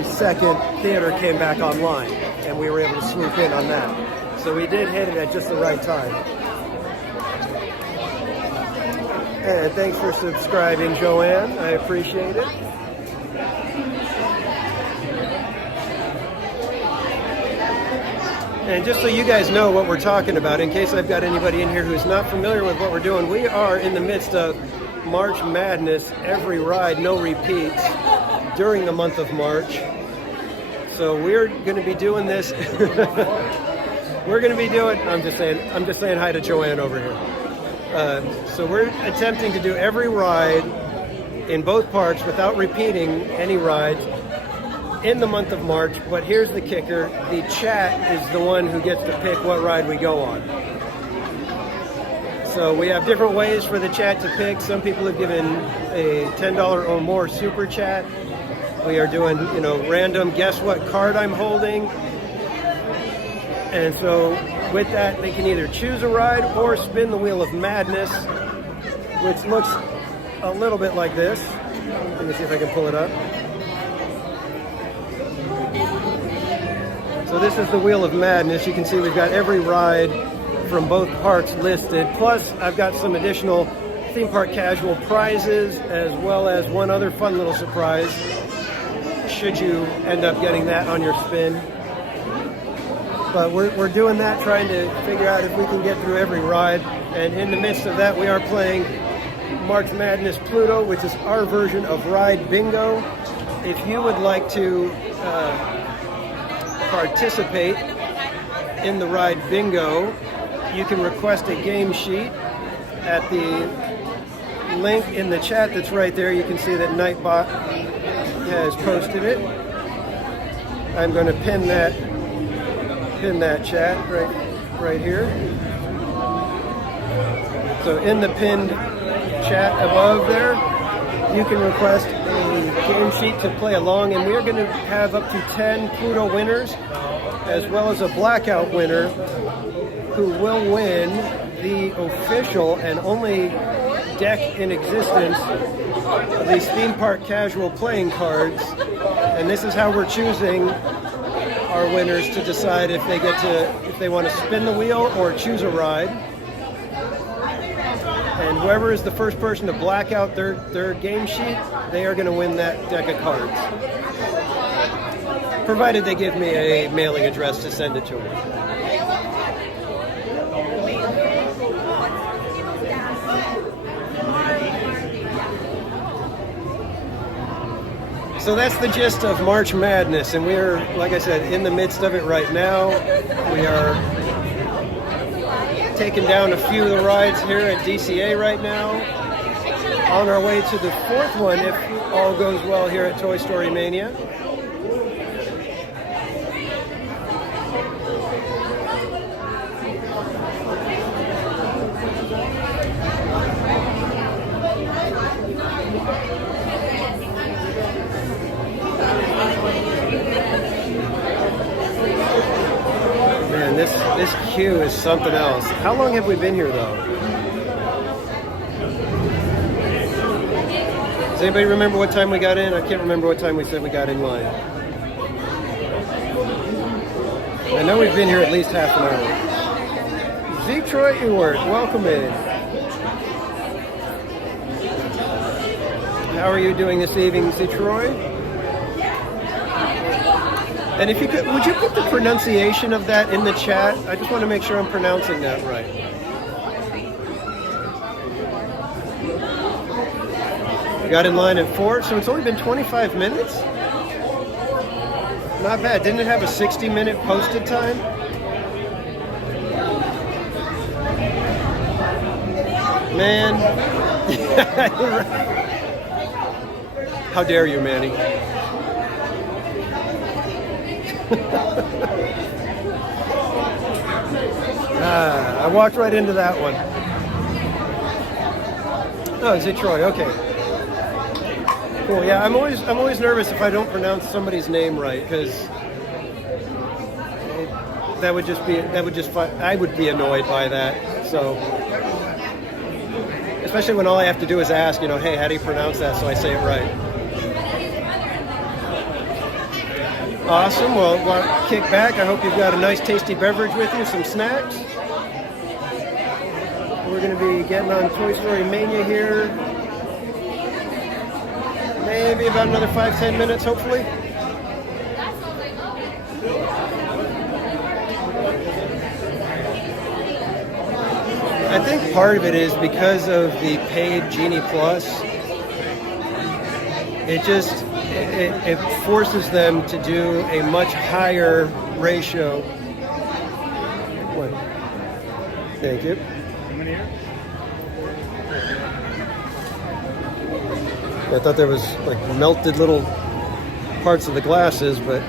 the second theater came back online, and we were able to swoop in on that. So we did hit it at just the right time. And thanks for subscribing, Joanne. I appreciate it. And just so you guys know what we're talking about, in case I've got anybody in here who's not familiar with what we're doing, we are in the midst of March Madness, every ride, no repeats, during the month of March. So we're going to be doing this. I'm just saying hi to Joanne over here. So we're attempting to do every ride in both parks without repeating any rides in the month of March, but here's the kicker. The chat is the one who gets to pick what ride we go on. So we have different ways for the chat to pick. Some people have given a $10 or more super chat. We are doing, random guess what card I'm holding. And so with that, they can either choose a ride or spin the Wheel of Madness, which looks a little bit like this. Let me see if I can pull it up. So this is the Wheel of Madness. You can see we've got every ride from both parks listed. Plus, I've got some additional theme park casual prizes, as well as one other fun little surprise, should you end up getting that on your spin. But we're doing that, trying to figure out if we can get through every ride. And in the midst of that, we are playing March Madness Pluto, which is our version of Ride Bingo. If you would like to participate in the Ride Bingo, you can request a game sheet at the link in the chat that's right there. You can see that Nightbot has posted it. I'm going to pin that chat right here. So in the pinned chat above there, you can request a game sheet to play along, and we're going to have up to 10 Pluto winners, as well as a Blackout winner, who will win the official and only deck in existence of these theme park casual playing cards. And this is how we're choosing our winners to decide if they want to spin the wheel or choose a ride. And whoever is the first person to black out their game sheet, they are going to win that deck of cards. Provided they give me a mailing address to send it to them. So that's the gist of March Madness, and we're, like I said, in the midst of it right now. We are taking down a few of the rides here at DCA right now. On our way to the fourth one, if all goes well here at Toy Story Mania. Man, this queue is something else. How long have we been here, though? Does anybody remember what time we got in? I can't remember what time we said we got in line. I know we've been here at least half an hour. Z. Troy Ewart, welcome in. How are you doing this evening, Z. Troy? And if you could, would you put the pronunciation of that in the chat? I just want to make sure I'm pronouncing that right. We got in line at 4, so it's only been 25 minutes? Not bad. Didn't it have a 60-minute posted time? Man. How dare you, Manny? I walked right into that one. Oh, is it Troy? Okay. Cool. Yeah, I'm always nervous if I don't pronounce somebody's name right, because I would be annoyed by that. So, especially when all I have to do is ask, hey, how do you pronounce that? So I say it right. Awesome. Well, kick back. I hope you've got a nice, tasty beverage with you, some snacks. We're going to be getting on Toy Story Mania here. Maybe about another 5-10 minutes, hopefully. I think part of it is because of the paid Genie Plus. It forces them to do a much higher ratio. What? Thank you. I thought there was like melted little parts of the glasses, but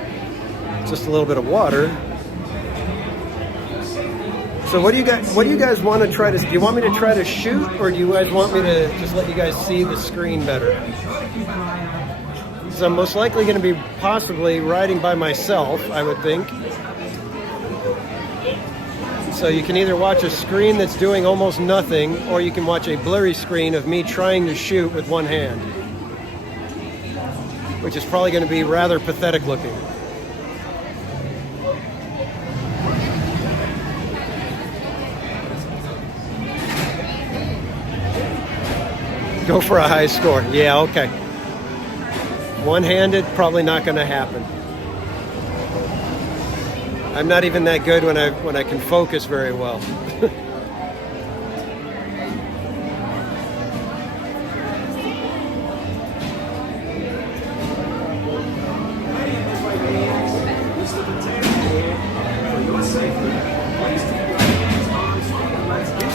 just a little bit of water. So what do you guys want to try to, do you want me to try to shoot, or do you guys want me to just let you guys see the screen better? So I'm most likely going to be possibly riding by myself, I would think. So you can either watch a screen that's doing almost nothing, or you can watch a blurry screen of me trying to shoot with one hand, which is probably going to be rather pathetic looking. Go for a high score. Yeah, okay. One-handed, probably not going to happen. I'm not even that good when I can focus very well.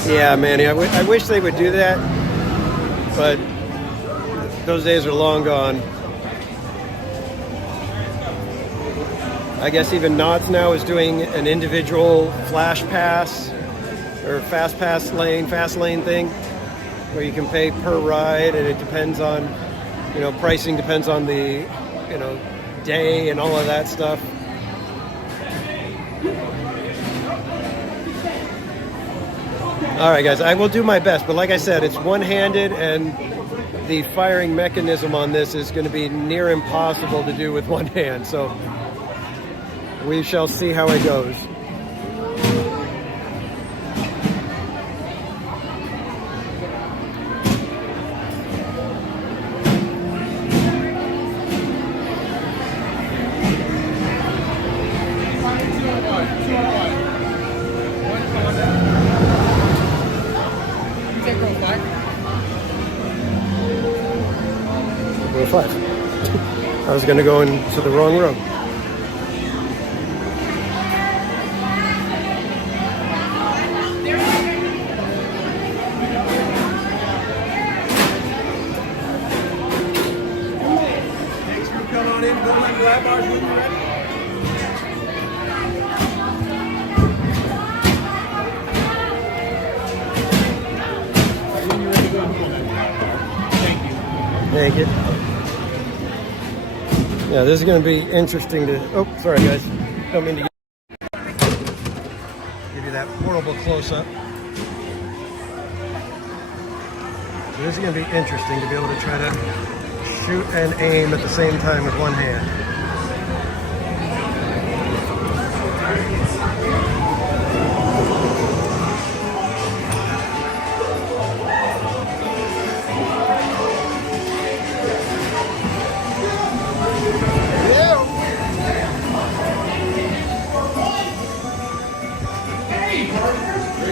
Yeah, Manny, I wish they would do that, but those days are long gone. I guess even Knott's now is doing an individual flash pass or fast lane thing where you can pay per ride, and it depends on, pricing depends on the, day and all of that stuff. All right, guys, I will do my best, but like I said, it's one-handed, and the firing mechanism on this is going to be near impossible to do with one hand, so we shall see how it goes. Row 5. I was going to go into the wrong row. Thank you. Yeah, this is going to be interesting to... Oh, sorry, guys. Don't mean to give you that horrible close-up. So this is going to be interesting to be able to try to shoot and aim at the same time with one hand.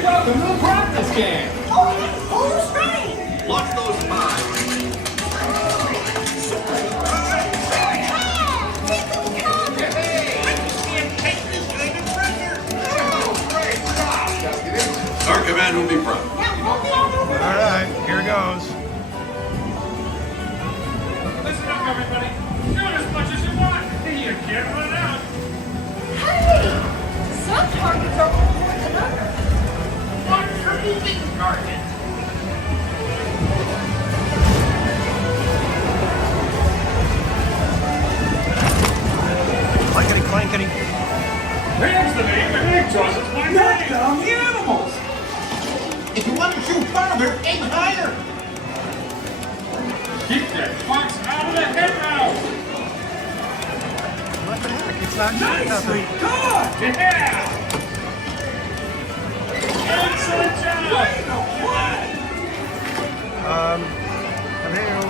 Welcome to the practice game. Oh, who's right? Watch those mines. Our command will be proud. All right, here goes. Listen up, everybody. Shoot as much as you want. You can't run out. Hey, some targets are more than others. What are you thinking, target? Clankety, clankety. Here's the name that Nick chose as my name. Down the animals. If you want to shoot farther, aim higher. Keep that fox out of the head route. What the heck? It's not Nicely done. Yeah. Excellent job. Way to play. Hello.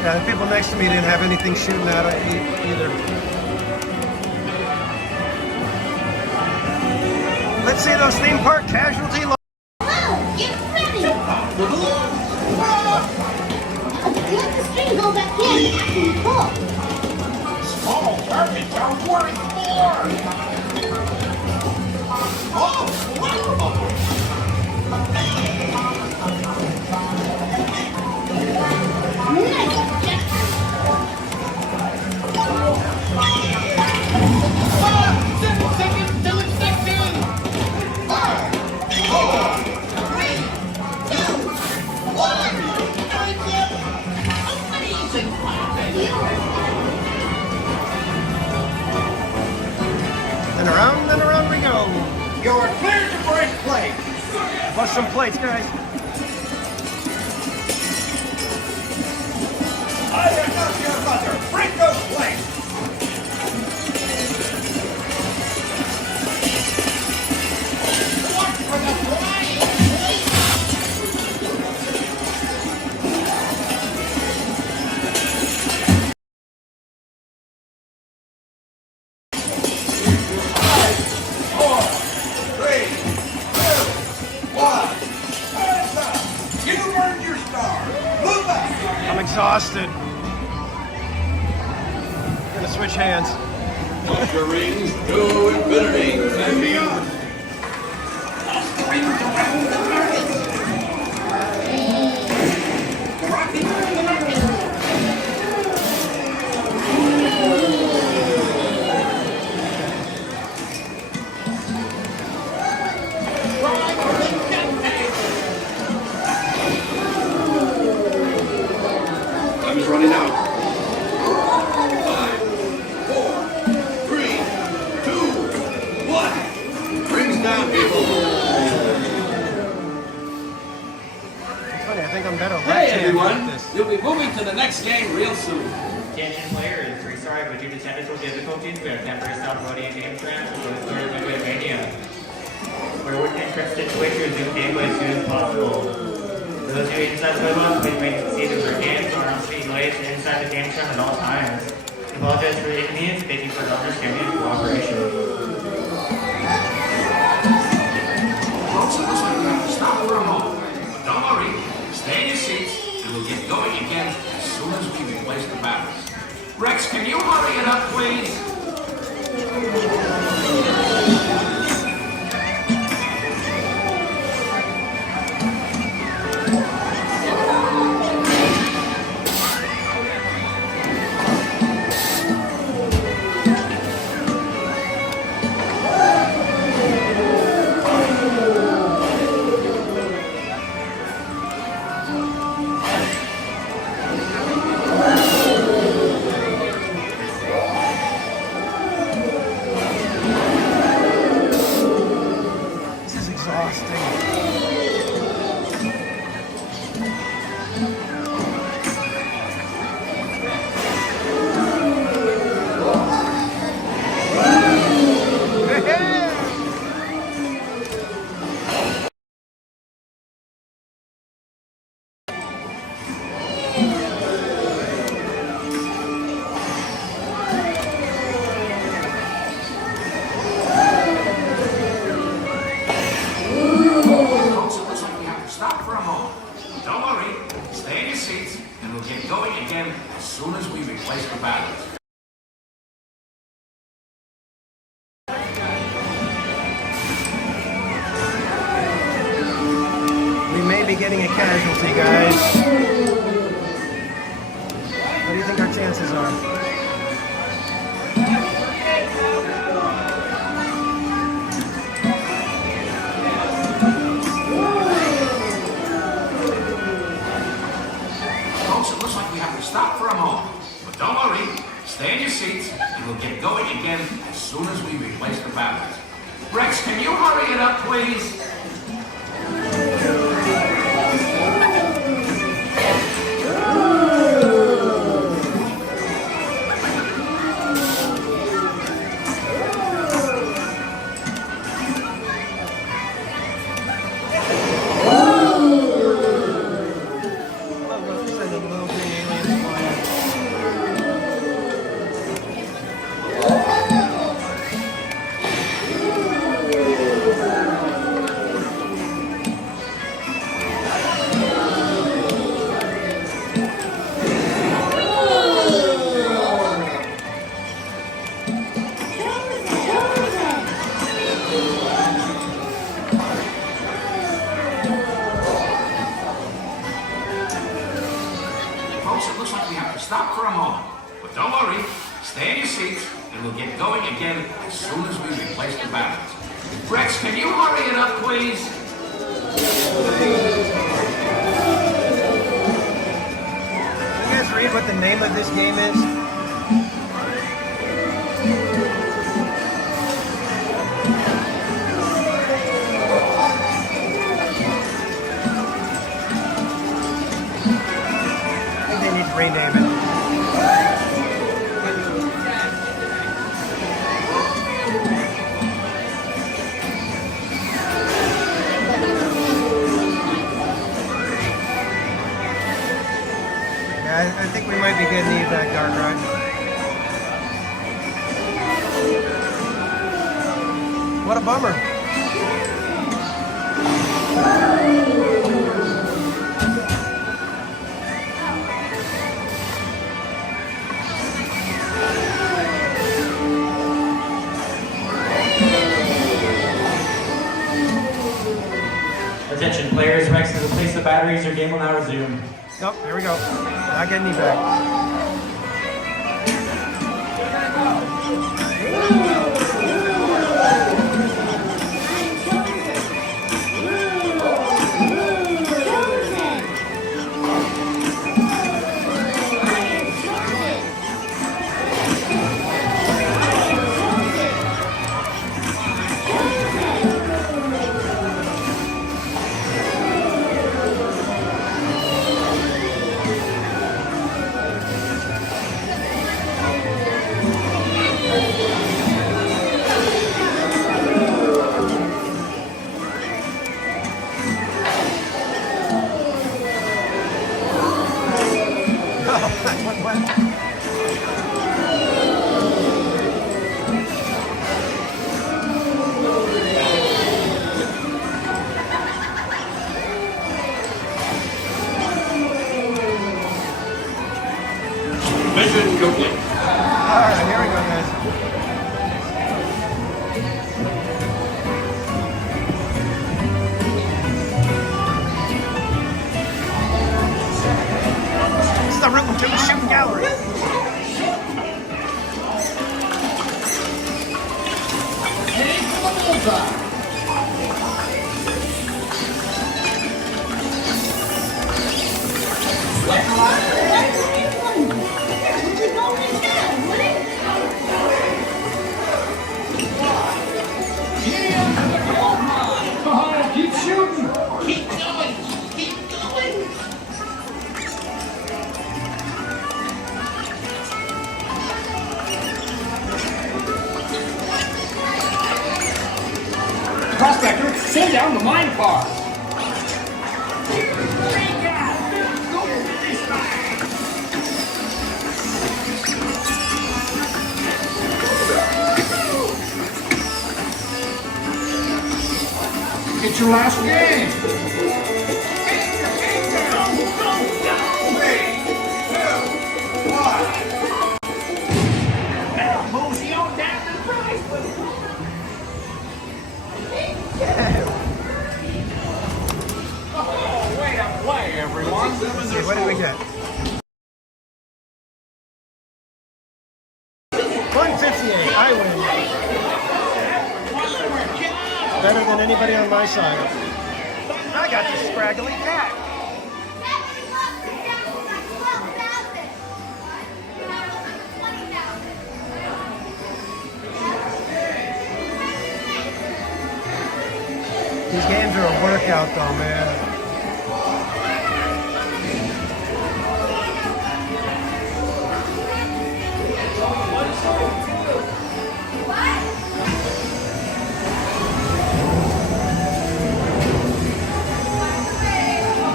Yeah, the people next to me didn't have anything shooting at it either. Let's see those theme park casualty logos. Oh, get ready. Let the string go back in. Pull. Small targets are worth more. Oh, wow. Plus some plates, guys. I have not your mother. Break those plates. What for the flying? I'm exhausted. I'm gonna switch hands. Toss your rings to infinity and beyond. Time is running out. 5, 4, 3, 2, 1. Rings down, people. It's funny, I think I'm better Hey, left-handed everyone. with this. You'll be moving to the next game real soon. Canyon player is 3-star, but due to technical difficulties, we have temporary stop voting and game transfer for the story of Mania. We're working on current situation to resume gameplay as soon as possible. For those of you inside the playbook, please make the seat of your hands or on speed blades inside the game trim at all times. We apologize for the inconvenience, thank you for your understanding and cooperation. Folks, it looks like we have to stop for a moment. But don't worry, stay in your seats, and we'll get going again as soon as we replace the batteries. Rex, can you hurry it up, please? This is exhausting. Folks, it looks like we have to stop for a moment. Don't worry, stay in your seats, and we'll get going again as soon as we replace the batteries. We may be getting a casualty, guys. What do you think our chances are? Folks, it looks like we have to stop for a moment. But don't worry, stay in your seats, and we'll get going again as soon as we replace the batteries. Rex, can you hurry it up, please? Folks, it looks like we have to stop for a moment. But don't worry, stay in your seats, and we'll get going again as soon as we replace the batteries. Rex, can you hurry it up, please? Can you guys read what the name of this game is? What a bummer. Attention players, Rex has replaced the batteries. Your game will now resume. Oh, here we go. Not getting any back. Mission complete. Alright, here we go, guys. It's the room to the shooting gallery. Keep shooting. Keep going. Keep going. Prospector, send down the mine car. It's your last game. Mosey on down to the prize booth. Oh, way to play, everyone. What did we get? 158. I win. Better than anybody on my side. I got the scraggly cat. These games are a workout though, man.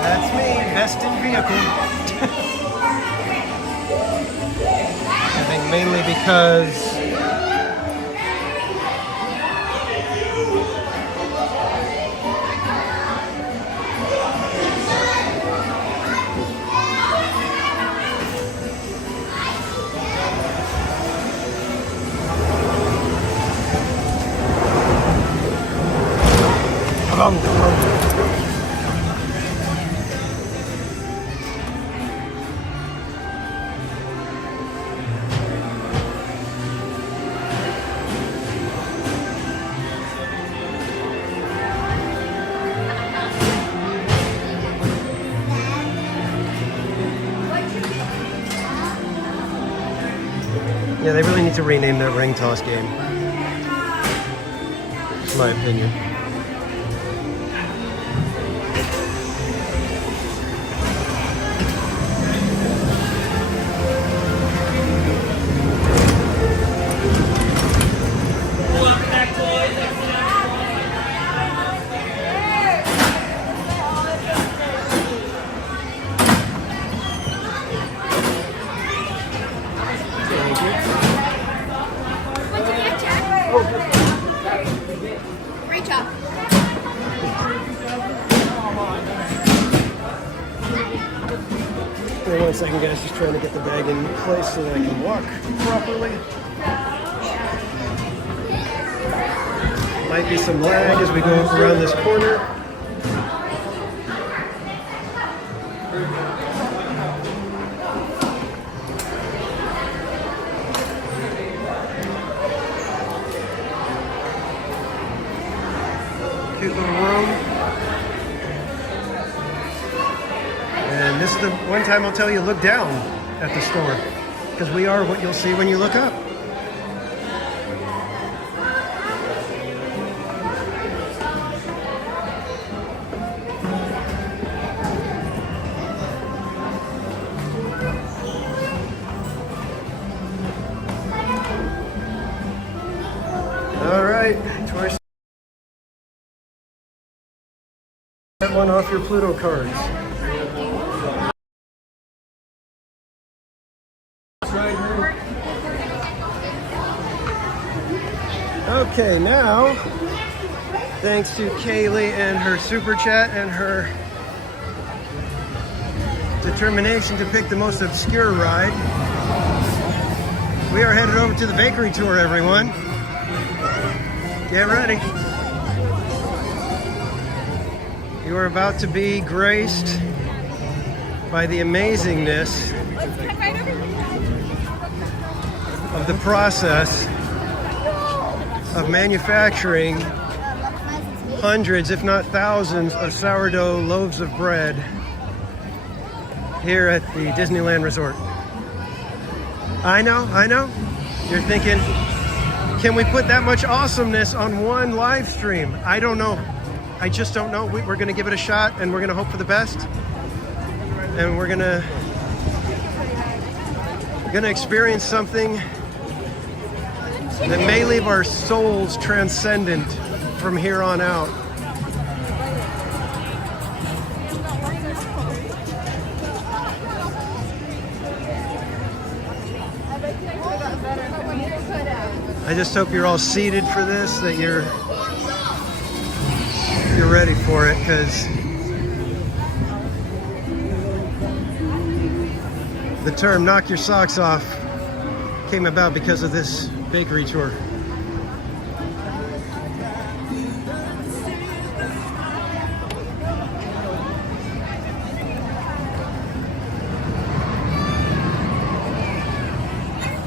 That's me, best in vehicle. I think mainly because yeah, they really need to rename that ring toss game. That's my opinion. second, guys. Just trying to get the bag in place so that I can walk properly. Might be some lag as we go around this corner. Cute little room. And this is the one time I'll tell you, look down at the store, because we are what you'll see when you look up. All right, Toy That one off your PLUTO cards. Okay, now, thanks to Kaylee and her super chat and her determination to pick the most obscure ride, we are headed over to the bakery tour, everyone. Get ready. You are about to be graced by the amazingness of the process of manufacturing hundreds, if not thousands, of sourdough loaves of bread here at the Disneyland Resort. I know. You're thinking, can we put that much awesomeness on one live stream? I don't know. I just don't know. We're going to give it a shot, and we're going to hope for the best. And we're going to experience something that may leave our souls transcendent from here on out. I just hope you're all seated for this, that you're ready for it, because the term "knock your socks off" came about because of this bakery tour.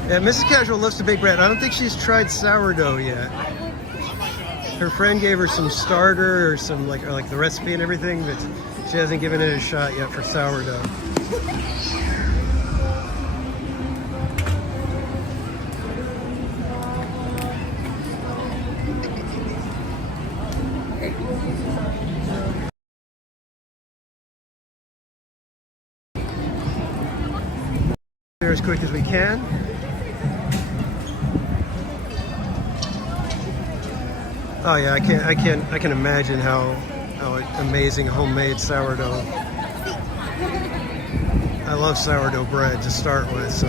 Yeah, Mrs. Casual loves to bake bread. I don't think she's tried sourdough yet. Her friend gave her some starter or some like the recipe and everything, but she hasn't given it a shot yet for sourdough. As quick as we can. Oh yeah, I can imagine how amazing homemade sourdough. I love sourdough bread to start with, so.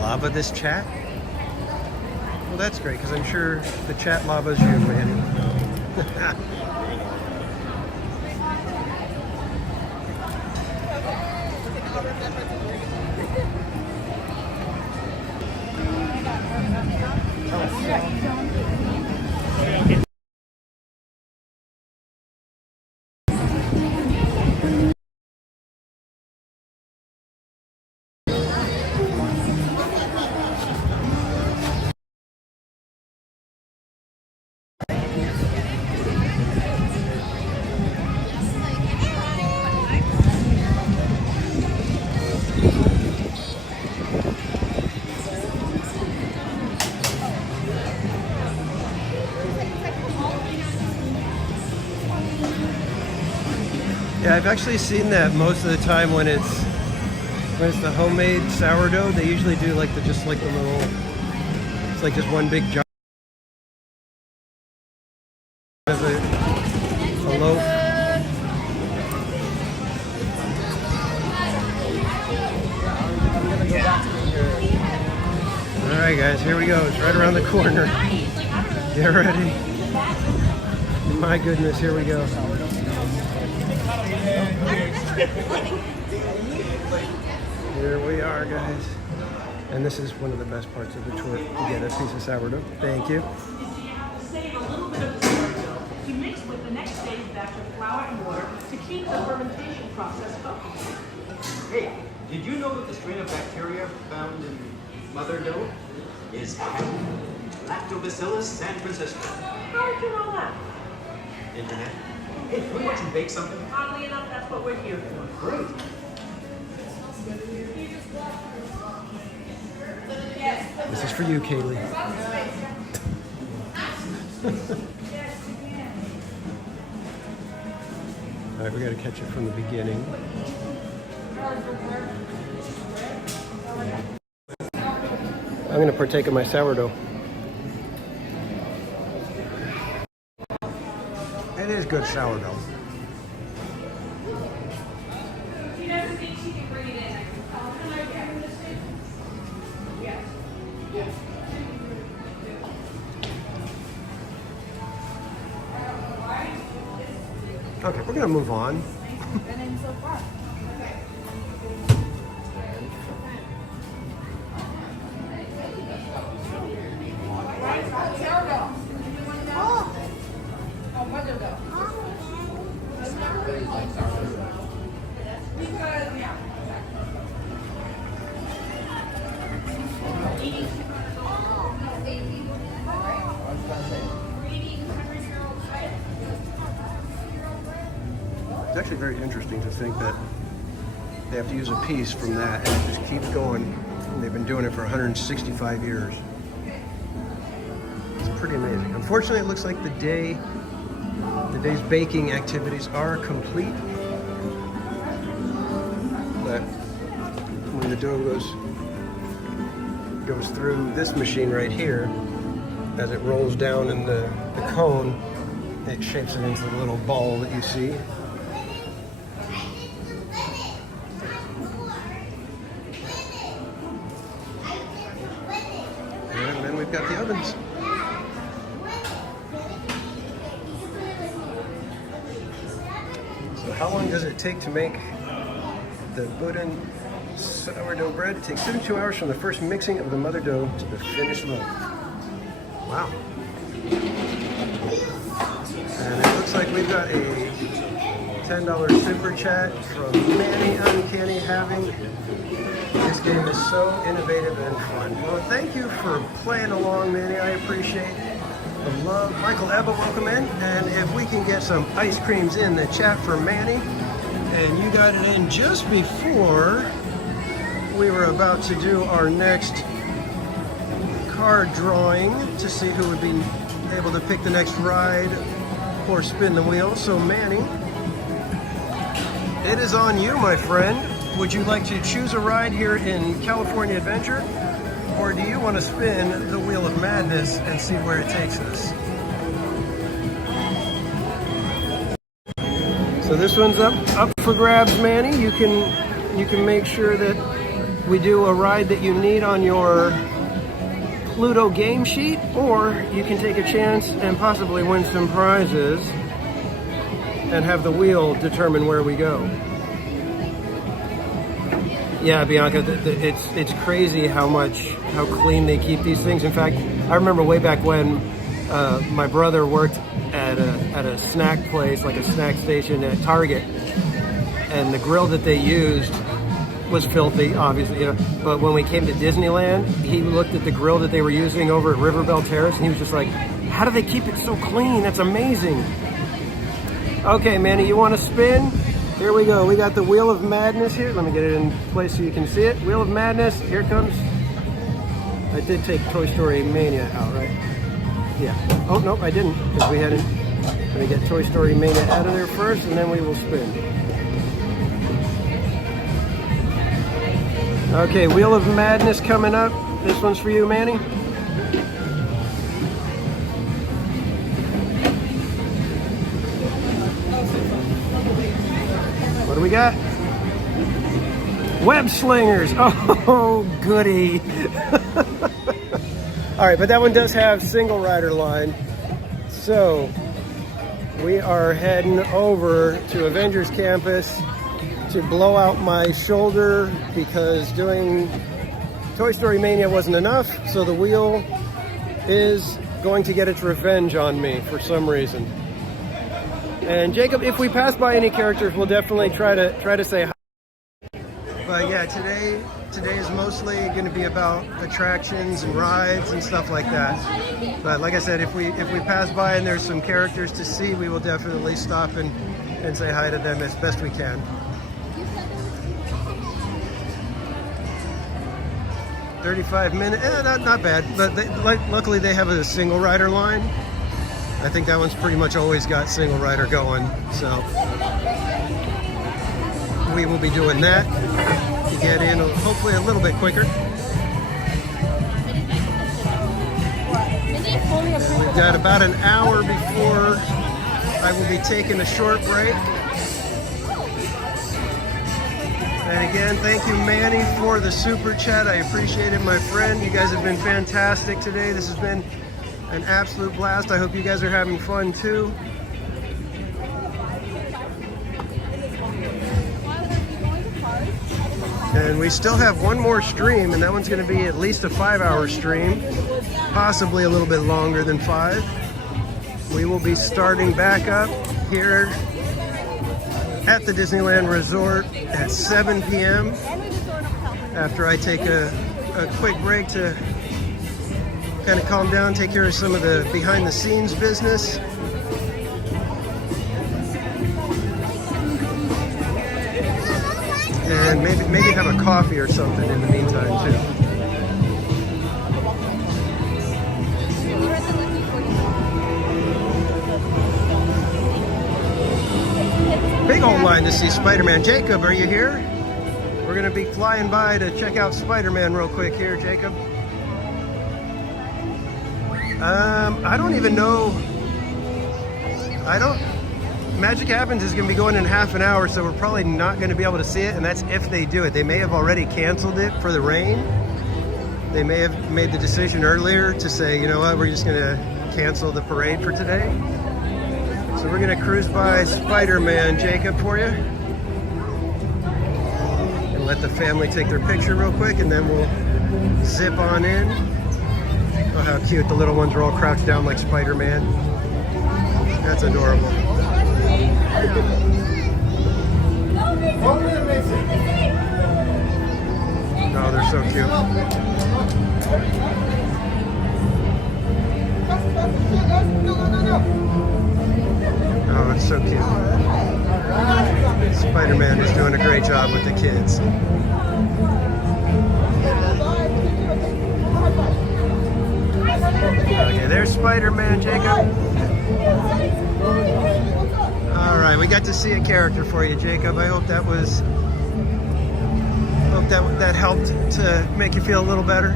Lava this chat? Well, that's great, because I'm sure the chat lavas you anyway. I've actually seen that most of the time when it's the homemade sourdough. They usually do like the little, it's like just one big jar of a loaf. All right, guys, here we go. It's right around the corner. Get ready. My goodness, here we go. Here we are, guys. And this is one of the best parts of the tour. You get a piece of sourdough. Thank you. Save a little bit of sourdough to mix with the next day's batch of flour and water to keep the fermentation process focused. Hey, did you know that the strain of bacteria found in mother dough is Lactobacillus San Francisco? How did you know that? Internet. Hey, can we watch you bake something? Oddly enough, that's what we're here for. Great. This is for you, Kaylee. All right, we got to catch it from the beginning. I'm going to partake of my sourdough. It is good sourdough. Okay, we're going to move on. It's actually very interesting to think that they have to use a piece from that and it just keeps going. And they've been doing it for 165 years. It's pretty amazing. Unfortunately, it looks like the day's baking activities are complete. But when the dough goes through this machine right here, as it rolls down in the cone, it shapes it into the little ball that you see. And then we've got the ovens. So how long does it take to make the Boudin sourdough bread? It takes 72 hours from the first mixing of the mother dough to the finished loaf. Wow. And it looks like we've got a $10 super chat from Manny Uncanny Having. This game is so innovative and fun. Well, thank you for playing along, Manny. I appreciate the love. Michael Ebba, welcome in. And if we can get some ice creams in the chat for Manny. And you got it in just before we were about to do our next card drawing to see who would be able to pick the next ride or spin the wheel. So Manny, it is on you, my friend. Would you like to choose a ride here in California Adventure, or do you want to spin the Wheel of Madness and see where it takes us? So this one's up for grabs, Manny. You can make sure that we do a ride that you need on your PLUTO game sheet, or you can take a chance and possibly win some prizes and have the wheel determine where we go. Yeah, Bianca, it's crazy how clean they keep these things. In fact, I remember way back when my brother worked at a snack place, like a snack station at Target, and the grill that they used was filthy, obviously, you know. But when we came to Disneyland, he looked at the grill that they were using over at Riverbell Terrace, and he was just like, "How do they keep it so clean? That's amazing." Okay, Manny, you want to spin? Here we go. We got the Wheel of Madness here. Let me get it in place so you can see it. Wheel of Madness, here it comes. I did take Toy Story Mania out, right? Yeah. Oh, no, I didn't, because we hadn't. Let me get Toy Story Mania out of there first, and then we will spin. Okay, Wheel of Madness coming up. This one's for you, Manny. What do we got? Web Slingers. Oh, goody. All right, but that one does have single rider line. So we are heading over to Avengers Campus to blow out my shoulder because doing Toy Story Mania wasn't enough. So the wheel is going to get its revenge on me for some reason. And Jacob, if we pass by any characters, we'll definitely try to say hi. But yeah, today is mostly going to be about attractions and rides and stuff like that. But like I said, if we pass by and there's some characters to see, we will definitely stop and say hi to them as best we can. 35 minutes, not bad. But luckily they have a single rider line. I think that one's pretty much always got single rider going, so we will be doing that to get in hopefully a little bit quicker. We've got about an hour before I will be taking a short break. And again, thank you, Manny, for the super chat. I appreciate it, my friend. You guys have been fantastic today. This has been an absolute blast. I hope you guys are having fun too. And we still have one more stream, and that one's going to be at least a 5-hour stream, possibly a little bit longer than 5. We will be starting back up here at the Disneyland Resort at 7 p.m. after I take a quick break to kind of calm down, take care of some of the behind the scenes business. And maybe have a coffee or something in the meantime too. Big old line to see Spider-Man. Jacob, are you here? We're gonna be flying by to check out Spider-Man real quick here, Jacob. I don't even know. Magic Happens is going to be going in half an hour, so we're probably not going to be able to see it, and that's if they do it. They may have already canceled it for the rain. They may have made the decision earlier to say, you know what, we're just going to cancel the parade for today. So we're going to cruise by Spider-Man, Jacob, for you. And let the family take their picture real quick, and then we'll zip on in. Oh, how cute. The little ones are all crouched down like Spider-Man. That's adorable. Oh, they're so cute. Oh, it's so cute. Spider-Man is doing a great job with the kids. Okay, there's Spider-Man, Jacob. All right, we got to see a character for you, Jacob. I hope that helped to make you feel a little better.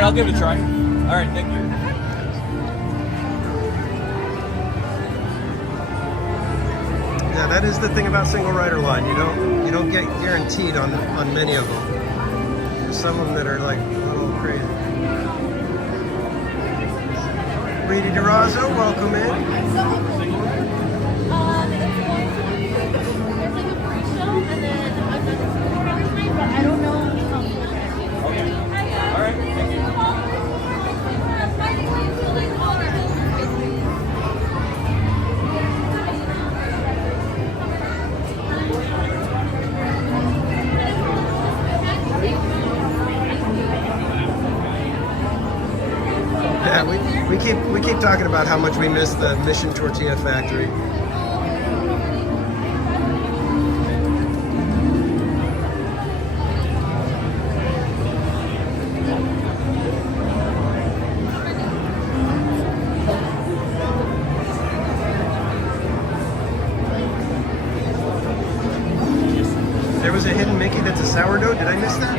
I'll give it a try. All right, thank you. Yeah, that is the thing about single rider line. You don't get guaranteed on many of them. There's some of them that are like a little crazy. Lady DeRozzo, welcome in. It's going to be, there's like a pre-show and then another performance night, but I don't know how full that is. Okay. All right. Thank you. Yeah, we keep talking about how much we miss the Mission Tortilla Factory. There was a hidden Mickey that's a sourdough. Did I miss that?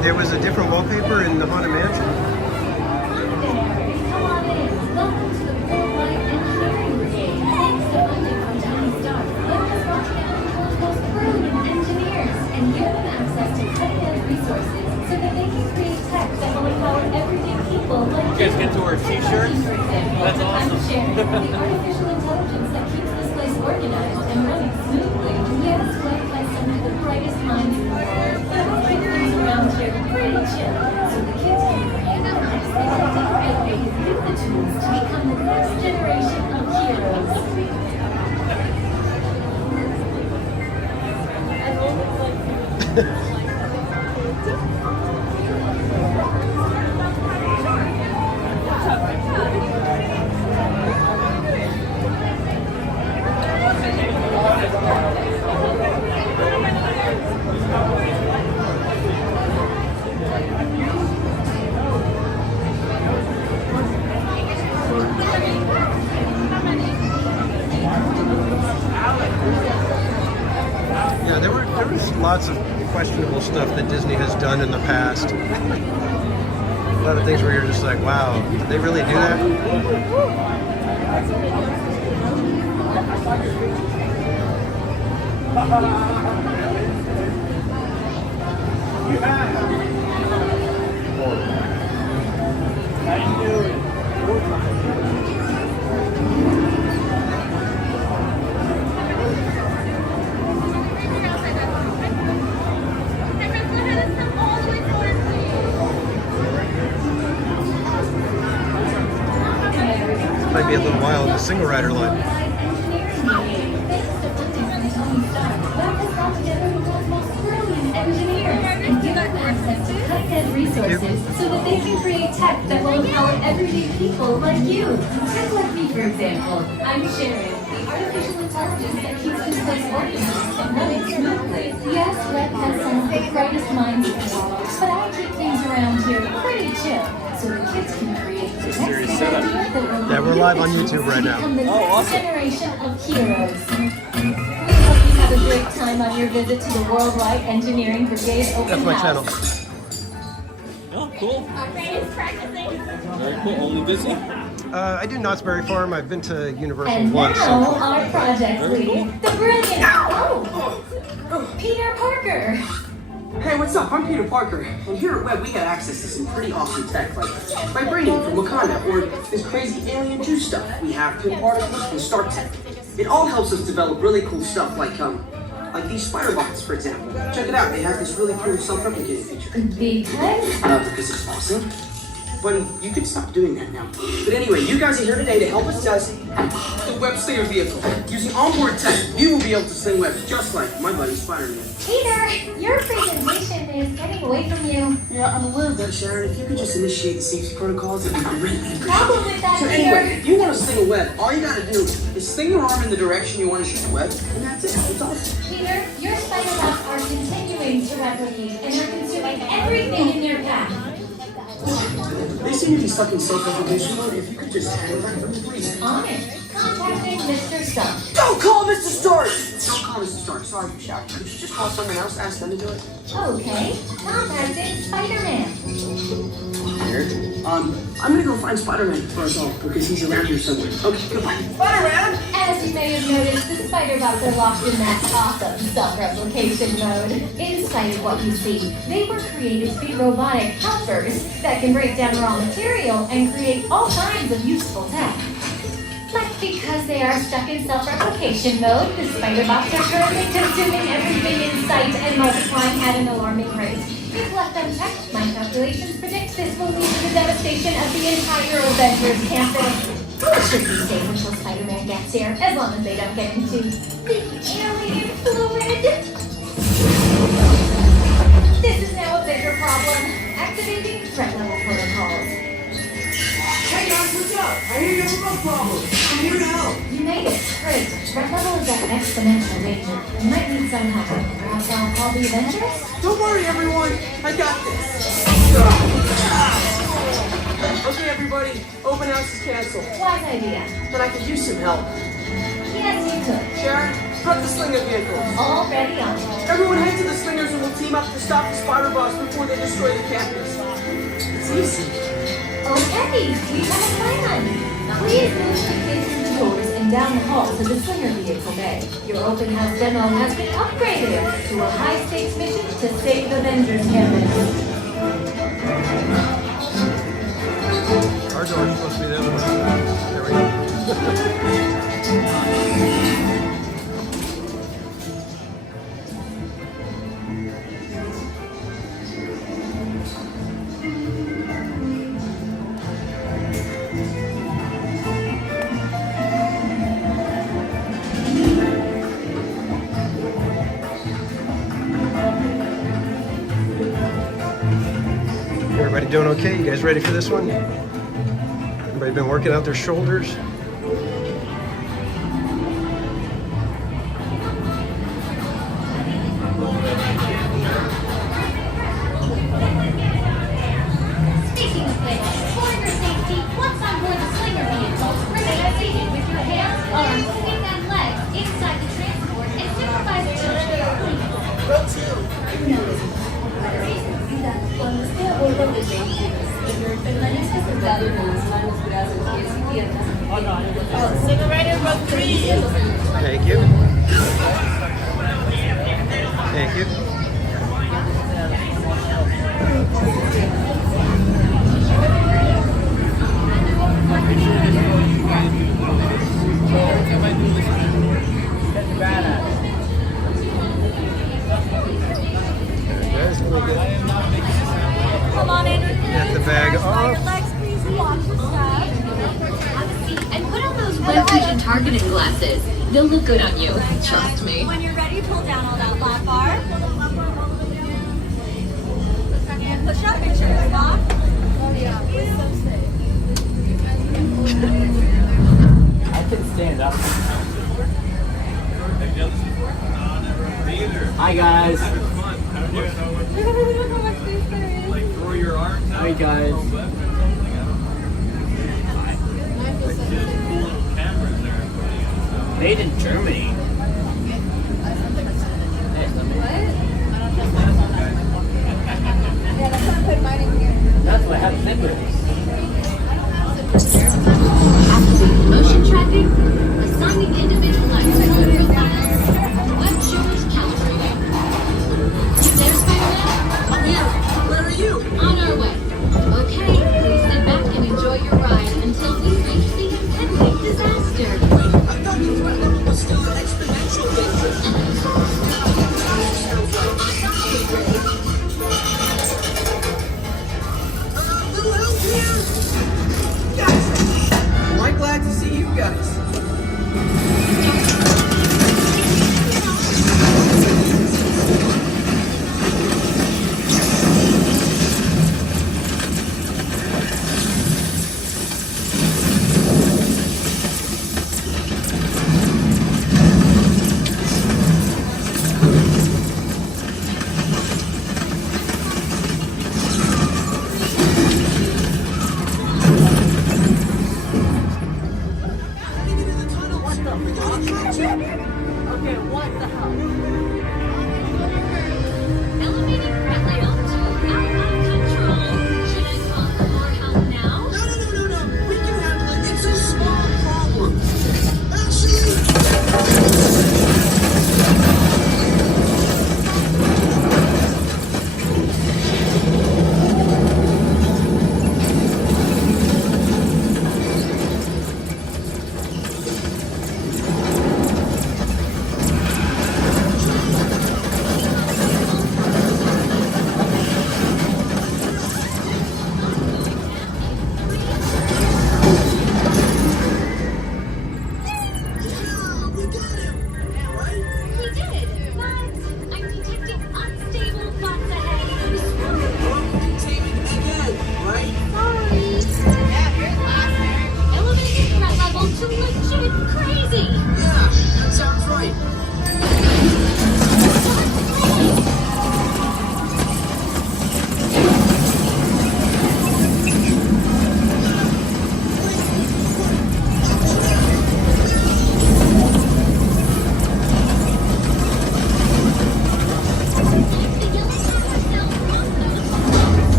There was a different wallpaper in the Haunted Mansion. Come on in. Welcome to the Worldwide Engineering Brigade. Thanks to funding from Johnny Stark, Lord has brought together the world's most brilliant engineers and give them access to cutting-edge resources so that they can create tech that will empower everyday people like You guys get to wear t-shirts? That's awesome. I'm sharing the artificial intelligence that keeps this place organized and running smoothly. Yes, led by some of the brightest minds in the world. But I keep things around here pretty chill, so the kids can create the next and give you the tools to become the next generation of heroes. Yeah, there was lots of questionable stuff that Disney has done in the past. A lot of things where you're just like, wow, did they really do that? Might be a little while in the single rider line. Resources so that they can create tech that will empower everyday people like you. Tech like me, for example. I'm Sharon, the artificial intelligence that keeps this place organized and running smoothly. Yes, Red has some of the brightest minds in the world, but I keep things around here pretty chill, so the kids can create the next big idea that will Yeah, we're live on YouTube right now. become the next generation of heroes. We hope you have a great time on your visit to the Worldwide Engineering Brigade Open That's my House. channel. Oh, cool. Our brain is practicing. Very cool. Only Disney? I do Knott's Berry Farm. I've been to Universal And once. now So. our project lead, the brilliant, Peter Parker. Hey, what's up? I'm Peter Parker, and here at Web we got access to some pretty awesome tech, like vibranium from Wakanda, or this crazy alien juice stuff. We have pin particles and Stark Tech. It all helps us develop really cool stuff, like these spider bots, for example. Check it out. They have this really cool self-replicating feature. Because Because it's awesome. But you can stop doing that now. But anyway, you guys are here today to help us test the web slinger vehicle. Using onboard tech, you will be able to sling webs just like my buddy Spider-Man. Peter, your presentation is getting away from you. Yeah, I'm aware of that, Sharon. If you could just initiate the safety protocols, it'd be great. Problem with that, So Peter. anyway, if you want to sling a web, all you gotta do is sling your arm in the direction you want to shoot the web, and that's it. It's awesome. Peter, your spider webs are continuing to replicate and are consuming everything in their path. They seem to be stuck in self-replication mode. If you could just handle that for me, please. On it. Contacting Mr. Stark. Don't call Mr. Stark! Don't call Mr. Stark. Sorry for shouting. Could you just call someone else, ask them to do it? Okay. Contacting Spider-Man. Weird. I'm gonna go find Spider-Man for us all, because he's around here somewhere. Okay, goodbye. Spider-Man! As you may have noticed, the spider bots are locked in that awesome self-replication mode. In spite of what you see, they were created to be robotic helpers that can break down raw material and create all kinds of useful tech. But because they are stuck in self-replication mode, the spider bots are currently consuming everything in sight and multiplying at an alarming rate. If left unchecked, my calculations predict this will lead to the devastation of the entire Avengers campus. We should be safe until Spider-Man gets here, as long as they don't get into the alien fluid. This is now a bigger problem. Activating threat level protocols. Hey guys, what's up? I hear you have a bug problem. I'm here to help. You made it. Great. Threat level is at exponential danger. You might need some help. Perhaps I'll call the Avengers? Don't worry, everyone. I got this. Okay, everybody. Open house is canceled. Wise idea. But I could use some help. Yes, you could. Sharon, prep the slinger vehicles. Already on it. Everyone head to the slingers and we'll team up to stop the spider bots before they destroy the campus. It's easy. Okay, we have a plan. Please move quickly through the doors and down the hall to the slinger vehicle bay. Your open house demo has been upgraded to a high-stakes mission to save Avengers campus. Our door's supposed to be this way. There we go. Everybody doing okay? You guys ready for this one? Everybody been working out their shoulders? Speaking of which, for your safety, once on board the slinger vehicle, remain seated with your hands, arms, feet, and legs inside the transport and supervise the Single rider from 3. Thank you. Thank you. Come on in. Get the bag off. Legs, please watch your step. And put on those web vision targeting glasses. They'll look good on you. Trust me. When you're ready, pull down all that lap bar. And push up, make sure it's locked. I can stand up. Hi guys. Hi guys. Made in Germany. That's what I have zippers. Activate motion tracking, assigning individualized photo files, web shows calibrating. There, Spider-Man? Yeah, where are you? On our way. Okay, please sit back and enjoy your ride until we reach the impending disaster. Wait, I thought the threat level was still an exponential danger. Little help here! glad to see you guys.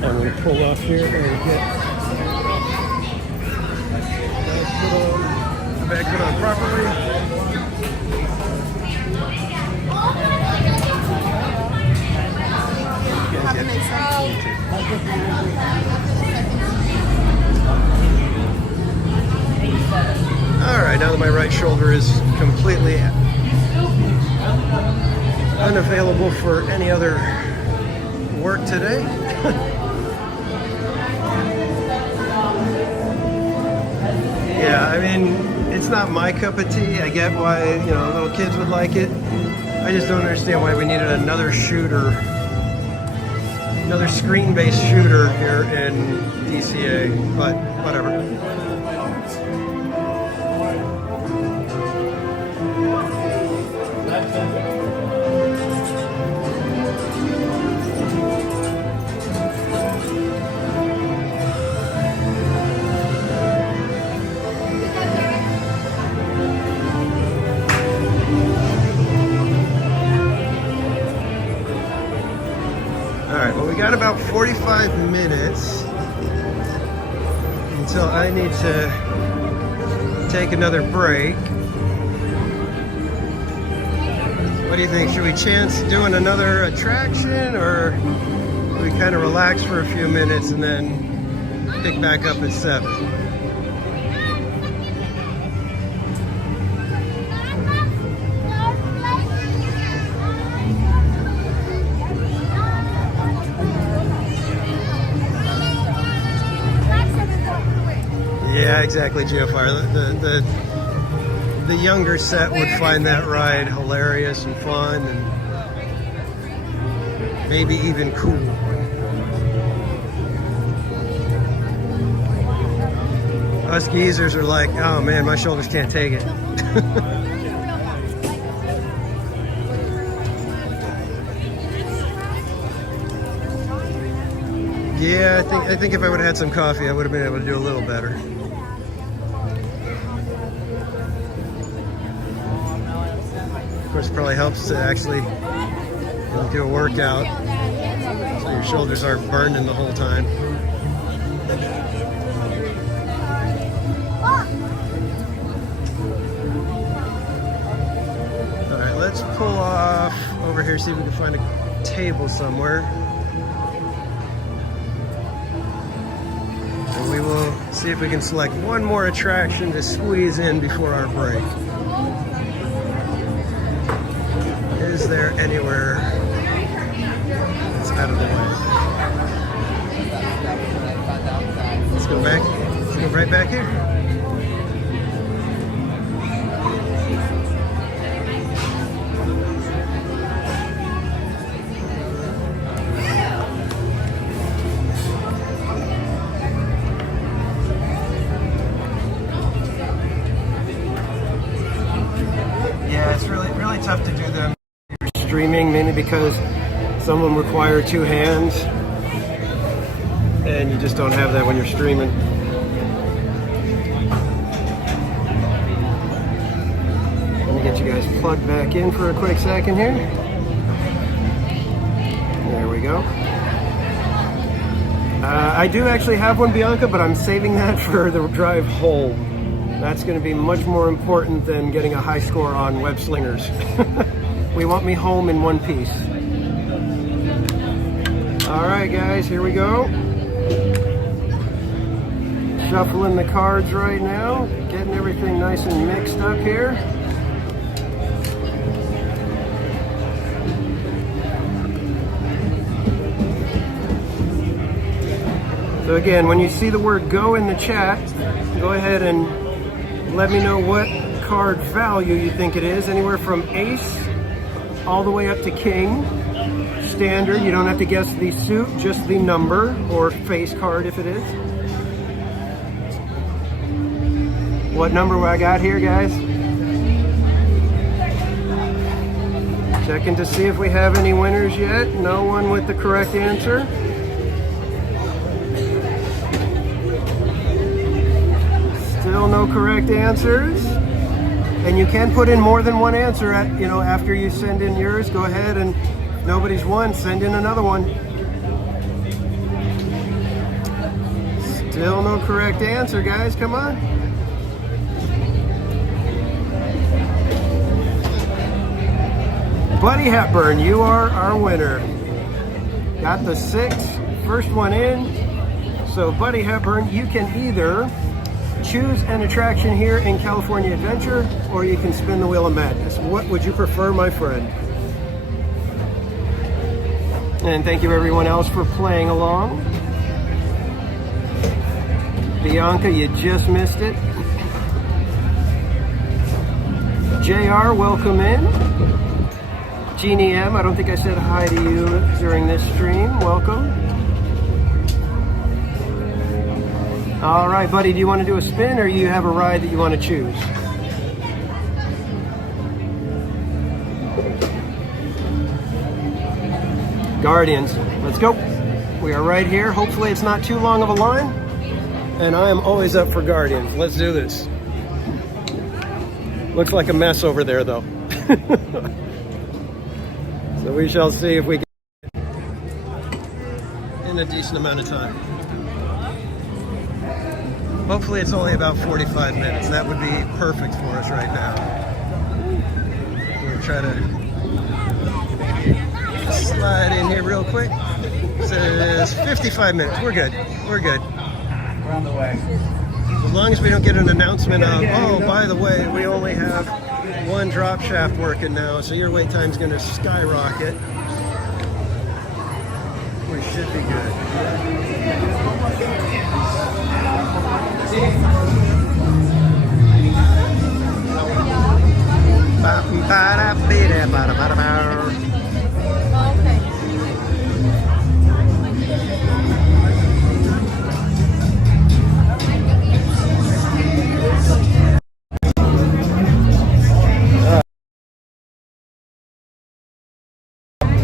I'm going to pull off here and get the bag put on properly. Alright, now that my right shoulder is completely unavailable for any other work today. Yeah, I mean, it's not my cup of tea. I get why, you know, little kids would like it. I just don't understand why we needed another shooter, another screen-based shooter here in DCA, but whatever. Got about 45 minutes until I need to take another break. What do you think? Should we chance doing another attraction, or we kind of relax for a few minutes and then pick back up at 7? Yeah, exactly, GeoFire. The younger set would find that ride hilarious and fun and maybe even cool. Us geezers are like, oh man, my shoulders can't take it. Yeah, I think if I would have had some coffee, I would have been able to do a little better. Of course, it probably helps to actually do a workout so your shoulders aren't burning the whole time. All right, let's pull off over here, see if we can find a table somewhere. And we will see if we can select one more attraction to squeeze in before our break. Is there anywhere that's out of the way? Let's go back. Let's go right back here. Yeah, it's really tough to do them streaming, mainly because some of them require two hands and you just don't have that when you're streaming. Let me get you guys plugged back in for a quick second here. There we go. I do actually have one, Bianca, but I'm saving that for the drive home. That's going to be much more important than getting a high score on Web Slingers. We want me home in one piece. All right, guys, here we go. Shuffling the cards right now, getting everything nice and mixed up here. So again, when you see the word go in the chat, go ahead and let me know what card value you think it is, anywhere from ace all the way up to king. Standard, you don't have to guess the suit, just the number or face card if it is. What number I got here, guys? Checking to see if we have any winners yet. No one with the correct answer. Still no correct answers. And you can put in more than one answer at, after you send in yours. Go ahead, and if nobody's won, send in another one. Still no correct answer, guys. Come on. Buddy Hepburn, you are our winner. Got the 6, first one in. So Buddy Hepburn, you can either choose an attraction here in California Adventure, or you can spin the Wheel of Madness. What would you prefer, my friend? And thank you everyone else for playing along. Bianca, you just missed it. JR, welcome in. Jeannie M, I don't think I said hi to you during this stream. Welcome. All right, buddy, do you want to do a spin, or you have a ride that you want to choose? Guardians, let's go. We are right here. Hopefully it's not too long of a line, and I am always up for Guardians. Let's do this. Looks like a mess over there, though. So we shall see if we can in a decent amount of time. Hopefully it's only about 45 minutes. That would be perfect for us right now. We'll try to slide in here real quick. It says 55 minutes. We're good. We're good. We're on the way. As long as we don't get an announcement of, oh, by the way, we only have one drop shaft working now, so your wait time's going to skyrocket. We should be good.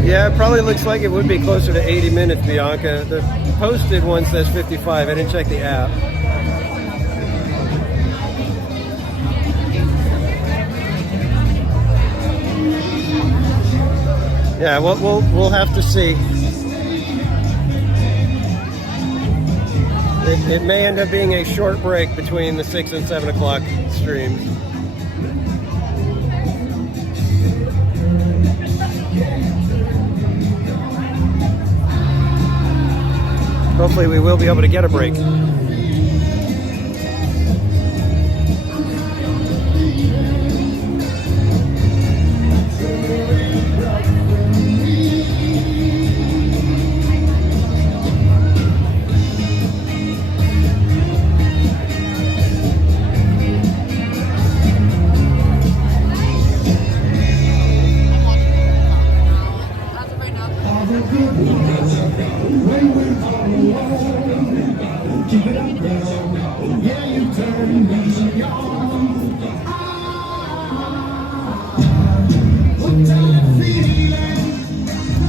Yeah, it probably looks like it would be closer to 80 minutes, Bianca. The posted one says 55. I didn't check the app. Yeah, we'll have to see. It may end up being a short break between the 6 and 7 o'clock streams. Hopefully we will be able to get a break.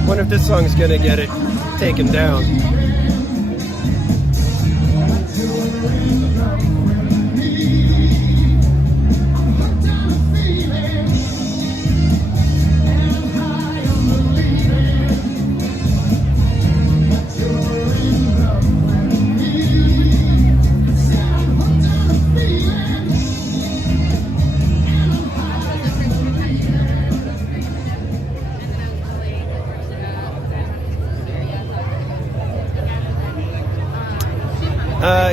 Wonder if this song's gonna get it taken down.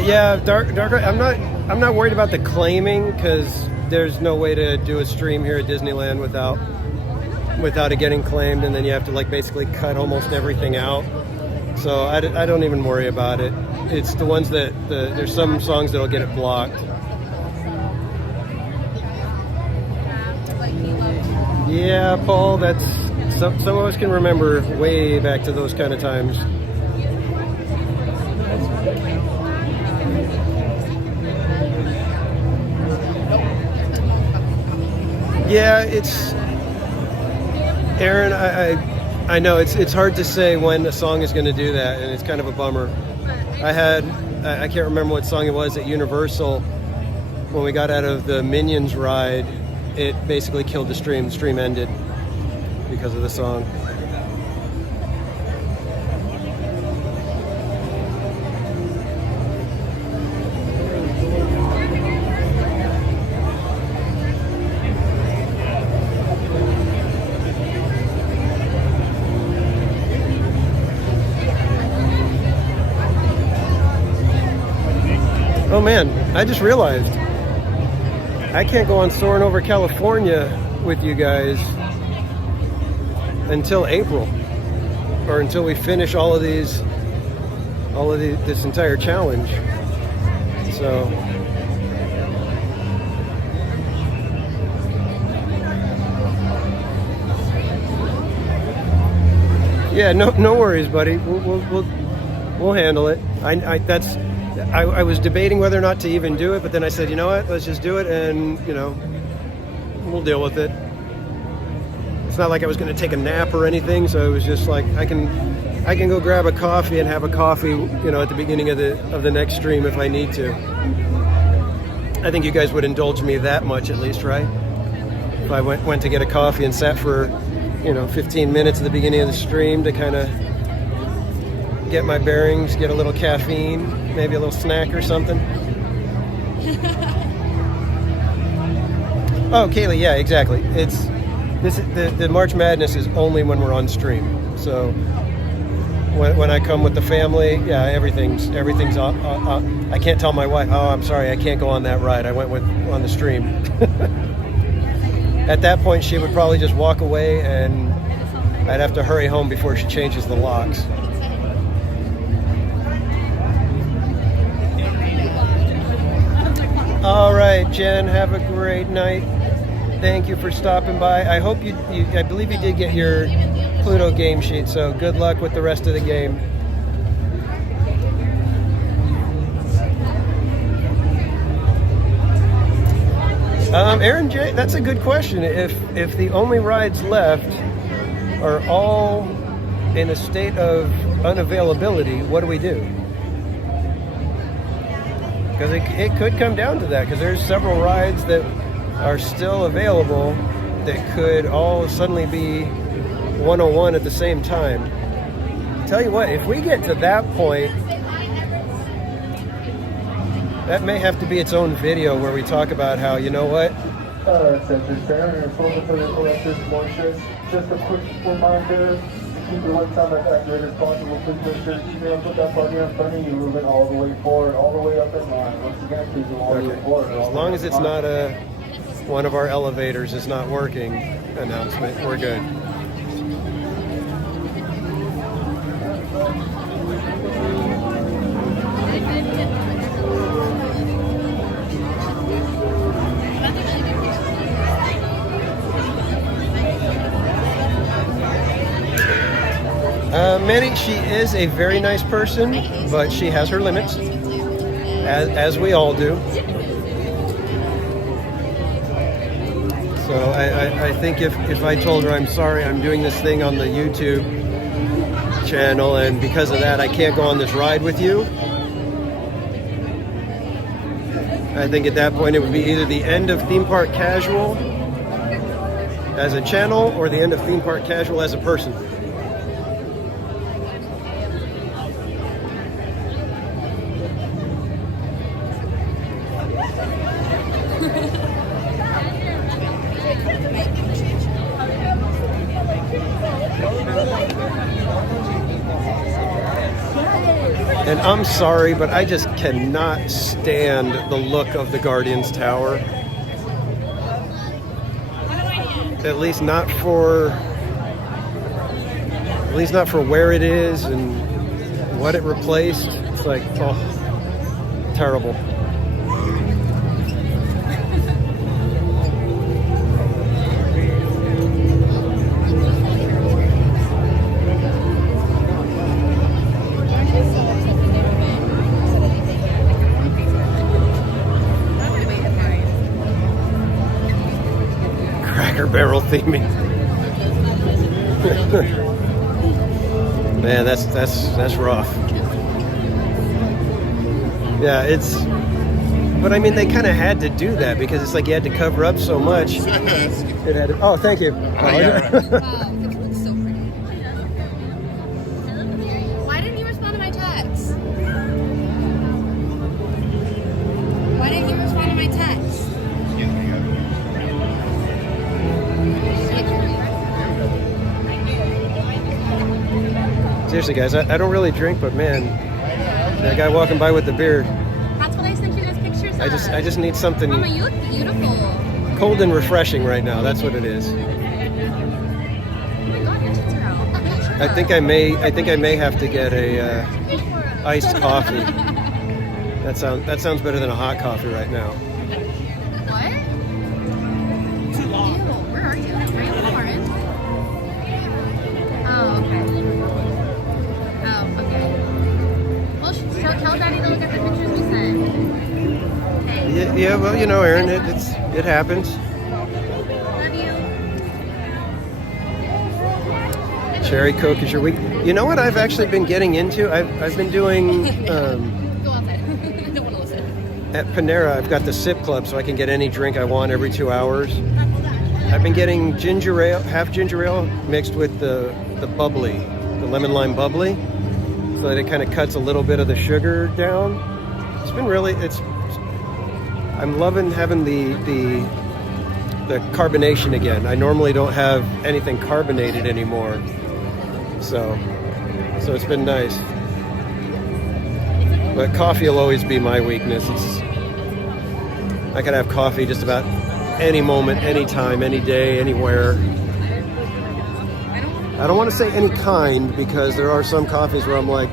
Yeah, dark. I'm not worried about the claiming because there's no way to do a stream here at Disneyland without it getting claimed, and then you have to like basically cut almost everything out. So I don't even worry about it. It's the ones that there's some songs that'll get it blocked. Yeah, Paul. That's some of us can remember way back to those kind of times. Yeah, it's Aaron. I know it's hard to say when a song is going to do that, and it's kind of a bummer. I can't remember what song it was at Universal when we got out of the Minions ride. It basically killed the stream. The stream ended because of the song. Oh man, I just realized I can't go on Soarin' over California with you guys until April, or until we finish all of this entire challenge. So yeah, no worries, buddy. We'll handle it. I was debating whether or not to even do it, but then I said, you know what, let's just do it, and we'll deal with it. It's not like I was going to take a nap or anything, so it was just like I can go grab a coffee and have a coffee, at the beginning of the next stream if I need to. I think you guys would indulge me that much at least, right? If I went to get a coffee and sat for 15 minutes at the beginning of the stream to kind of get my bearings, get a little caffeine, maybe a little snack or something. Oh, Kaylee, yeah, exactly. The March Madness is only when we're on stream. So when I come with the family, yeah, everything's I can't tell my wife, oh, I'm sorry, I can't go on that ride. I went on the stream. At that point, she would probably just walk away, and I'd have to hurry home before she changes the locks. All right, Jen, have a great night. Thank you for stopping by. I hope I believe you did get your Pluto game sheet, so good luck with the rest of the game. Aaron J, that's a good question. If the only rides left are all in a state of unavailability, what do we do? Because it could come down to that, because there's several rides that are still available that could all suddenly be 101 at the same time. Tell you what, if we get to that point, that may have to be its own video where we talk about how, you know what? Sensors down and focus on your collector's moisture. Just a quick reminder to keep your lights on as accurate as possible. Please make sure to keep put that button in front of you, moving all the way forward, all the way up in line. Once again, please move all the way forward. As long as it's not one of our elevators is not working announcement, we're good. Manny, she is a very nice person, but she has her limits, as we all do. So I think if I told her, I'm sorry, I'm doing this thing on the YouTube channel, and because of that I can't go on this ride with you, I think at that point it would be either the end of Theme Park Casual as a channel or the end of Theme Park Casual as a person. And I'm sorry, but I just cannot stand the look of the Guardians Tower. At least not for where it is and what it replaced. It's like, oh, terrible. Barrel theming. Man, that's rough. Yeah, but I mean, they kind of had to do that because it's like you had to cover up so much. It had to, oh, thank you. Why didn't you respond to my text? Why didn't you respond to my text? Seriously, guys, I don't really drink, but man, that guy walking by with the beer. That's what I sent you guys pictures of. I just need something. Mama, you look beautiful. Cold and refreshing right now. That's what it is. Oh my God, your tits are out. I think I may have to get a iced coffee. That sounds better than a hot coffee right now. What? Too long. Ew, where are you? Are you in Soarin? Oh, okay. Oh, okay. Well, tell Daddy to look at the pictures we sent. Okay. Yeah, well, you know, Aaron, it happens. Love you. Cherry Coke is your week. You know what I've actually been getting into? I've been doing Go outside. I don't want to listen. at Panera. I've got the Sip Club, so I can get any drink I want every 2 hours. I've been getting ginger ale, half ginger ale mixed with the bubbly, the lemon lime bubbly, so that it kind of cuts a little bit of the sugar down. It's been really, I'm loving having the carbonation again. I normally don't have anything carbonated anymore, so it's been nice. But coffee will always be my weakness. I can have coffee just about any moment, any time, any day, anywhere. I don't want to say any kind, because there are some coffees where I'm like,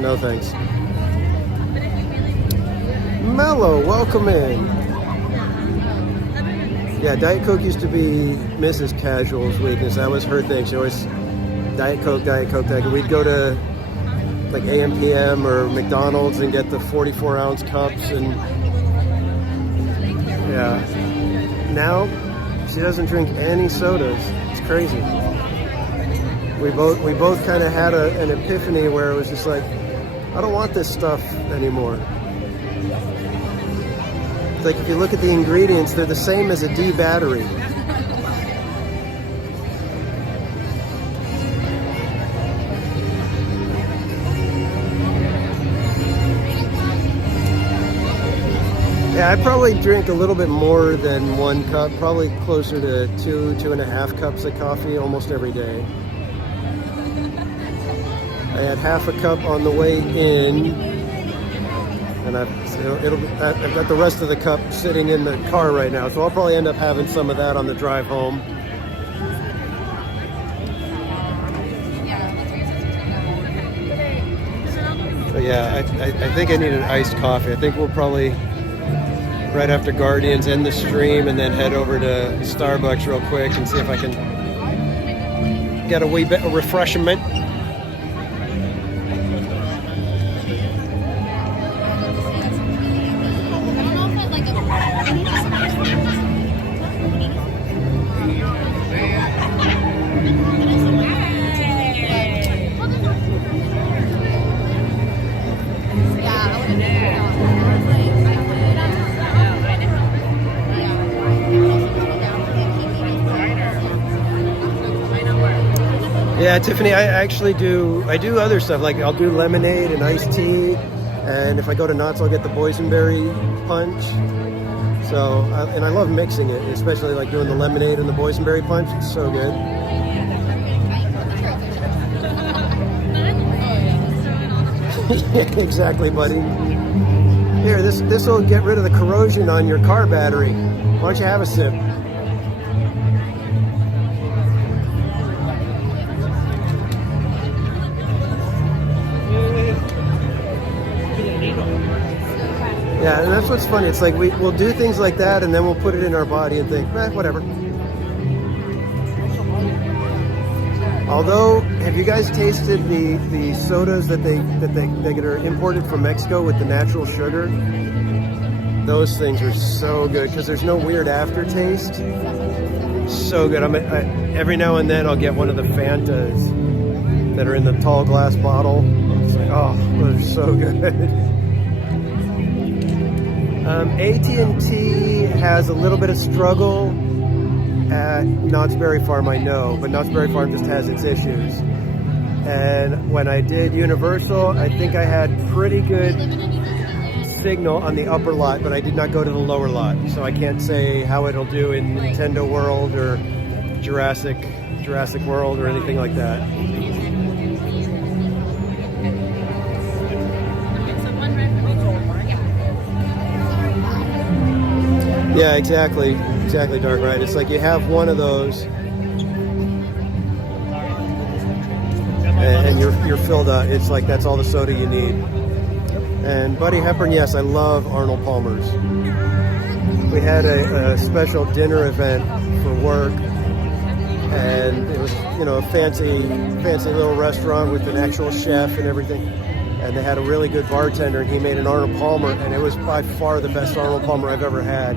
no thanks. Mellow, welcome in. Yeah, Diet Coke used to be Mrs. Casual's weakness. That was her thing. She always, Diet Coke, Diet Coke, Diet Coke. We'd go to like AM/PM or McDonald's and get the 44-ounce cups, and yeah. Now she doesn't drink any sodas. It's crazy. We both kind of had an epiphany where it was just like, I don't want this stuff anymore. It's like if you look at the ingredients, they're the same as a D battery. Yeah, I probably drink a little bit more than 1 cup, probably closer to 2.5 cups of coffee almost every day. I had half a cup on the way in, and I've got the rest of the cup sitting in the car right now, so I'll probably end up having some of that on the drive home. But yeah, I think I need an iced coffee. I think we'll probably, right after Guardians, end the stream and then head over to Starbucks real quick and see if I can get a wee bit of refreshment. Yeah, Tiffany, I actually do other stuff, like I'll do lemonade and iced tea, and if I go to Knott's, I'll get the boysenberry punch. So, and I love mixing it, especially like doing the lemonade and the boysenberry punch. It's so good. Exactly, buddy. Here, this will get rid of the corrosion on your car battery. Why don't you have a sip? Yeah, and that's what's funny. It's like we'll do things like that, and then we'll put it in our body and think, whatever. Although, have you guys tasted the sodas that are imported from Mexico with the natural sugar? Those things are so good because there's no weird aftertaste. So good. Every now and then I'll get one of the Fantas that are in the tall glass bottle. It's like, oh, they're so good. AT&T has a little bit of struggle at Knott's Berry Farm, I know, but Knott's Berry Farm just has its issues. And when I did Universal, I think I had pretty good signal on the upper lot, but I did not go to the lower lot, so I can't say how it'll do in Nintendo World or Jurassic World or anything like that. Yeah, exactly, Dark Ride. It's like you have one of those, and you're filled up. It's like that's all the soda you need. And Buddy Hepburn, yes, I love Arnold Palmer's. We had a special dinner event for work, and it was, a fancy little restaurant with an actual chef and everything. And they had a really good bartender, and he made an Arnold Palmer, and it was by far the best Arnold Palmer I've ever had.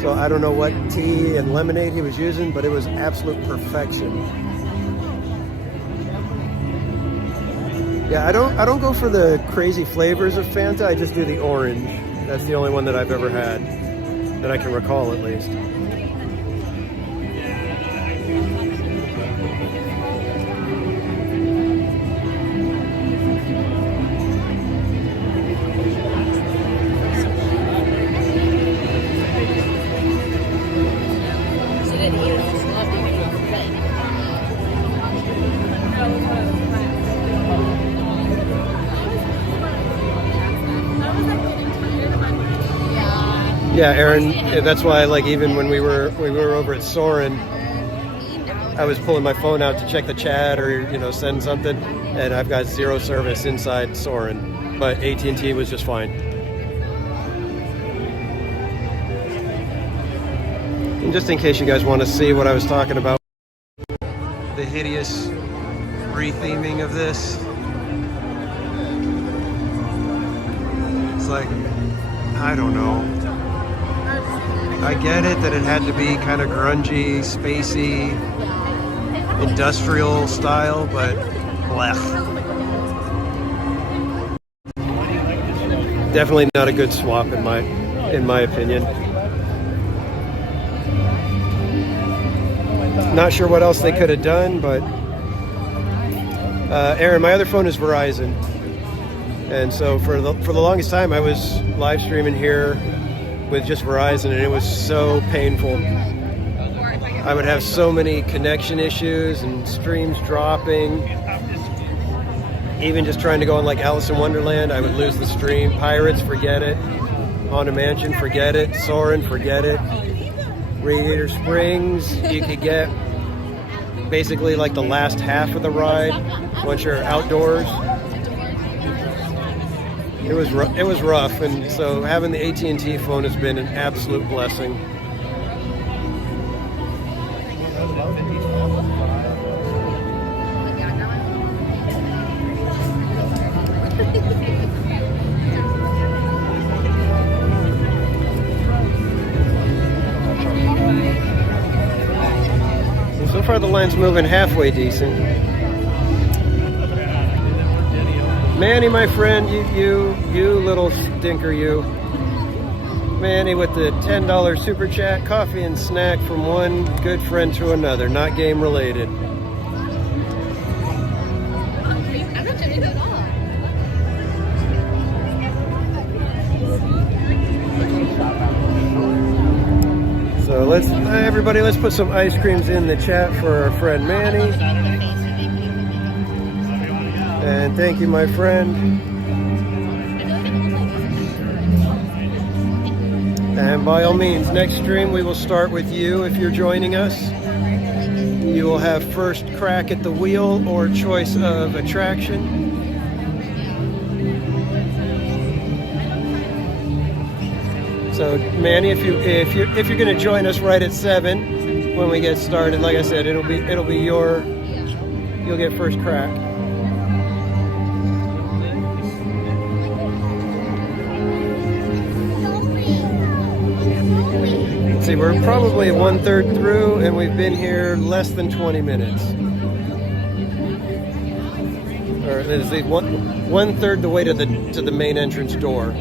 So I don't know what tea and lemonade he was using, but it was absolute perfection. Yeah, I don't go for the crazy flavors of Fanta. I just do the orange. That's the only one that I've ever had, that I can recall at least. Yeah, Aaron, that's why, like, even when we were over at Soarin', I was pulling my phone out to check the chat or, you know, send something, and I've got zero service inside Soarin', but AT&T was just fine. And just in case you guys want to see what I was talking about, the hideous retheming of this. It's like, I don't know. I get it that it had to be kind of grungy, spacey, industrial style, but blech. Definitely not a good swap in my opinion. Not sure what else they could have done, but Aaron, my other phone is Verizon, and so for the longest time I was live streaming here with just Verizon, and it was so painful. I would have so many connection issues and streams dropping. Even just trying to go on like Alice in Wonderland, I would lose the stream. Pirates, forget it. Haunted Mansion, forget it. Soarin', forget it. Radiator Springs, you could get basically like the last half of the ride once you're outdoors. It was rough, and so having the AT&T phone has been an absolute blessing. So far the line's moving halfway decent. Manny, my friend, you little stinker, you. Manny with the $10 super chat, coffee and snack from one good friend to another, not game related. I'm not judging at all. So let's put some ice creams in the chat for our friend Manny. And thank you, my friend. And by all means, next stream we will start with you if you're joining us. You will have first crack at the wheel or choice of attraction. So, Manny, if you're going to join us right at 7 when we get started, like I said, you'll get first crack. Let's see, we're probably 1/3 through, and we've been here less than 20 minutes. Or is it 1/3 the way to the main entrance door.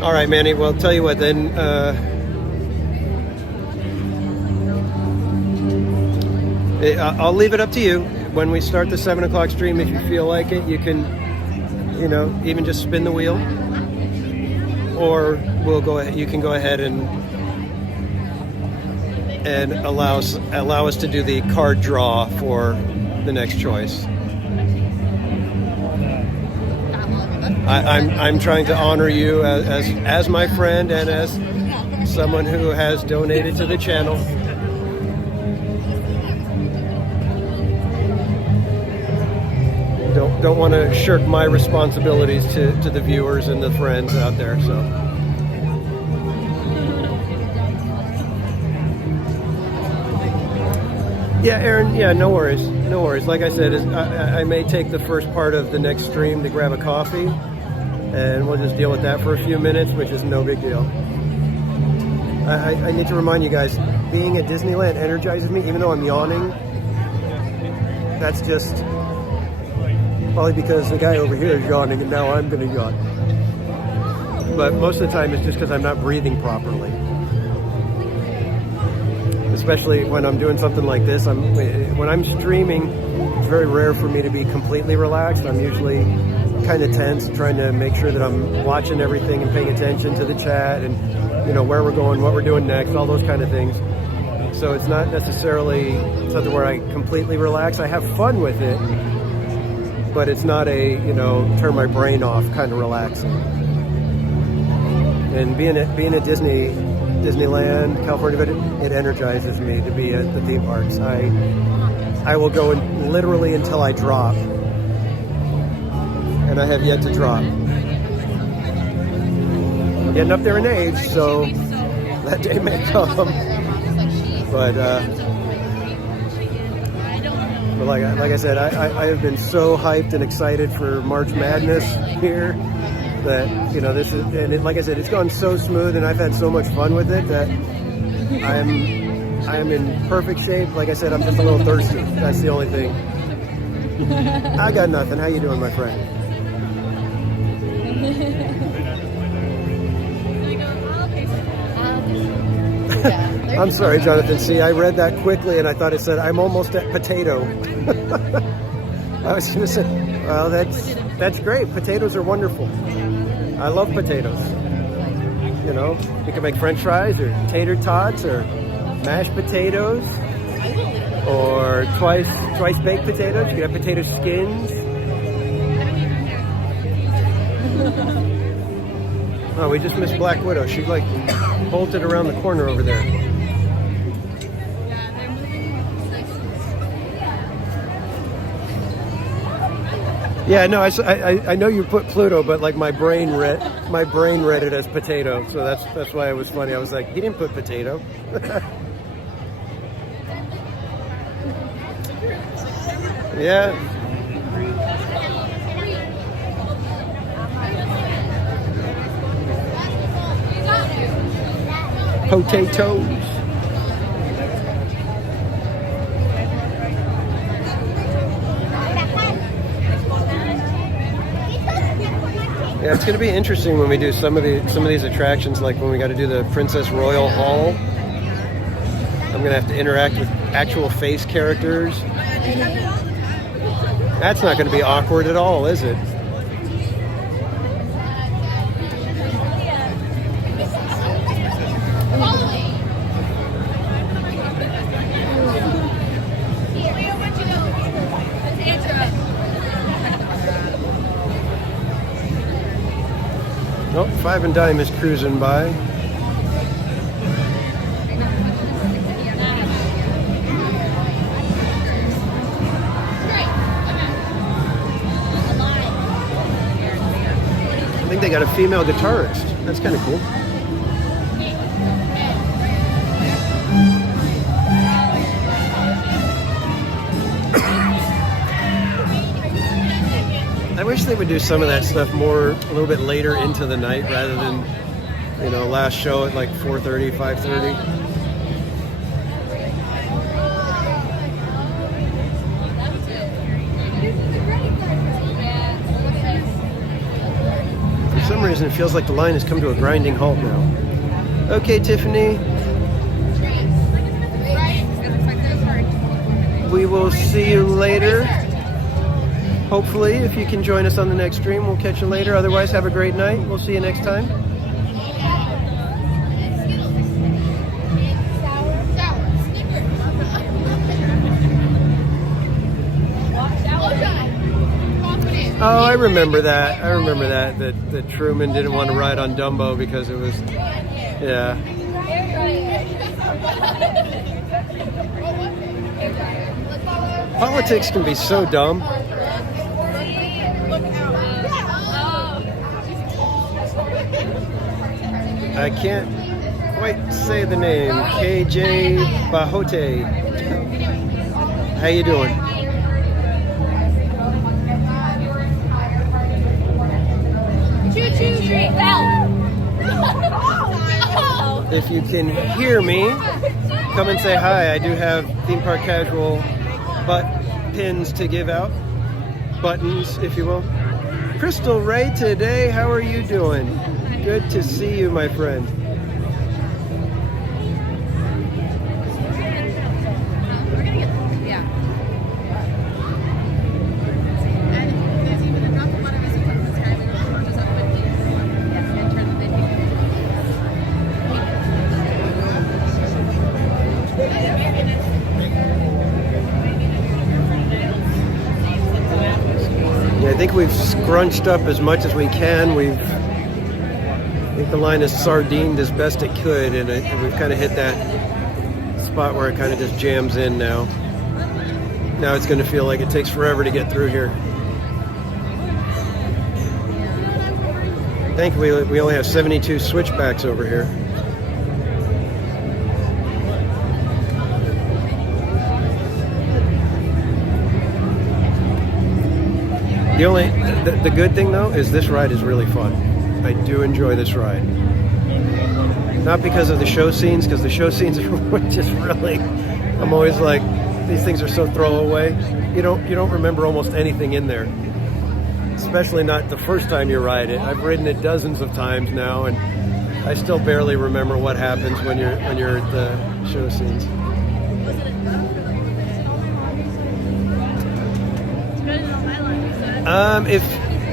All right, Manny, well, tell you what, then, I'll leave it up to you. When we start the 7 o'clock stream, if you feel like it, you can, you know, even just spin the wheel. Or you can go ahead and allow us to do the card draw for the next choice. I'm trying to honor you as my friend and as someone who has donated to the channel. Don't want to shirk my responsibilities to the viewers and the friends out there. So. Yeah, Aaron, yeah, no worries. No worries. Like I said, I may take the first part of the next stream to grab a coffee, and we'll just deal with that for a few minutes, which is no big deal. I need to remind you guys, being at Disneyland energizes me, even though I'm yawning. That's just probably because the guy over here is yawning, and now I'm going to yawn. But most of the time, it's just because I'm not breathing properly. Especially when I'm doing something like this. When I'm streaming, it's very rare for me to be completely relaxed. I'm usually kind of tense, trying to make sure that I'm watching everything and paying attention to the chat and, you know, where we're going, what we're doing next, all those kind of things. So it's not necessarily something where I completely relax. I have fun with it, but it's not a, you know, turn my brain off kind of relaxing. And being at Disneyland, California, it energizes me to be at the theme parks. I will go in literally until I drop, and I have yet to drop. I'm getting up there in age, so that day may come. But like I said, I have been so hyped and excited for March Madness here that, you know, this is, and like I said, it's gone so smooth, and I've had so much fun with it that I am in perfect shape. Like I said, I'm just a little thirsty. That's the only thing. I got nothing. How you doing, my friend? I'm sorry, Jonathan. See, I read that quickly and I thought it said, I'm almost at potato. I was going to say, well, that's great. Potatoes are wonderful. I love potatoes. You know, you can make French fries or tater tots or mashed potatoes or twice baked potatoes. You can have potato skins. Oh, we just missed Black Widow. She like bolted around the corner over there. Yeah, no, I know you put Pluto, but like my brain read it as potato, so that's why it was funny. I was like, he didn't put potato. Yeah. Potatoes. Yeah, it's going to be interesting when we do some of these attractions, like when we got to do the Princess Royal Hall. I'm going to have to interact with actual face characters. That's not going to be awkward at all, is it? Oh, Five and Dime is cruising by. I think they got a female guitarist. That's kind of cool. I wish they would do some of that stuff more, a little bit later into the night rather than, you know, last show at like 4:30, 5:30. For some reason, it feels like the line has come to a grinding halt now. Okay, Tiffany. We will see you later. Hopefully, if you can join us on the next stream, we'll catch you later. Otherwise, have a great night. We'll see you next time. Oh, I remember that. That Truman didn't want to ride on Dumbo because it was, yeah. Politics can be so dumb. I can't quite say the name. KJ Bahote. How you doing? Choo-choo train bell. If you can hear me, come and say hi. I do have theme park casual butt pins to give out. Buttons, if you will. Crystal Ray today, how are you doing? Good to see you, my friend. I think we've scrunched up as much as we can. I think the line is sardined as best it could, and we've kind of hit that spot where it kind of just jams in now. Now it's going to feel like it takes forever to get through here. Thankfully, we only have 72 switchbacks over here. The good thing though is this ride is really fun. I do enjoy this ride. Not because of the show scenes, because the show scenes are just really, I'm always like, these things are so throwaway. You don't remember almost anything in there. Especially not the first time you ride it. I've ridden it dozens of times now, and I still barely remember what happens when you're at the show scenes.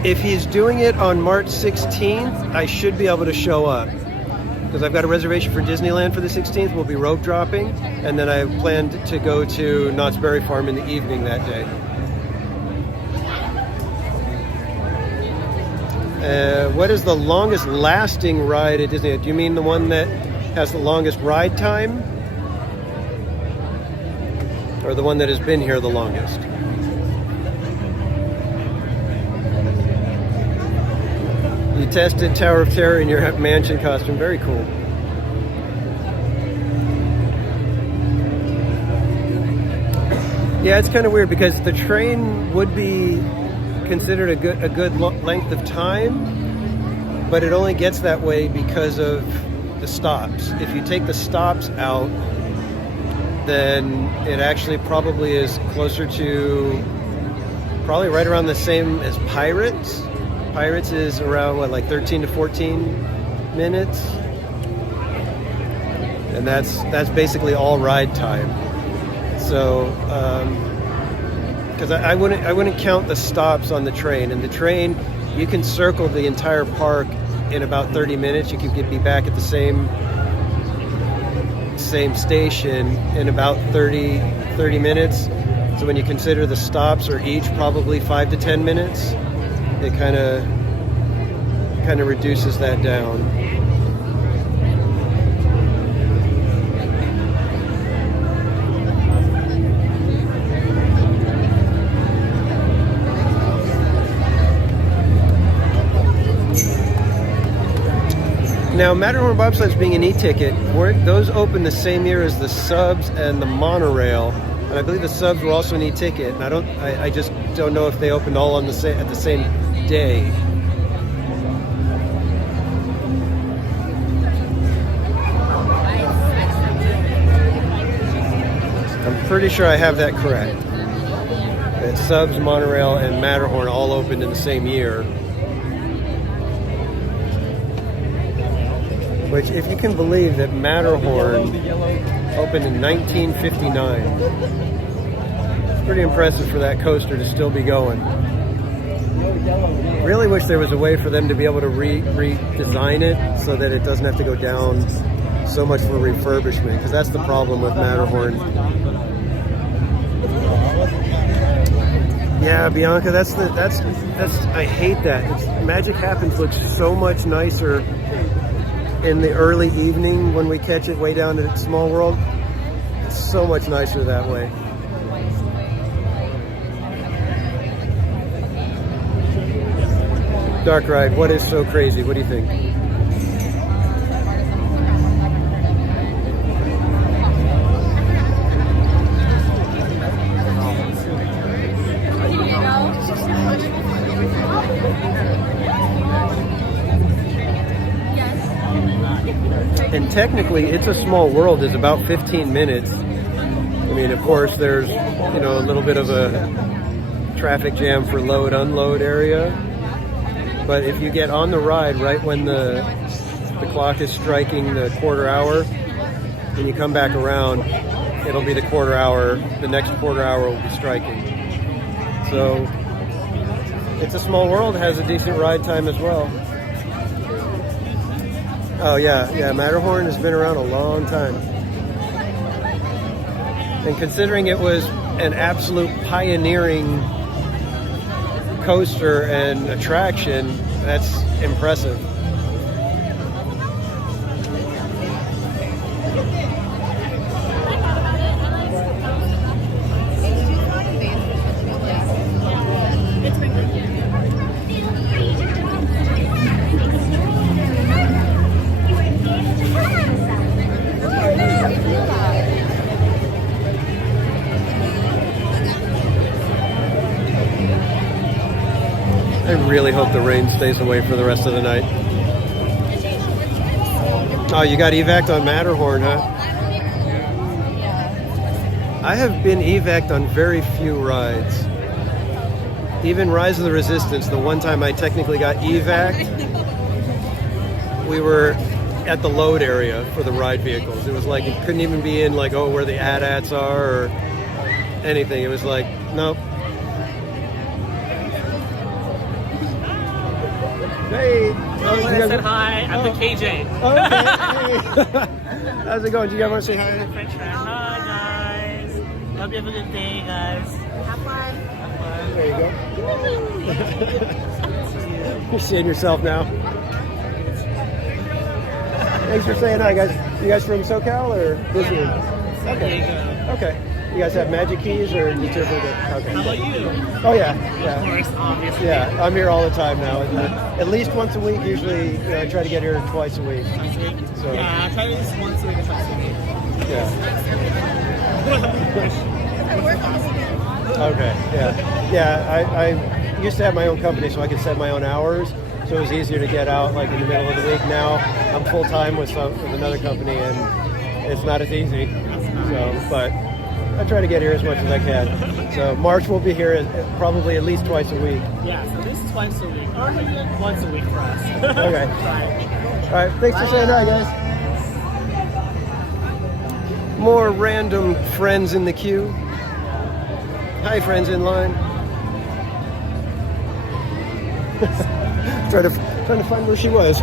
If he's doing it on March 16th, I should be able to show up. Because I've got a reservation for Disneyland for the 16th. We'll be rope dropping. And then I planned to go to Knott's Berry Farm in the evening that day. What is the longest lasting ride at Disneyland? Do you mean the one that has the longest ride time? Or the one that has been here the longest? You tested Tower of Terror in your mansion costume. Very cool. Yeah, it's kind of weird because the train would be considered a good length of time, but it only gets that way because of the stops. If you take the stops out, then it actually probably is closer to probably right around the same as Pirates. Pirates is around, what, like 13 to 14 minutes? And that's basically all ride time. So, because I wouldn't count the stops on the train. And the train, you can circle the entire park in about 30 minutes. You can be back at the same station in about 30 minutes. So when you consider the stops are each probably 5 to 10 minutes, it kind of reduces that down. Now, Matterhorn bobsleds being an e-ticket, those opened the same year as the subs and the monorail. And I believe the subs were also an e-ticket. And I just don't know if they opened all on at the same day. I'm pretty sure I have that correct. That subs, monorail, and Matterhorn all opened in the same year. Which, if you can believe that Matterhorn opened in 1959. It's pretty impressive for that coaster to still be going. Really wish there was a way for them to be able to redesign it so that it doesn't have to go down so much for refurbishment, because that's the problem with Matterhorn. Yeah, Bianca, that's I hate that. Magic Happens looks so much nicer in the early evening when we catch it way down at Small World. It's so much nicer that way. Dark ride, what is so crazy? What do you think? And technically, It's a Small World is about 15 minutes. I mean, of course, there's, a little bit of a traffic jam for load, unload area. But if you get on the ride right when the clock is striking the quarter hour, when you come back around, it'll be the quarter hour, the next quarter hour will be striking. So, It's a Small World has a decent ride time as well. Oh yeah, Matterhorn has been around a long time. And considering it was an absolute pioneering coaster and attraction, that's impressive. I really hope the rain stays away for the rest of the night. Oh, you got evac'd on Matterhorn, huh? I have been evac'd on very few rides. Even Rise of the Resistance, the one time I technically got evac'd, we were at the load area for the ride vehicles. It was like, you couldn't even be in like, oh, where the AT-ATs are or anything. It was like, nope. Hey! I said hi, I'm the KJ. Okay, hey. How's it going? Do you guys want to say hi? French fry. Hi, guys. Hope you have a good day, guys. Have fun. Have fun. There you go. You're seeing yourself now. Thanks for saying hi, guys. You guys from SoCal or Disney? Okay. Okay. You guys have magic keys or just here for the... Okay. How about you? Oh, yeah. Yeah. Of course, obviously. Yeah, I'm here all the time now. At least once a week. Usually, you know, I try to get here twice a week. Twice a week? So, yeah, I try to do this once a week or twice a week. Yeah. Okay, yeah. Yeah, I used to have my own company so I could set my own hours. So it was easier to get out like in the middle of the week. Now I'm full-time with another company and it's not as easy. So, but I try to get here as much as I can. So March will be here probably at least twice a week. Yeah, so this is twice a week. Or maybe like once a week for us. Okay. All right, thanks for saying hi, guys. More random friends in the queue. Hi, friends in line. trying to find where she was.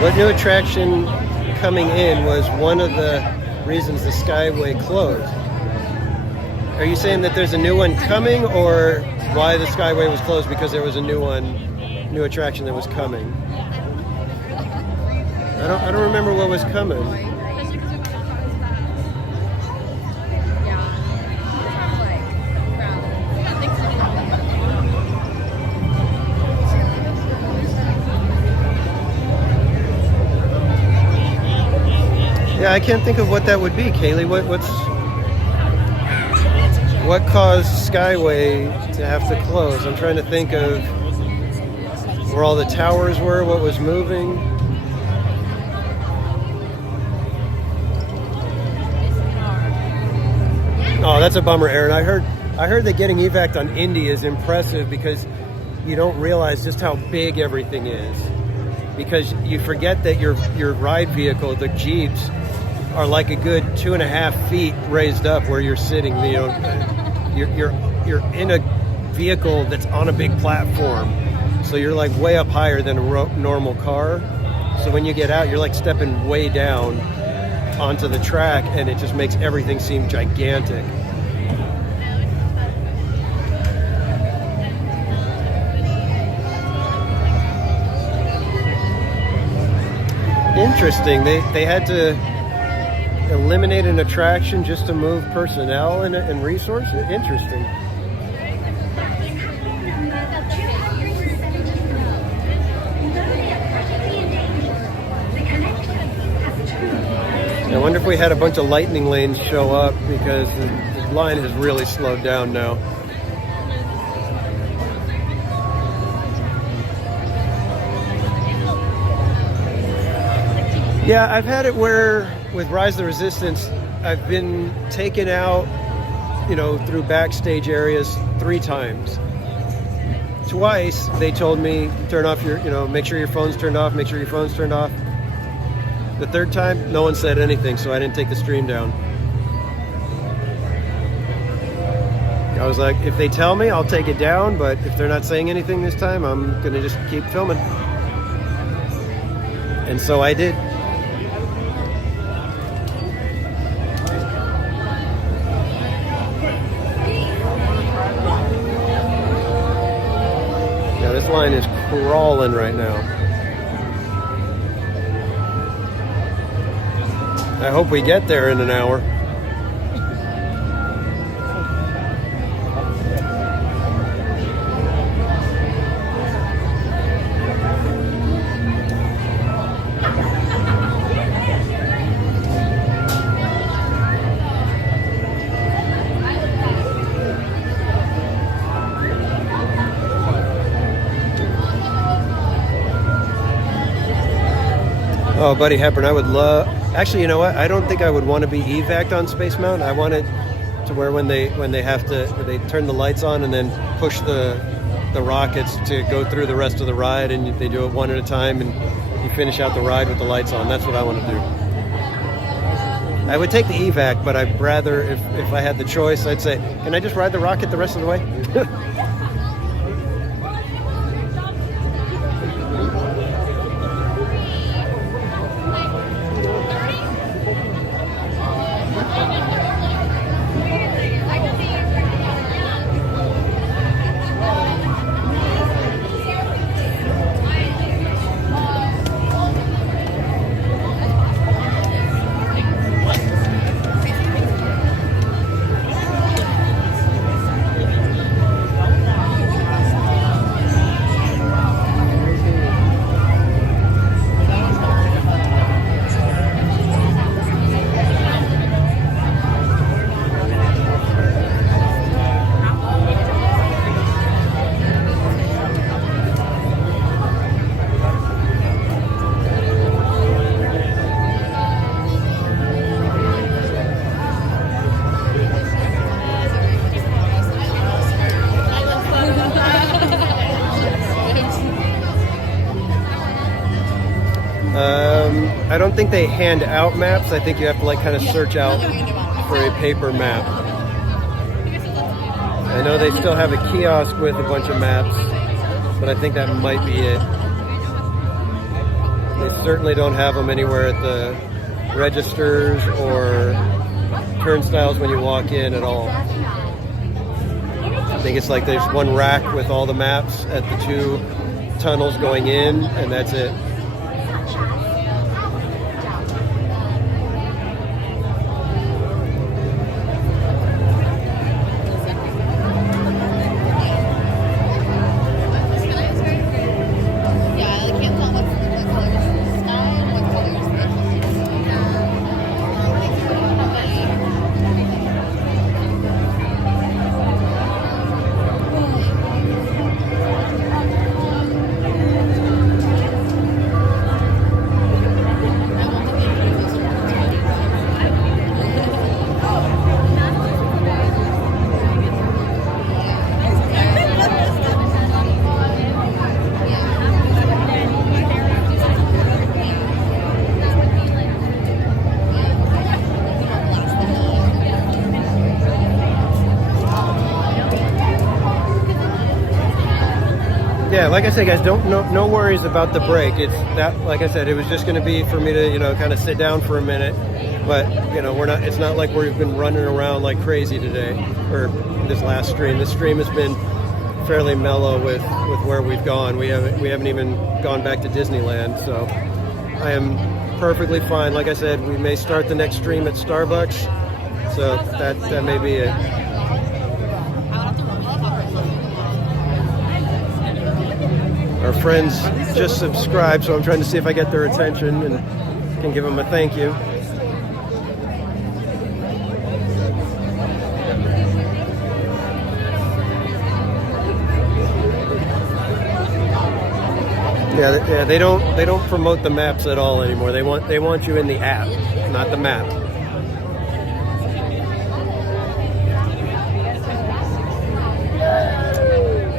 What new attraction coming in was one of the reasons the Skyway closed? Are you saying that there's a new one coming, or why the Skyway was closed because there was a new attraction that was coming? I don't remember what was coming. Yeah, I can't think of what that would be, Kaylee. What caused Skyway to have to close? I'm trying to think of where all the towers were, what was moving. Oh, that's a bummer, Aaron. I heard that getting evac'd on Indy is impressive because you don't realize just how big everything is. Because you forget that your ride vehicle, the Jeeps, are like a good 2.5 feet raised up where you're sitting. You know, you're in a vehicle that's on a big platform, so you're like way up higher than a normal car. So when you get out, you're like stepping way down onto the track, and it just makes everything seem gigantic. Interesting. They had to eliminate an attraction just to move personnel and resources. Interesting. I wonder if we had a bunch of lightning lanes show up because the line has really slowed down now. Yeah, I've had it where with Rise of the Resistance, I've been taken out, you know, through backstage areas 3 times. Twice, they told me, turn off your, you know, make sure your phone's turned off, make sure your phone's turned off. The 3rd time, no one said anything, so I didn't take the stream down. I was like, if they tell me, I'll take it down, but if they're not saying anything this time, I'm gonna just keep filming. And so I did. Yeah, this line is crawling right now. I hope we get there in an hour. Oh, Buddy Hepburn, I would love... Actually, you know what? I don't think I would want to be evac'd on Space Mountain. I want it to where when they have to... they turn the lights on and then push the rockets to go through the rest of the ride, and they do it one at a time, and you finish out the ride with the lights on. That's what I want to do. I would take the evac, but I'd rather, if I had the choice, I'd say, can I just ride the rocket the rest of the way? I don't think they hand out maps. I think you have to like kind of search out for a paper map. I know they still have a kiosk with a bunch of maps, but I think that might be it. They certainly don't have them anywhere at the registers or turnstiles when you walk in at all. I think it's like there's one rack with all the maps at the 2 tunnels going in, and that's it. Yeah, like I said, guys, no worries about the break. It's that, like I said, it was just going to be for me to, kind of sit down for a minute. But, we're not. It's not like we've been running around like crazy today, or this last stream. This stream has been fairly mellow with where we've gone. We haven't even gone back to Disneyland, so I am perfectly fine. Like I said, we may start the next stream at Starbucks, so that may be it. Our friends just subscribed, so I'm trying to see if I get their attention and can give them a thank you. Yeah, they don't promote the maps at all anymore. They want you in the app, not the map.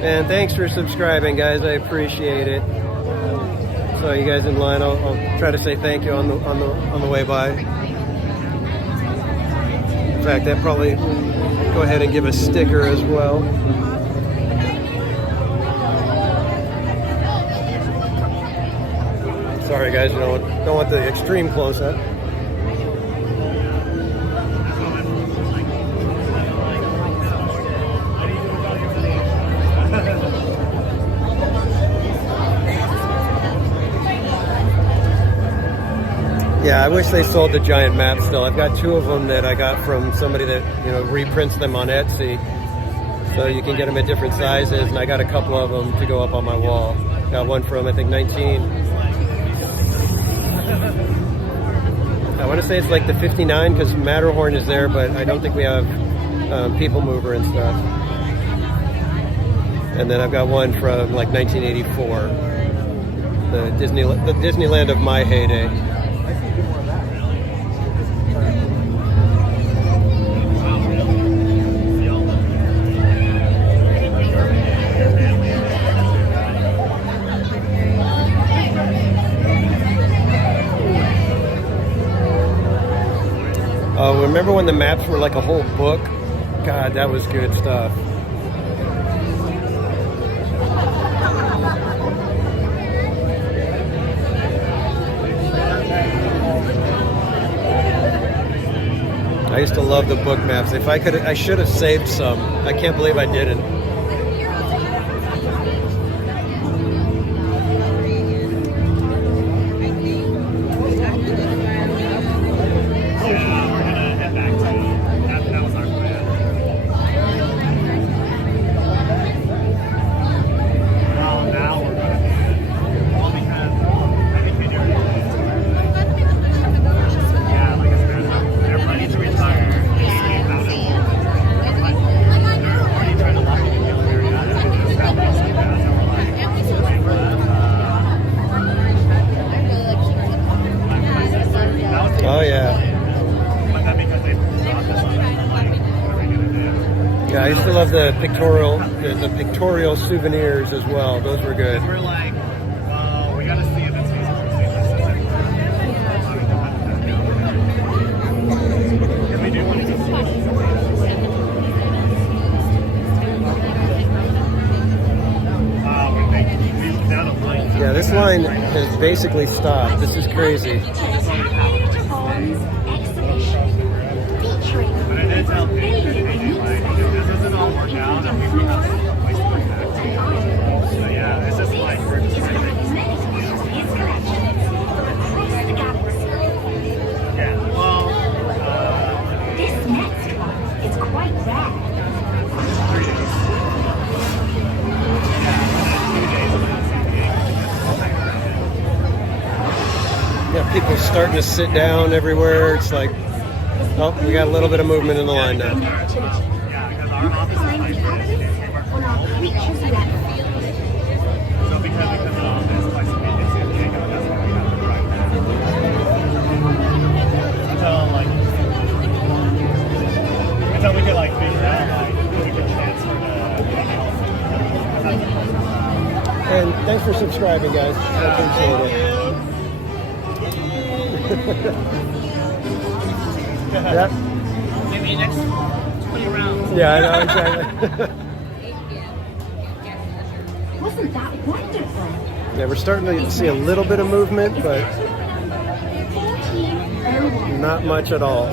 And thanks for subscribing, guys. I appreciate it. Saw you guys in line. I'll try to say thank you on the way by. In fact, that probably go ahead and give a sticker as well. Sorry guys, don't want the extreme close-up. Yeah, I wish they sold the giant map still. I've got 2 of them that I got from somebody that, you know, reprints them on Etsy. So you can get them at different sizes, and I got a couple of them to go up on my wall. Got one from, I think, 19. I want to say it's like the 59 because Matterhorn is there, but I don't think we have People Mover and stuff. And then I've got one from like 1984, the Disneyland of my heyday. Remember when the maps were like a whole book? God, that was good stuff. I used to love the book maps. If I could, I should have saved some. I can't believe I didn't. Yeah, I used to love the pictorial souvenirs as well. Those were good. We're like, we gotta see if it's we do want to go see it. Yeah, this line has basically stopped. This is crazy. Yeah, people starting to sit down everywhere. It's like, oh, we got a little bit of movement in the line now. Until we could like figure out like we could transfer And thanks for subscribing, guys. I appreciate it. Yep. Maybe next 20 rounds. Yeah, I know, exactly. Wasn't that wonderful? Yeah, we're starting to see a little bit of movement, but not much at all.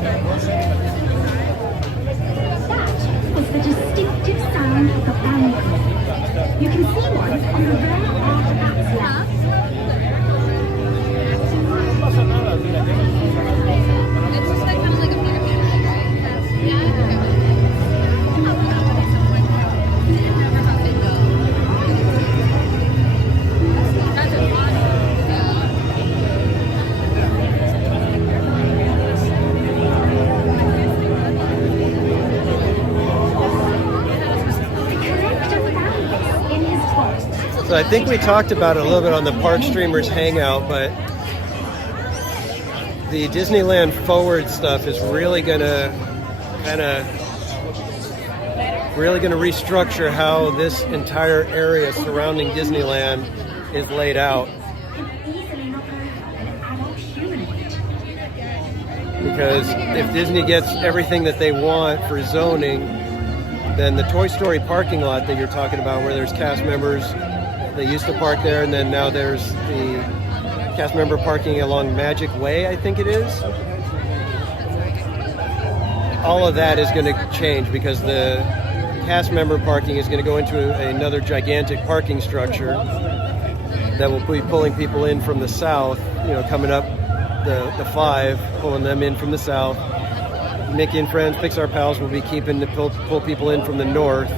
That was the distinctive sound of the band. You can see one on the very artifacts left. It's just like kind of like a pyramid, right? Yeah. So I think we talked about it a little bit on the Park Streamers Hangout, but the Disneyland Forward stuff is really gonna restructure how this entire area surrounding Disneyland is laid out. Because if Disney gets everything that they want for zoning, then the Toy Story parking lot that you're talking about, where there's cast members that used to park there, and then now there's the cast member parking along Magic Way, I think it is. All of that is going to change because the cast member parking is going to go into another gigantic parking structure that will be pulling people in from the south, coming up the 5, pulling them in from the south. Mickey and Friends, Pixar Pals will be keeping to pull people in from the north.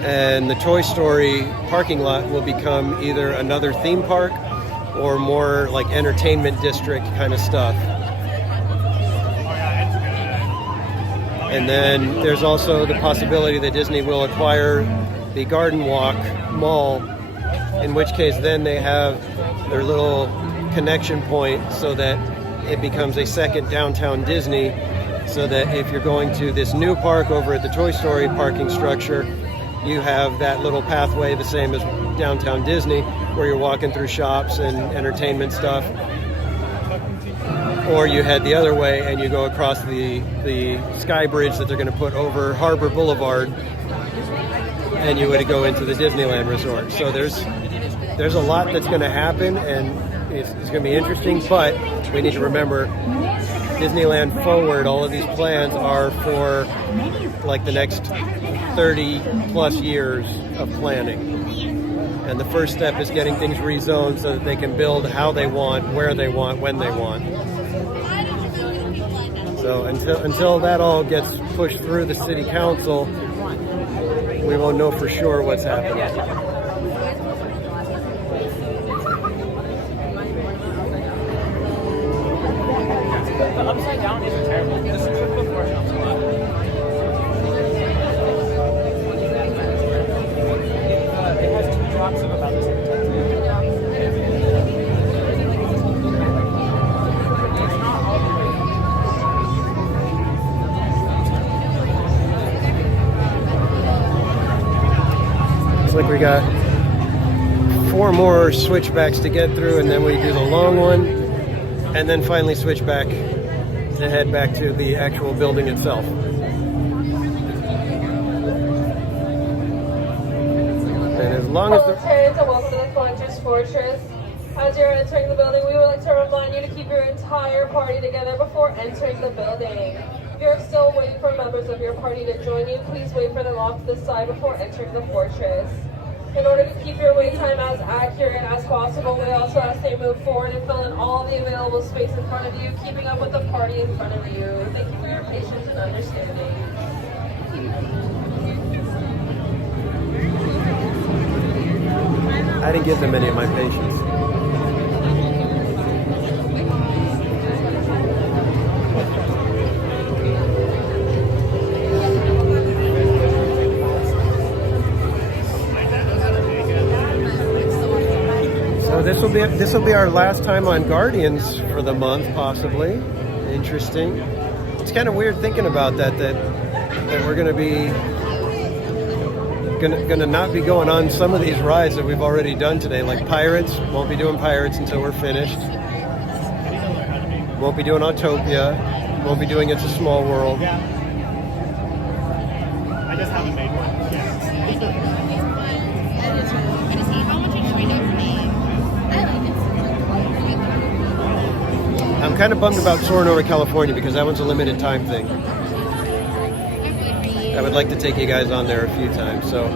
And the Toy Story parking lot will become either another theme park or more like entertainment district kind of stuff. And then there's also the possibility that Disney will acquire the Garden Walk Mall, in which case then they have their little connection point so that it becomes a second downtown Disney, so that if you're going to this new park over at the Toy Story parking structure, you have that little pathway the same as downtown Disney, where you're walking through shops and entertainment stuff. Or you head the other way and you go across the sky bridge that they're going to put over Harbor Boulevard, and you would go into the Disneyland Resort. So there's a lot that's going to happen, and it's going to be interesting, but we need to remember Disneyland Forward, all of these plans are for like the next 30 plus years of planning. And the first step is getting things rezoned so that they can build how they want, where they want, when they want. So until that all gets pushed through the city council, we won't know for sure what's happening. The upside down isn't terrible. This trip before helps a lot. It has 2 drops of about the same intensity. It's not all the way. Looks like we got 4 more switchbacks to get through, and then we do the long one, and then finally switch back to head back to the actual building itself. And as long as Hello, Terrence, and welcome to the Collector's Fortress. As you're entering the building, we would like to remind you to keep your entire party together before entering the building. If you're still waiting for members of your party to join you, please wait for them off to the side before entering the fortress. In order to keep your wait time as accurate as possible, we also ask that you move forward and fill in all the available space in front of you, keeping up with the party in front of you. Thank you for your patience and understanding. I didn't give them any of my patience. So this will be our last time on Guardians for the month, possibly. Interesting. It's kind of weird thinking about that we're going to be going to not be going on some of these rides that we've already done today, like Pirates. Won't be doing Pirates until we're finished. Won't be doing Autopia. Won't be doing It's a Small World. I just haven't made one. I'm kind of bummed about Soarin' over California because that one's a limited time thing. I would like to take you guys on there a few times. So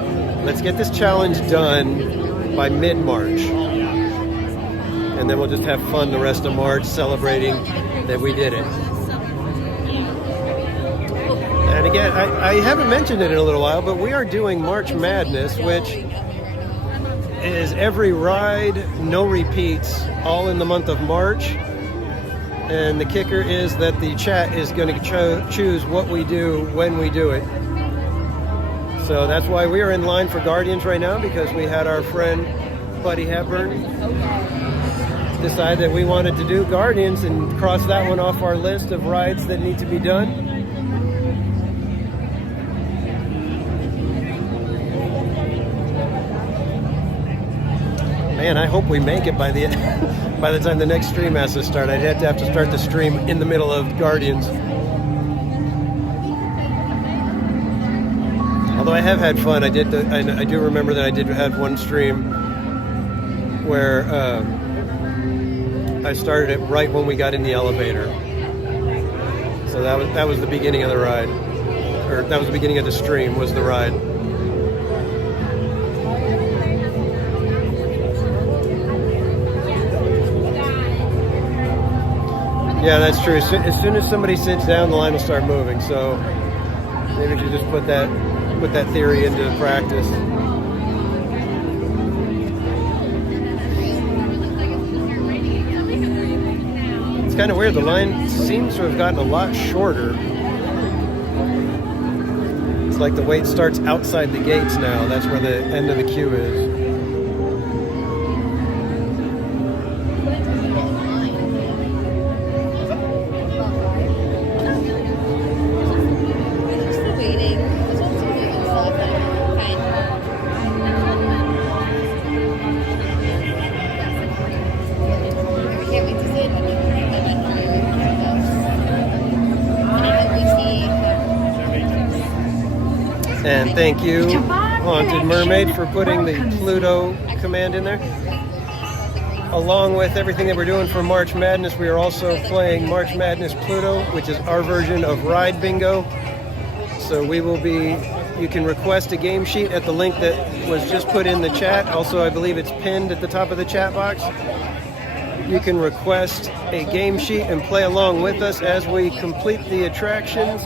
let's get this challenge done by mid-March. And then we'll just have fun the rest of March celebrating that we did it. And again, I haven't mentioned it in a little while, but we are doing March Madness, which is every ride, no repeats, all in the month of March. And the kicker is that the chat is going to choose what we do when we do it. So that's why we are in line for Guardians right now, because we had our friend Buddy Hepburn decide that we wanted to do Guardians and cross that one off our list of rides that need to be done. Man, I hope we make it by the end. by the time the next stream has to start, I'd have to start the stream in the middle of Guardians. Although I have had fun, I do remember that I did have one stream where I started it right when we got in the elevator. So that was the beginning of the ride, or that was the beginning of the stream. Was the ride. Yeah, that's true. As soon as somebody sits down, the line will start moving. So maybe we should just put that theory into practice. It's kind of weird. The line seems to have gotten a lot shorter. It's like the wait starts outside the gates now. That's where the end of the queue is. And thank you, Haunted Mermaid, for putting the PLUTO command in there. Along with everything that we're doing for March Madness, we are also playing March Madness PLUTO, which is our version of Ride Bingo. So you can request a game sheet at the link that was just put in the chat. Also, I believe it's pinned at the top of the chat box. You can request a game sheet and play along with us as we complete the attractions.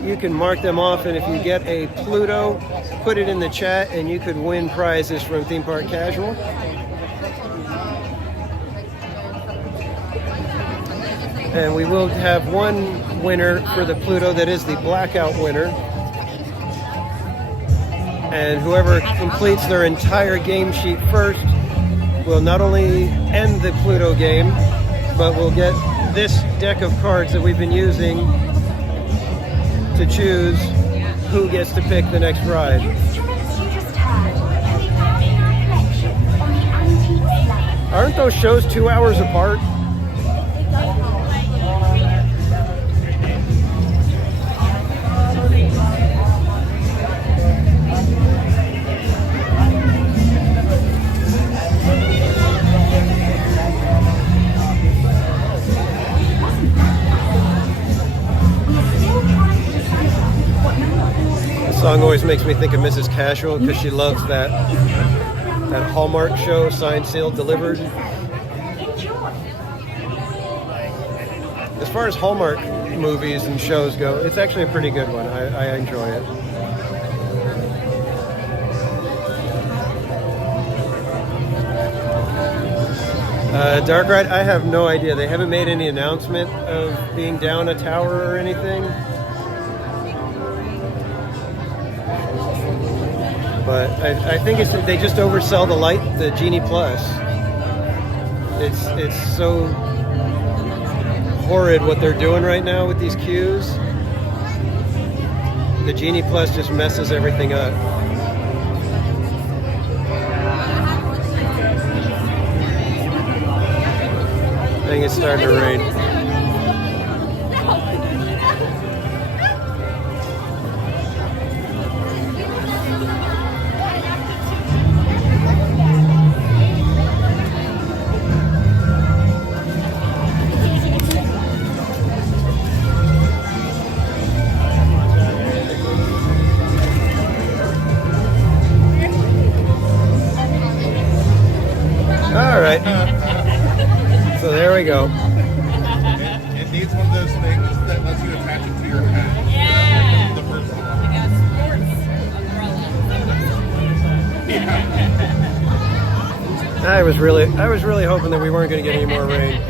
You can mark them off, and if you get a PLUTO, put it in the chat and you could win prizes from Theme Park Casual. And we will have one winner for the PLUTO that is the Blackout winner. And whoever completes their entire game sheet first will not only end the PLUTO game, but will get this deck of cards that we've been using to choose who gets to pick the next ride. Aren't those shows 2 hours apart? The song always makes me think of Mrs. Casual because she loves that Hallmark show, Signed, Sealed, Delivered. As far as Hallmark movies and shows go, it's actually a pretty good one. I enjoy it. Dark Ride, I have no idea. They haven't made any announcement of being down a tower or anything. But I think they just oversell the light, the Genie Plus. It's so horrid what they're doing right now with these queues. The Genie Plus just messes everything up. I think it's starting to rain. All right. So there we go. It needs one of those things that lets you attach it to your hat. Yeah. The first one. Like a sports umbrella. I was really hoping that we weren't going to get any more rain.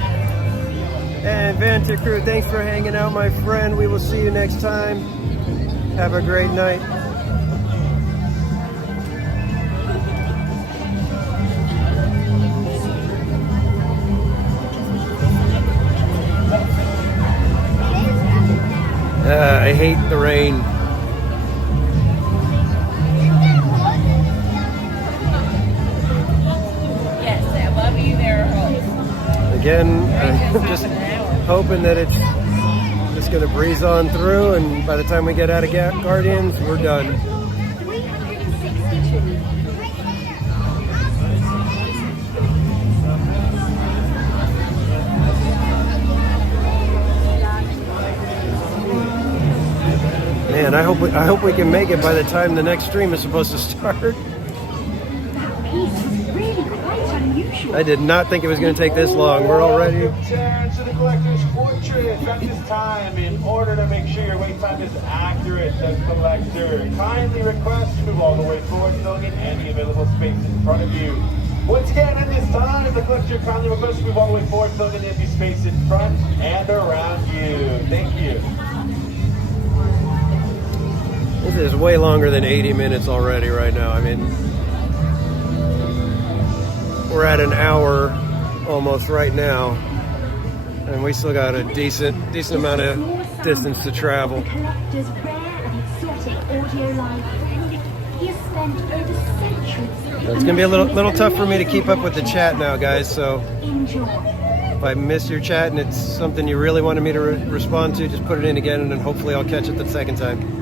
And Vanta Crew, thanks for hanging out, my friend. We will see you next time. Have a great night. I hate the rain. Yes, I love you there, Hope. Again, I'm just hoping that it's just going to breeze on through, and by the time we get out of Guardians, we're done. Man, I hope we can make it by the time the next stream is supposed to start. I did not think it was going to take this long. We're already. Return to the Collector's Fortress at this time. In order to make sure your wait time is accurate, the Collector kindly requests to move all the way forward, filling in any available space in front of you. Once again, at this time, the Collector kindly requests to move all the way forward, filling in empty space in front and around you. Thank you. This is way longer than 80 minutes already right now. I mean, we're at an hour almost right now, and we still got a decent amount of distance to travel. It's gonna be a little tough for me to keep up with the chat now, guys. So if I miss your chat and it's something you really wanted me to respond to, just put it in again, and then hopefully I'll catch it the second time.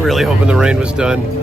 Really hoping the rain was done.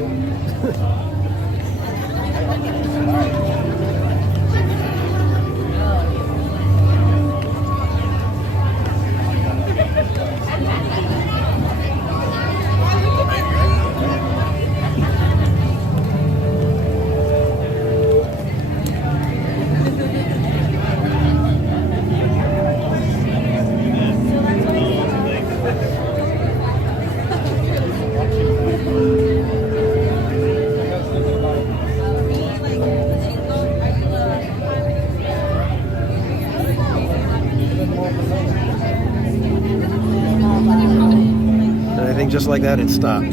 Just like that, it stopped.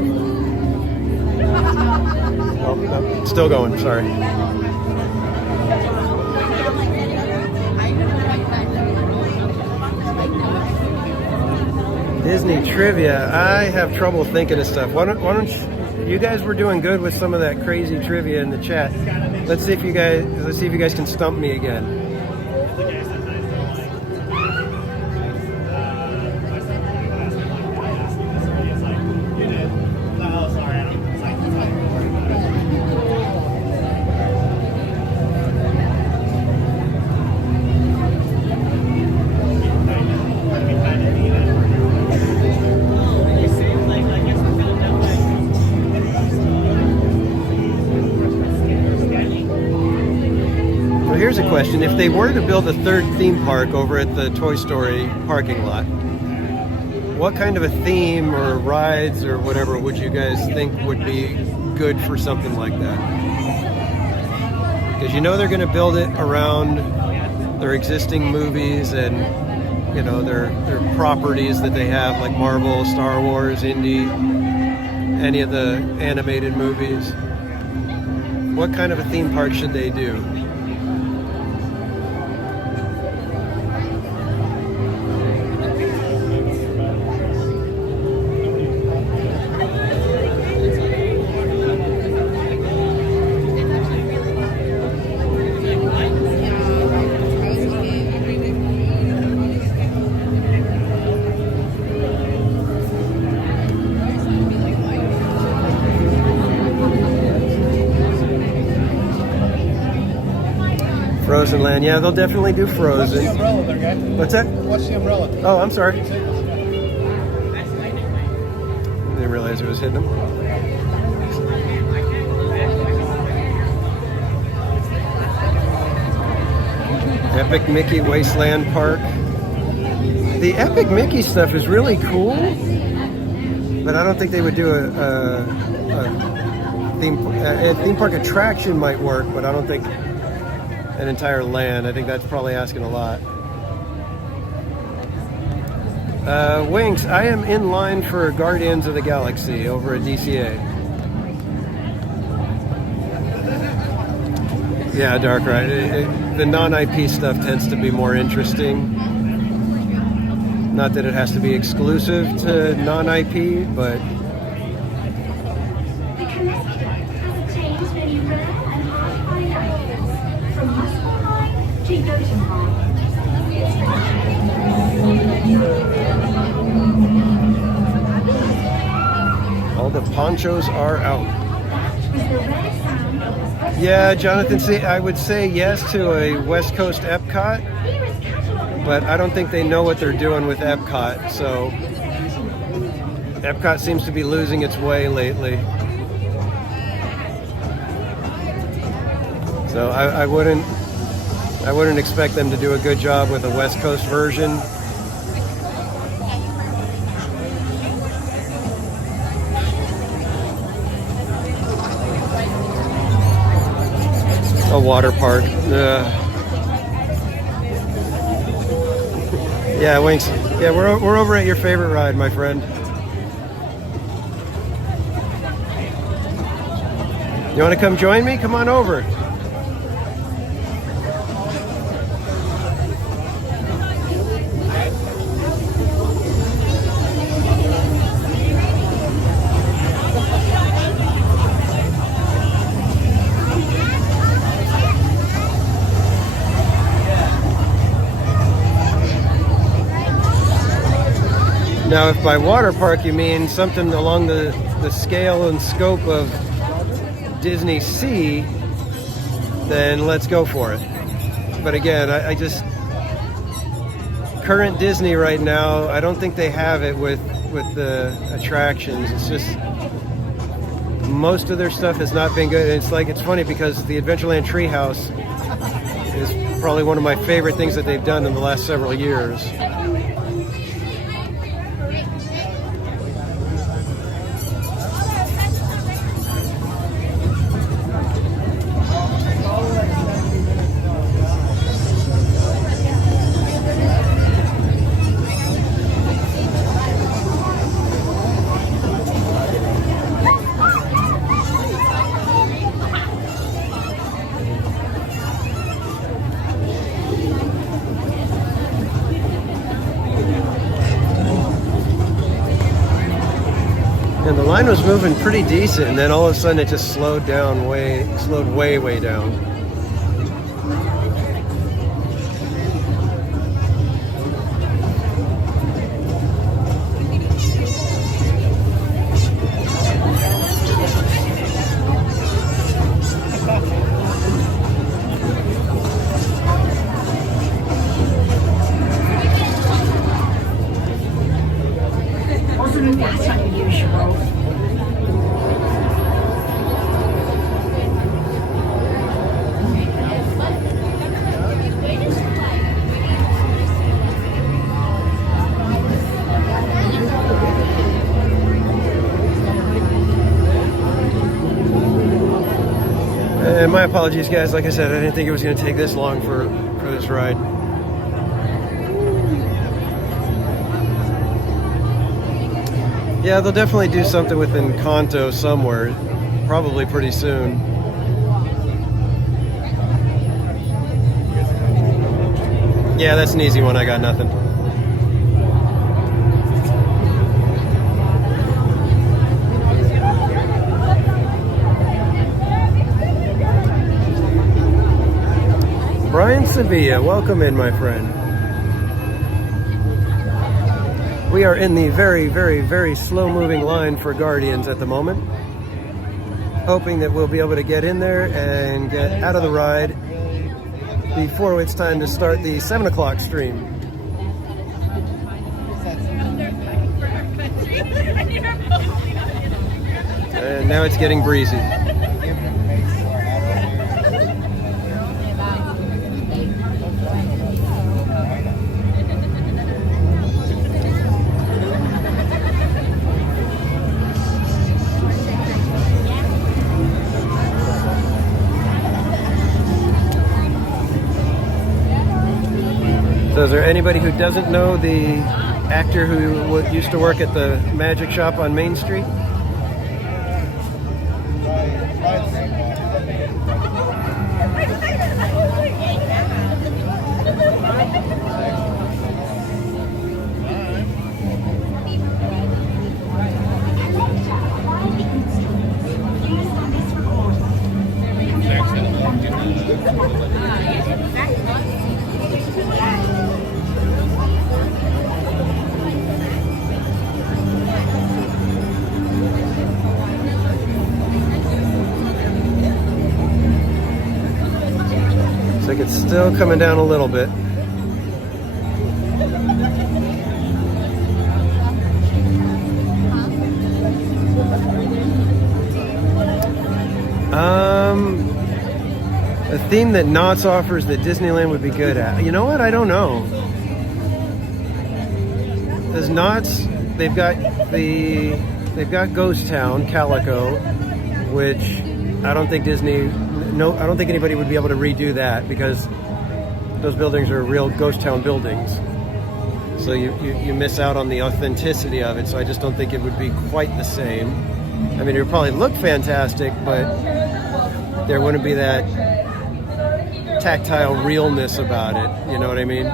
Oh, no, still going, sorry. Disney trivia. I have trouble thinking of stuff. Why don't you guys were doing good with some of that crazy trivia in the chat. Let's see if you guys can stump me again. Here's a question. If they were to build a third theme park over at the Toy Story parking lot, what kind of a theme or rides or whatever would you guys think would be good for something like that? Because you know they're going to build it around their existing movies and, you know, their properties that they have, like Marvel, Star Wars, Indy, any of the animated movies. What kind of a theme park should they do? Frozen Land, yeah, they'll definitely do Frozen. What's the umbrella there, guy? What's that? What's the umbrella? Oh, I'm sorry. Didn't realize it was hitting them. Epic Mickey Wasteland Park. The Epic Mickey stuff is really cool, but I don't think they would do a theme park attraction might work, but I don't think an entire land. I think that's probably asking a lot. Winks, I am in line for Guardians of the Galaxy over at DCA. Yeah, Dark Ride. The non-IP stuff tends to be more interesting. Not that it has to be exclusive to non-IP, but... The connector has obtained many rare and hard-to-find items, from muscle line to Jotunheim. All the ponchos are out. Yeah, Jonathan, see, I would say yes to a West Coast Epcot, but I don't think they know what they're doing with Epcot, so Epcot seems to be losing its way lately. So I wouldn't expect them to do a good job with a West Coast version. A water park. Yeah, Winks. Yeah, we're over at your favorite ride, my friend. You want to come join me? Come on over. Now, if by water park you mean something along the scale and scope of Disney Sea, then let's go for it. But again, I just... Current Disney right now, I don't think they have it with the attractions. It's just... Most of their stuff has not been good. It's funny because the Adventureland Treehouse is probably one of my favorite things that they've done in the last several years. And the line was moving pretty decent, and then all of a sudden it just slowed way down. Wasn't that unusual? And my apologies, guys. Like I said, I didn't think it was going to take this long for this ride. Yeah, they'll definitely do something with Encanto somewhere, probably pretty soon. Yeah, that's an easy one. I got nothing. Brian Sevilla, welcome in, my friend. We are in the very, very, very slow-moving line for Guardians at the moment. Hoping that we'll be able to get in there and get out of the ride before it's time to start the 7 o'clock stream. And now it's getting breezy. So is there anybody who doesn't know the actor who used to work at the magic shop on Main Street? Looks like it's still coming down a little bit. A theme that Knott's offers that Disneyland would be good at. You know what? I don't know. Because Knott's, they've got Ghost Town, Calico, which I don't think I don't think anybody would be able to redo that because those buildings are real Ghost Town buildings. So you miss out on the authenticity of it. So I just don't think it would be quite the same. I mean, it would probably look fantastic, but there wouldn't be that tactile realness about it. You know what I mean?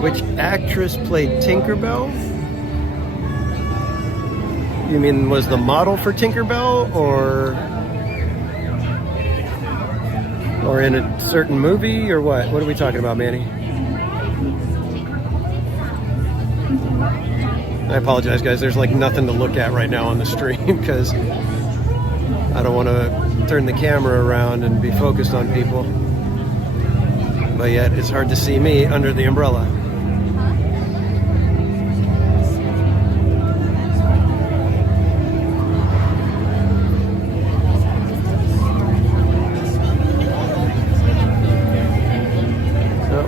Which actress played Tinkerbell? You mean was the model for Tinkerbell, or in a certain movie, or what? What are we talking about, Manny? I apologize, guys. There's like nothing to look at right now on the stream because I don't want to turn the camera around and be focused on people. But yet, it's hard to see me under the umbrella.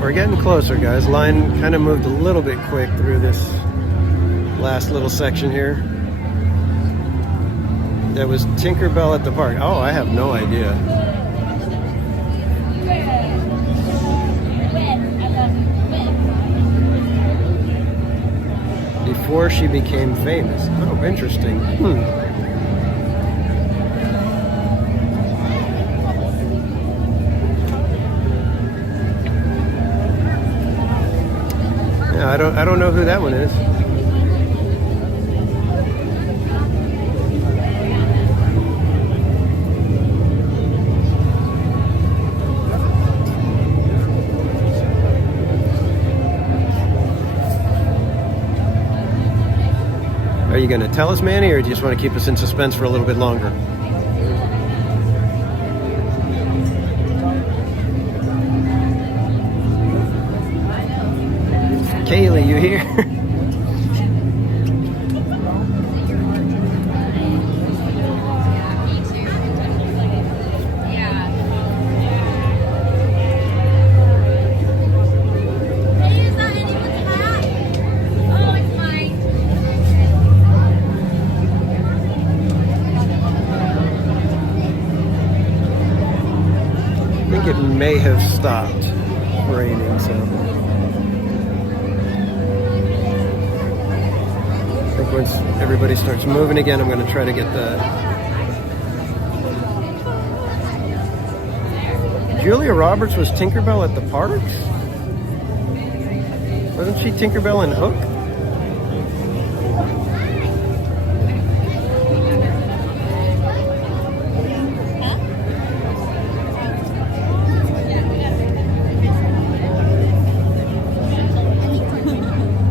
We're getting closer, guys. Line kind of moved a little bit quick through this last little section here. That was Tinkerbell at the park. Oh, I have no idea. Before she became famous. Oh, interesting. Yeah, I don't know who that one is. Are you going to tell us, Manny, or do you just want to keep us in suspense for a little bit longer? Kaylee, you here? I think it may have stopped raining, so I think once everybody starts moving again, I'm going to try to get the Julia Roberts was Tinkerbell at the parks? Wasn't she Tinkerbell in Hook?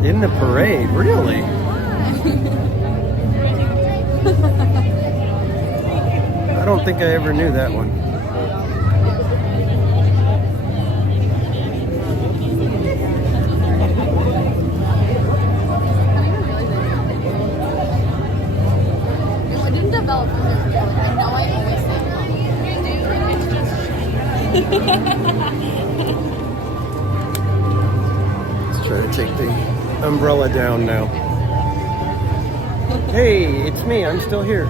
In the parade, really? I don't think I ever knew that one. It didn't develop from this point. I know I always say Let's try to take the umbrella down now. Hey, it's me. I'm still here.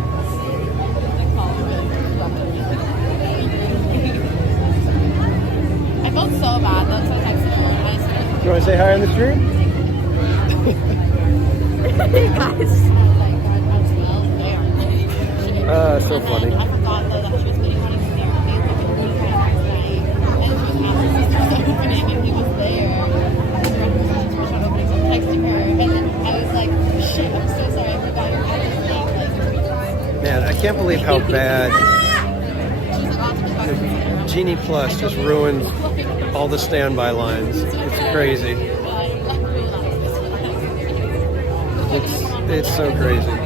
so bad. That's what I texted her. I swear. You want to say hi on the stream? Guys. So funny. I forgot though that she was putting on a therapy like a really night, and she was asking sisters to open it, and he was there. And the representatives were trying to open it, so I'm texting her, and then I was like, "Shit, I'm so sorry, I forgot your address." Man, I can't believe how bad Genie Plus just ruined all the standby lines. It's crazy. It's so crazy.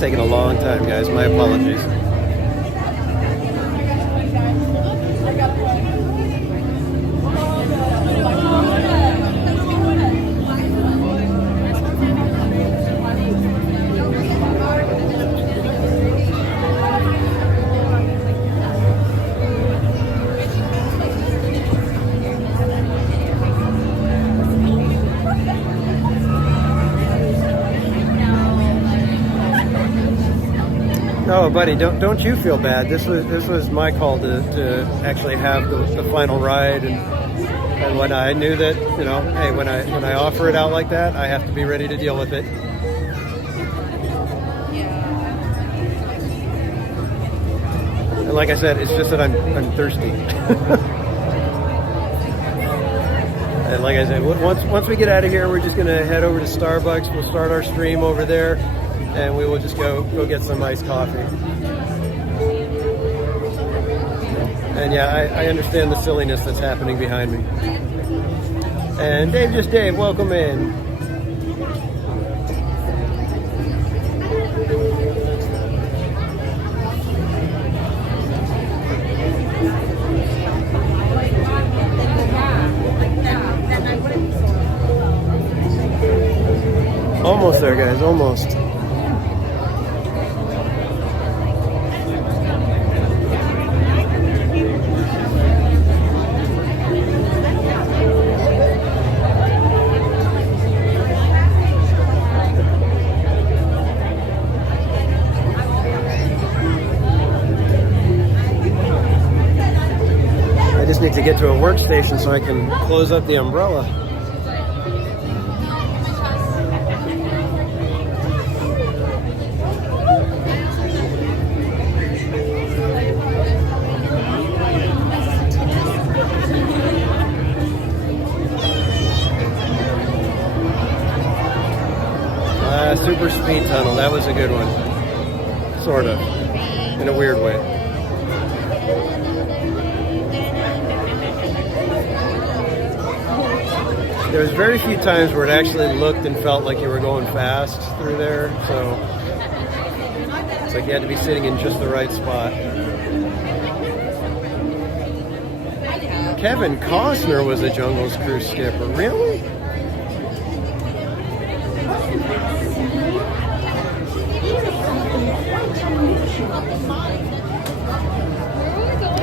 Taking a long time, guys. My apologies. Oh, buddy, don't you feel bad. This was my call to actually have the final ride, and when I knew that, you know, hey, when I offer it out like that, I have to be ready to deal with it. And like I said, it's just that I'm thirsty. And like I said, once we get out of here, we're just gonna head over to Starbucks. We'll start our stream over there, and we will just go get some iced coffee. And yeah, I understand the silliness that's happening behind me. And Dave, welcome in. Almost there, guys, almost. I just need to get to a workstation so I can close up the umbrella. Super speed tunnel, that was a good one. Sort of. In a weird way. There was very few times where it actually looked and felt like you were going fast through there, so it's like you had to be sitting in just the right spot. Kevin Costner was a Jungle's Cruise skipper, really?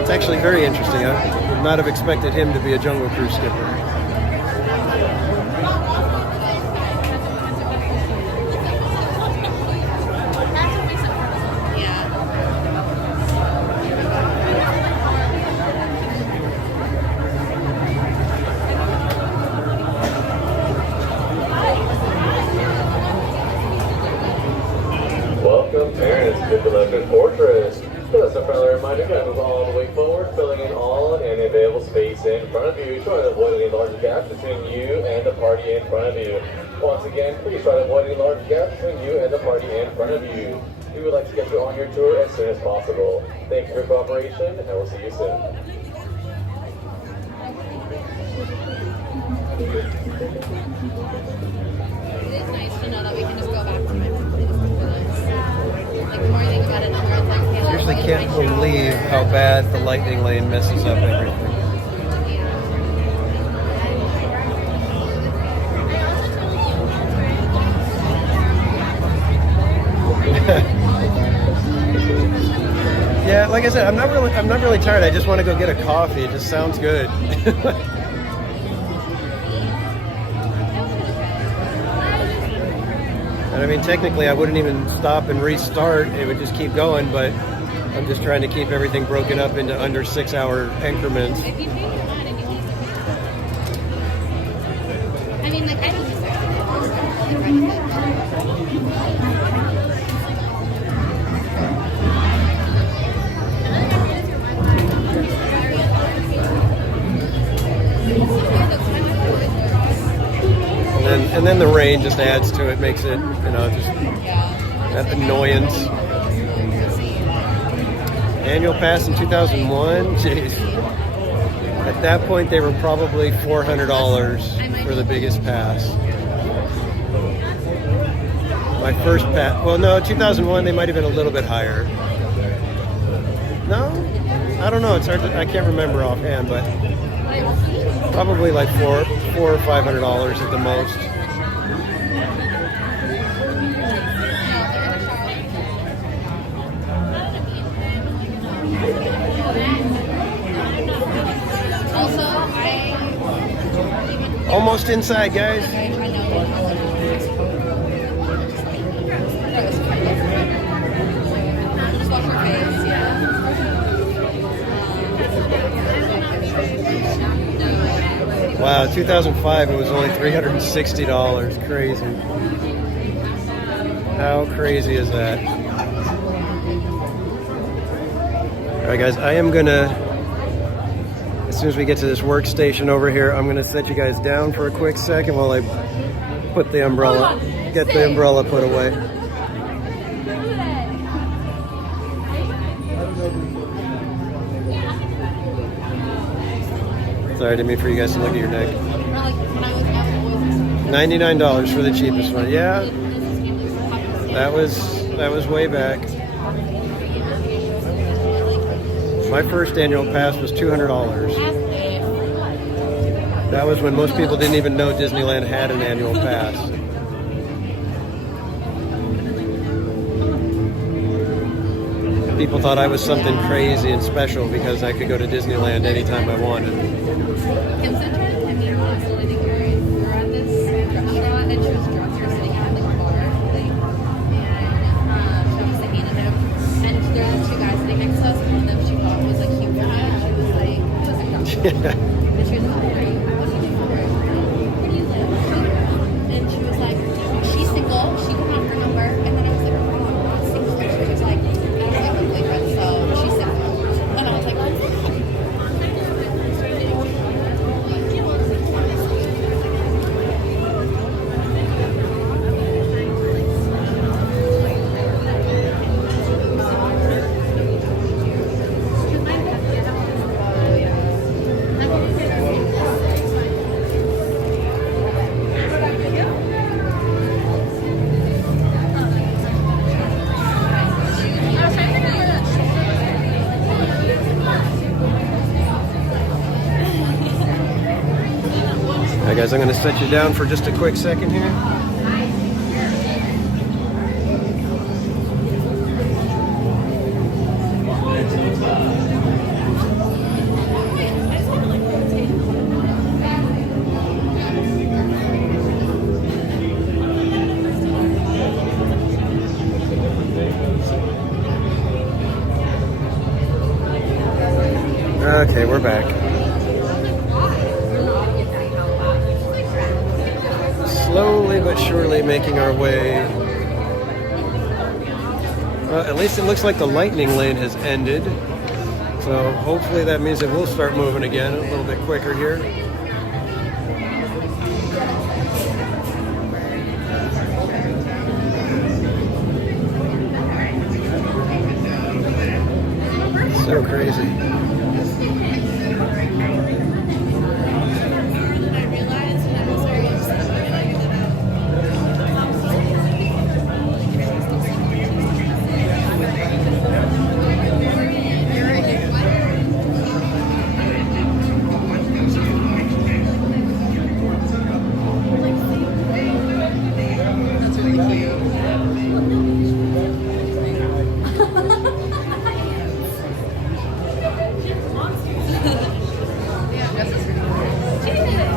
It's actually very interesting. I would not have expected him to be a Jungle Cruise skipper. Welcome, parents, to the Electric Fortress. Just a friendly reminder, you move all the way forward, filling in all any available space in front of you. Try to avoid any large gaps between you and the party in front of you. Once again, please try to avoid any large gaps between you and the party in front of you. We would like to get you on your tour as soon as possible. Thank you for your cooperation, and we'll see you soon. It is nice to know that we can just go back to my can't believe how bad the lightning lane messes up everything. Yeah, like I said, I'm not really tired. I just want to go get a coffee. It just sounds good. And I mean, technically, I wouldn't even stop and restart. It would just keep going, but I'm just trying to keep everything broken up into under 6-hour increments. If you pay your mind and you want to I mean, like, I don't just And then the rain just adds to it, makes it, you know, just that annoyance. Annual pass in 2001, jeez. At that point, they were probably $400 for the biggest pass. My first pass, well, no, 2001, they might have been a little bit higher. No, I don't know. It's hard to, I can't remember offhand, but probably like $400 or $500 at the most. Almost inside, guys. Wow, 2005, it was only $360. Crazy. How crazy is that? All right, guys, I am gonna, as soon as we get to this workstation over here, I'm gonna set you guys down for a quick second while I put the umbrella, get the umbrella put away. Sorry, I didn't mean for you guys to look at your neck. $99 for the cheapest one. Yeah, that was way back. My first annual pass was $200. That was when most people didn't even know Disneyland had an annual pass. People thought I was something crazy and special because I could go to Disneyland anytime I wanted. And she was like, what do you live? Where do you live? And she was like, she's single. She can have her number. And then I was like, oh, I'm not single. And she was like, I don't have a boyfriend, so she's single. And I was like, Alright guys, I'm going to set you down for just a quick second here. Okay, we're back. Slowly but surely making our way. Well, at least it looks like the lightning lane has ended. So hopefully that means it will start moving again a little bit quicker here. So crazy.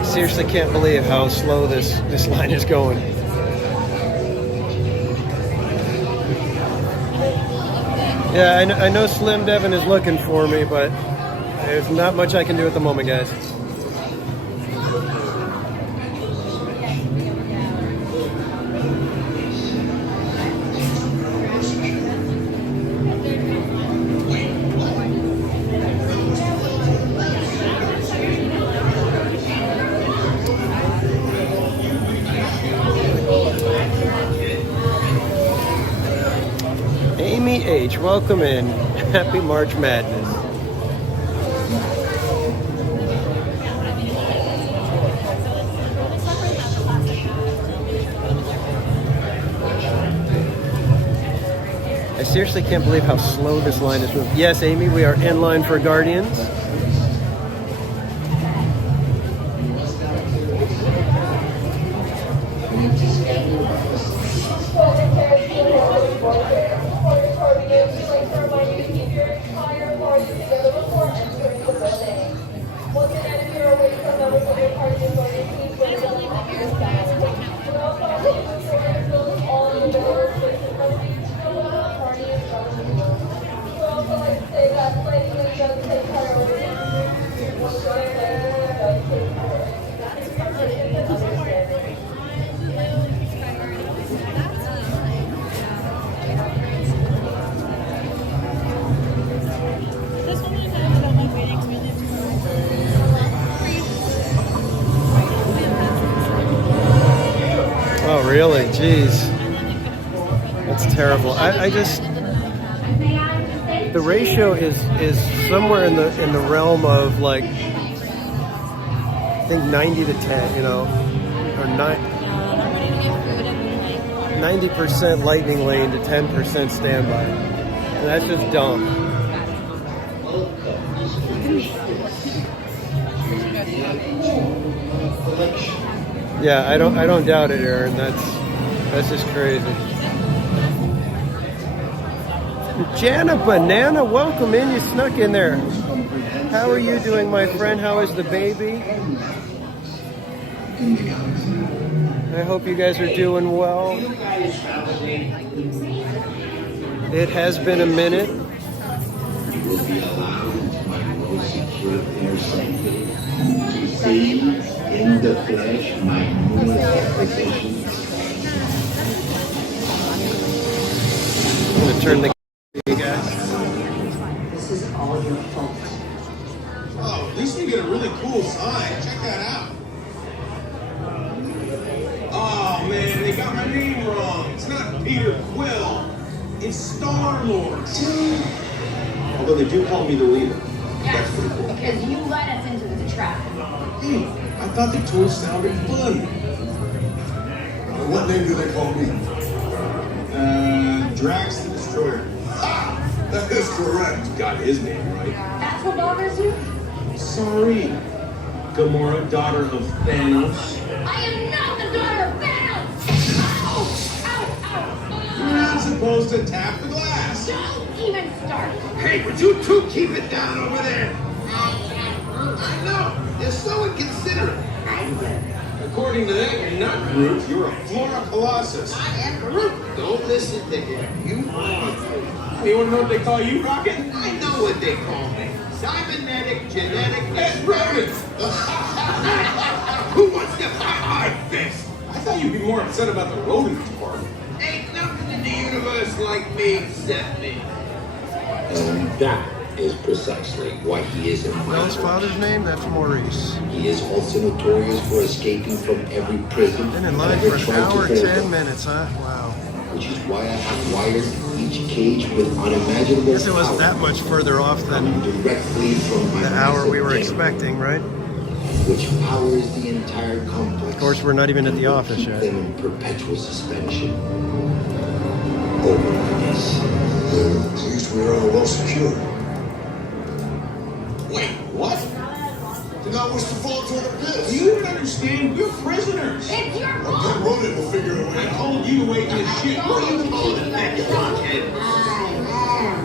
Seriously can't believe how slow this line is going. Yeah, I know Slim Devin is looking for me, but there's not much I can do at the moment, guys. Amy H, welcome in. Happy March Madness. I seriously can't believe how slow this line is moving. Yes, Amy, we are in line for Guardians. Oh, really? Jeez. That's terrible. I just... The ratio is somewhere in the realm of like, I think 90 to 10, you know, or 90% lightning lane to 10% standby. And that's just dumb. Yeah, I don't doubt it, Aaron. That's just crazy. Jana Banana, welcome in. You snuck in there. How are you doing, my friend? How is the baby? I hope you guys are doing well. It has been a minute. In the flesh, my newest acquisitions. I'm gonna turn the you guys. This is all your fault. Oh, at least we get a really cool sign. Check that out. Oh man, they got my name wrong. It's not Peter Quill. It's Star-Lord. Although they do call me the leader. Yes, because you led us into the trap. Hey, I thought the tour sounded fun. What name do they call me? Drax the Destroyer. Ah, that is correct. Got his name right. That's what bothers you? Sorry. Gamora, daughter of Thanos. I am not the daughter of Thanos! Ow! Ow! Ow! You're not supposed to tap the glass. Don't even start! Hey, would you two keep it down over there? I can't move. I know. You're so inconsiderate. I'm good. According to that, you're not Groot. You're a Flora Colossus. I am Groot. Don't listen to him. You are. You want to know what they call you, Rocket? I know what they call me. Cybernetic, genetic, That's rodents. Who wants to fight my fist? I thought you'd be more upset about the rodent department. Ain't nothing in the universe like me except me. And that is precisely why he is in my Well, his father's name? That's Maurice. He is also notorious for escaping from every prison. Been in line for an hour, 10 minutes, huh? Wow. Which is why I have wired each cage with unimaginable I guess it wasn't that much further off than directly from my the hour we were massive expecting, right? which powers the entire complex. Of course, we're not even at the office Keep yet. them in perpetual suspension. Openness. At least we are well secured. Wait, what? Do not wish to fall to an abyss. Do you even understand understand? We're prisoners. It's your Get fault. running, we'll figure it I out. told you to wait your shit. What are you calling it that, you blockhead?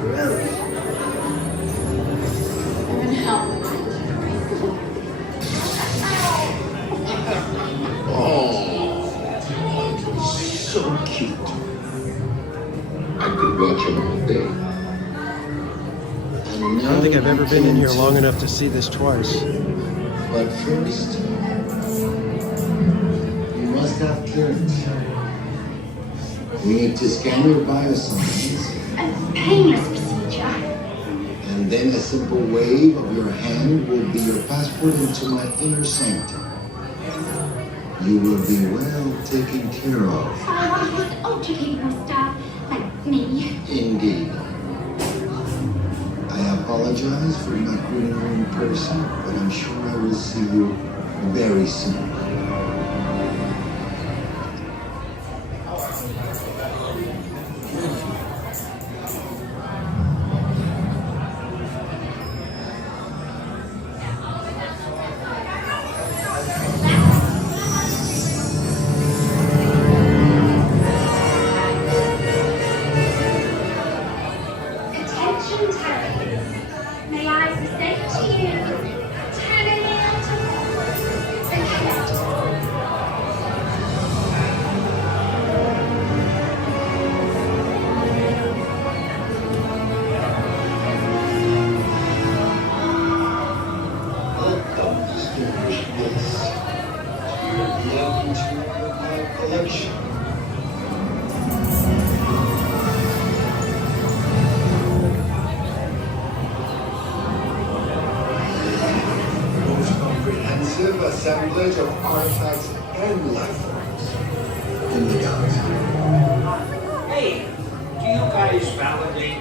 Really? I'm gonna help. Oh, so cute. I could watch him all day. I don't think I've ever been in here long enough to see this twice. But first, you must have clearance. We need to scan your biosigns, A painless procedure. and then a simple wave of your hand will be your passport into my inner sanctum. You will be well taken care of. I want to put ultra capable staff like me. Indeed. I apologize for not meeting you in person, but I'm sure I will see you very soon. Attention, terrorists. May I say to you, terminate the head. Welcome, distinguished guests, to your lovely tour of my collection. Most comprehensive assemblage of artifacts and life forms in the galaxy. Hey, do you guys validate?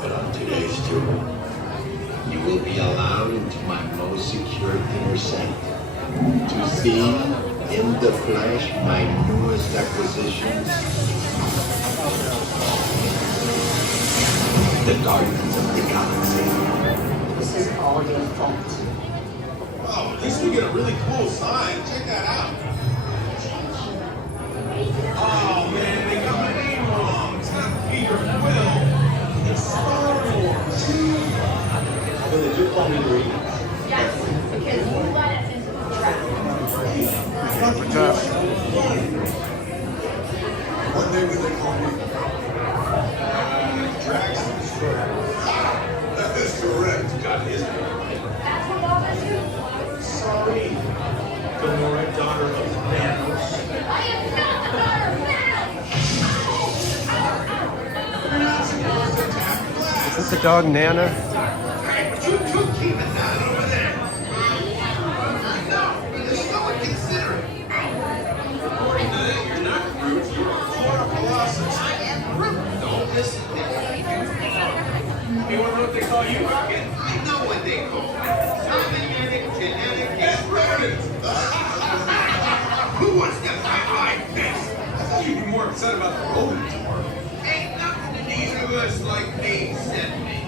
But on today's tour, you will be allowed into my most secure inner sanctum to see in the flesh my newest acquisitions, the Guardians of the Galaxy. This is all your fault. Oh, at least we get a really cool sign. Check that out. Oh man, they got my name wrong. It's not Peter, Will. It's Star Wars. Well, they do call me Green. Yes, because you let us into the trap. What name do they call me? Drax the Destroyer. That is correct. Got his name right. That's what all of you. Soarin, Gamora, daughter of Thanos. I am not the daughter of You're not supposed to tap glass. Is that the dog Nana? Hey, but you keep it down over there. No, there's no one considering. According to this, you're not Groot, you're a Florida Colossus. I am Groot. Don't listen. You want to know what they call you, Rocket? I know what they call me. Cybernetic genetic experiment. Who wants to fight like this? I thought you'd be more upset about the rolling tour. Ain't nothing to these of us like me sent me.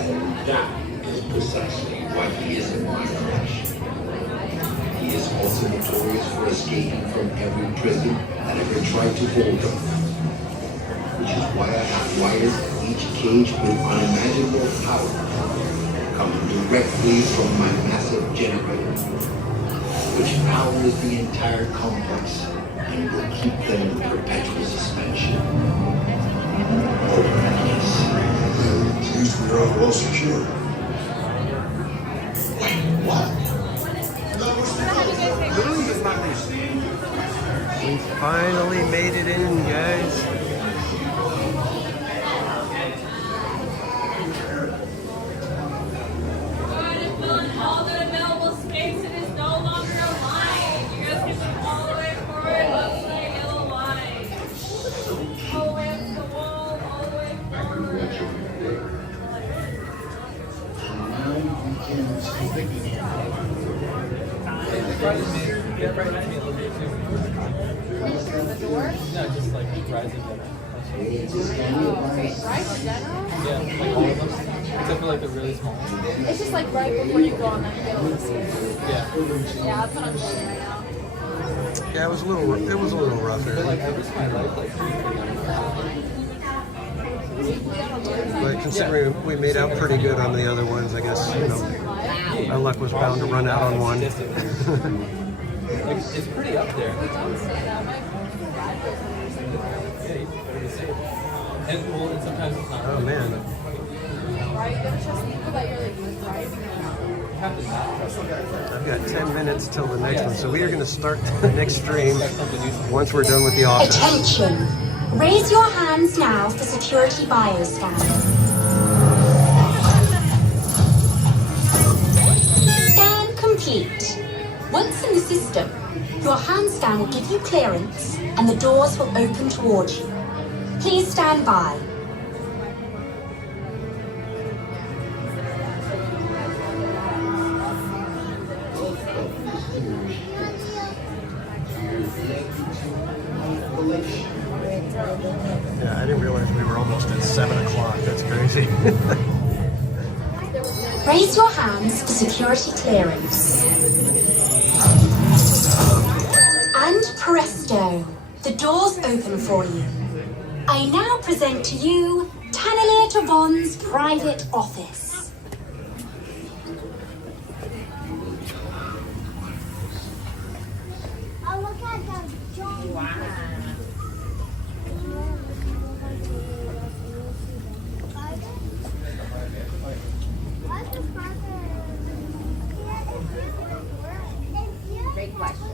And that is precisely why he is in my collection. He is also notorious for escaping from every prison that ever tried to hold him. Which is why I have wired each cage with unimaginable power coming directly from my massive generator, which powers the entire complex and will keep them in perpetual suspension. At least we are well secured. Literally does not understand. We finally made it in, guys. All the available space, it is no longer a line. You guys can move all the way forward up to the yellow line. All the way up to the wall, all the way forward. The door? No, just like rising. Rides in general? Yeah, like all of them. Except for like the really small ones. It's just like right before you go on that hill. Yeah. Yeah, that's what I'm doing right now. Yeah, it was a little rough But there. like I risked my life like 3 But considering we made out pretty good on the other ones, I guess, you know, our luck was bound to run out on one. Like, it's pretty up there. Yeah, you better be safe. And well, and sometimes it's not. Oh man. Right, you gotta trust people that you're like driving around. I've got 10 minutes till the next one, so we are going to start the next stream once we're done with the office. Attention! Raise your hands now for security bioscan. Scan complete. Once in the system, your hand scan will give you clearance and the doors will open towards you. Please stand by. Yeah, I didn't realize we were almost at 7 o'clock. That's crazy. Raise your hands for security clearance. And presto, the doors open for you. I now present to you Tannelier Tavon's private office. Great question.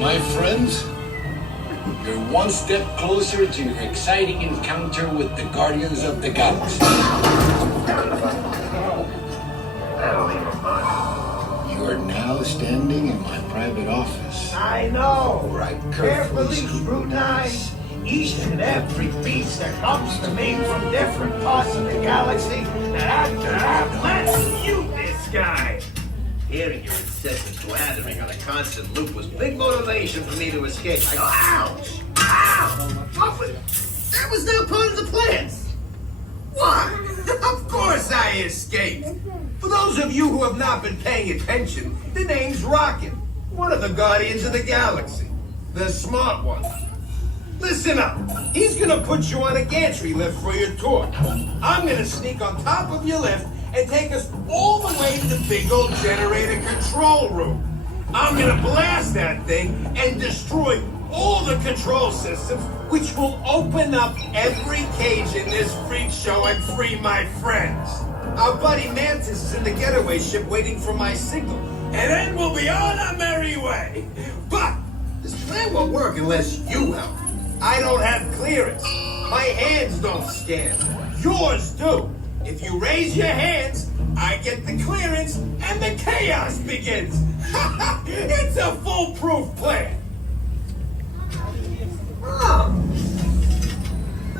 My friends, you're one step closer to your exciting encounter with the Guardians of the Galaxy. You are now standing in my private office. I know. Where I Carefully scrutinize each and every piece that comes to me from different parts of the galaxy. And after I've let you this guy. Hearing your incessant blathering on a constant loop was big motivation for me to escape. I go, ouch! Ow! Oh, but that was not part of the plan. Why? Of course I escaped. For those of you who have not been paying attention, the name's Rocket, one of the Guardians of the Galaxy. The smart one. Listen up. He's gonna put you on a gantry lift for your tour. I'm gonna sneak on top of your lift and take us all the way to the big old generator control room. I'm gonna blast that thing and destroy all the control systems, which will open up every cage in this freak show and free my friends. Our buddy Mantis is in the getaway ship waiting for my signal, and then we'll be on our merry way. But this plan won't work unless you help. I don't have clearance. My hands don't scan. Yours do. If you raise your hands, I get the clearance and the chaos begins. It's a foolproof plan. Oh.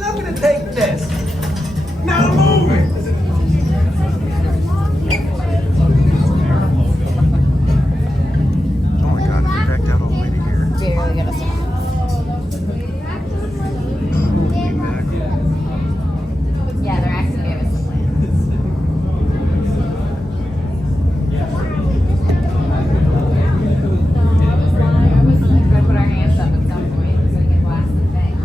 I'm gonna take this. Now move it. Oh my god, we backed out all the way to here. Barely got us off. Yeah, they're asking me if it's the plan. I was going to put our hands up at some point so we can blast the thing.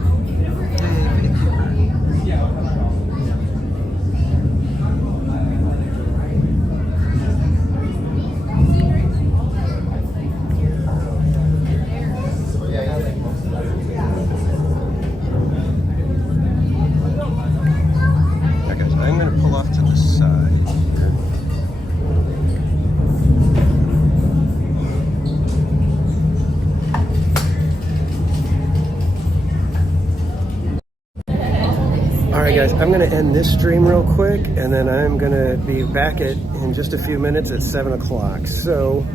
Okay, so I'm going to pull off to the side here. All right, guys, I'm going to end this stream real quick, and then I'm going to be back in just a few minutes at 7 o'clock. So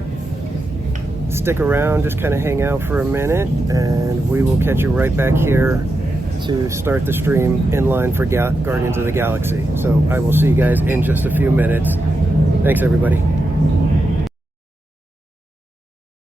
stick around, just kind of hang out for a minute, and we will catch you right back here to start the stream in line for Guardians of the Galaxy. So I will see you guys in just a few minutes. Thanks, everybody.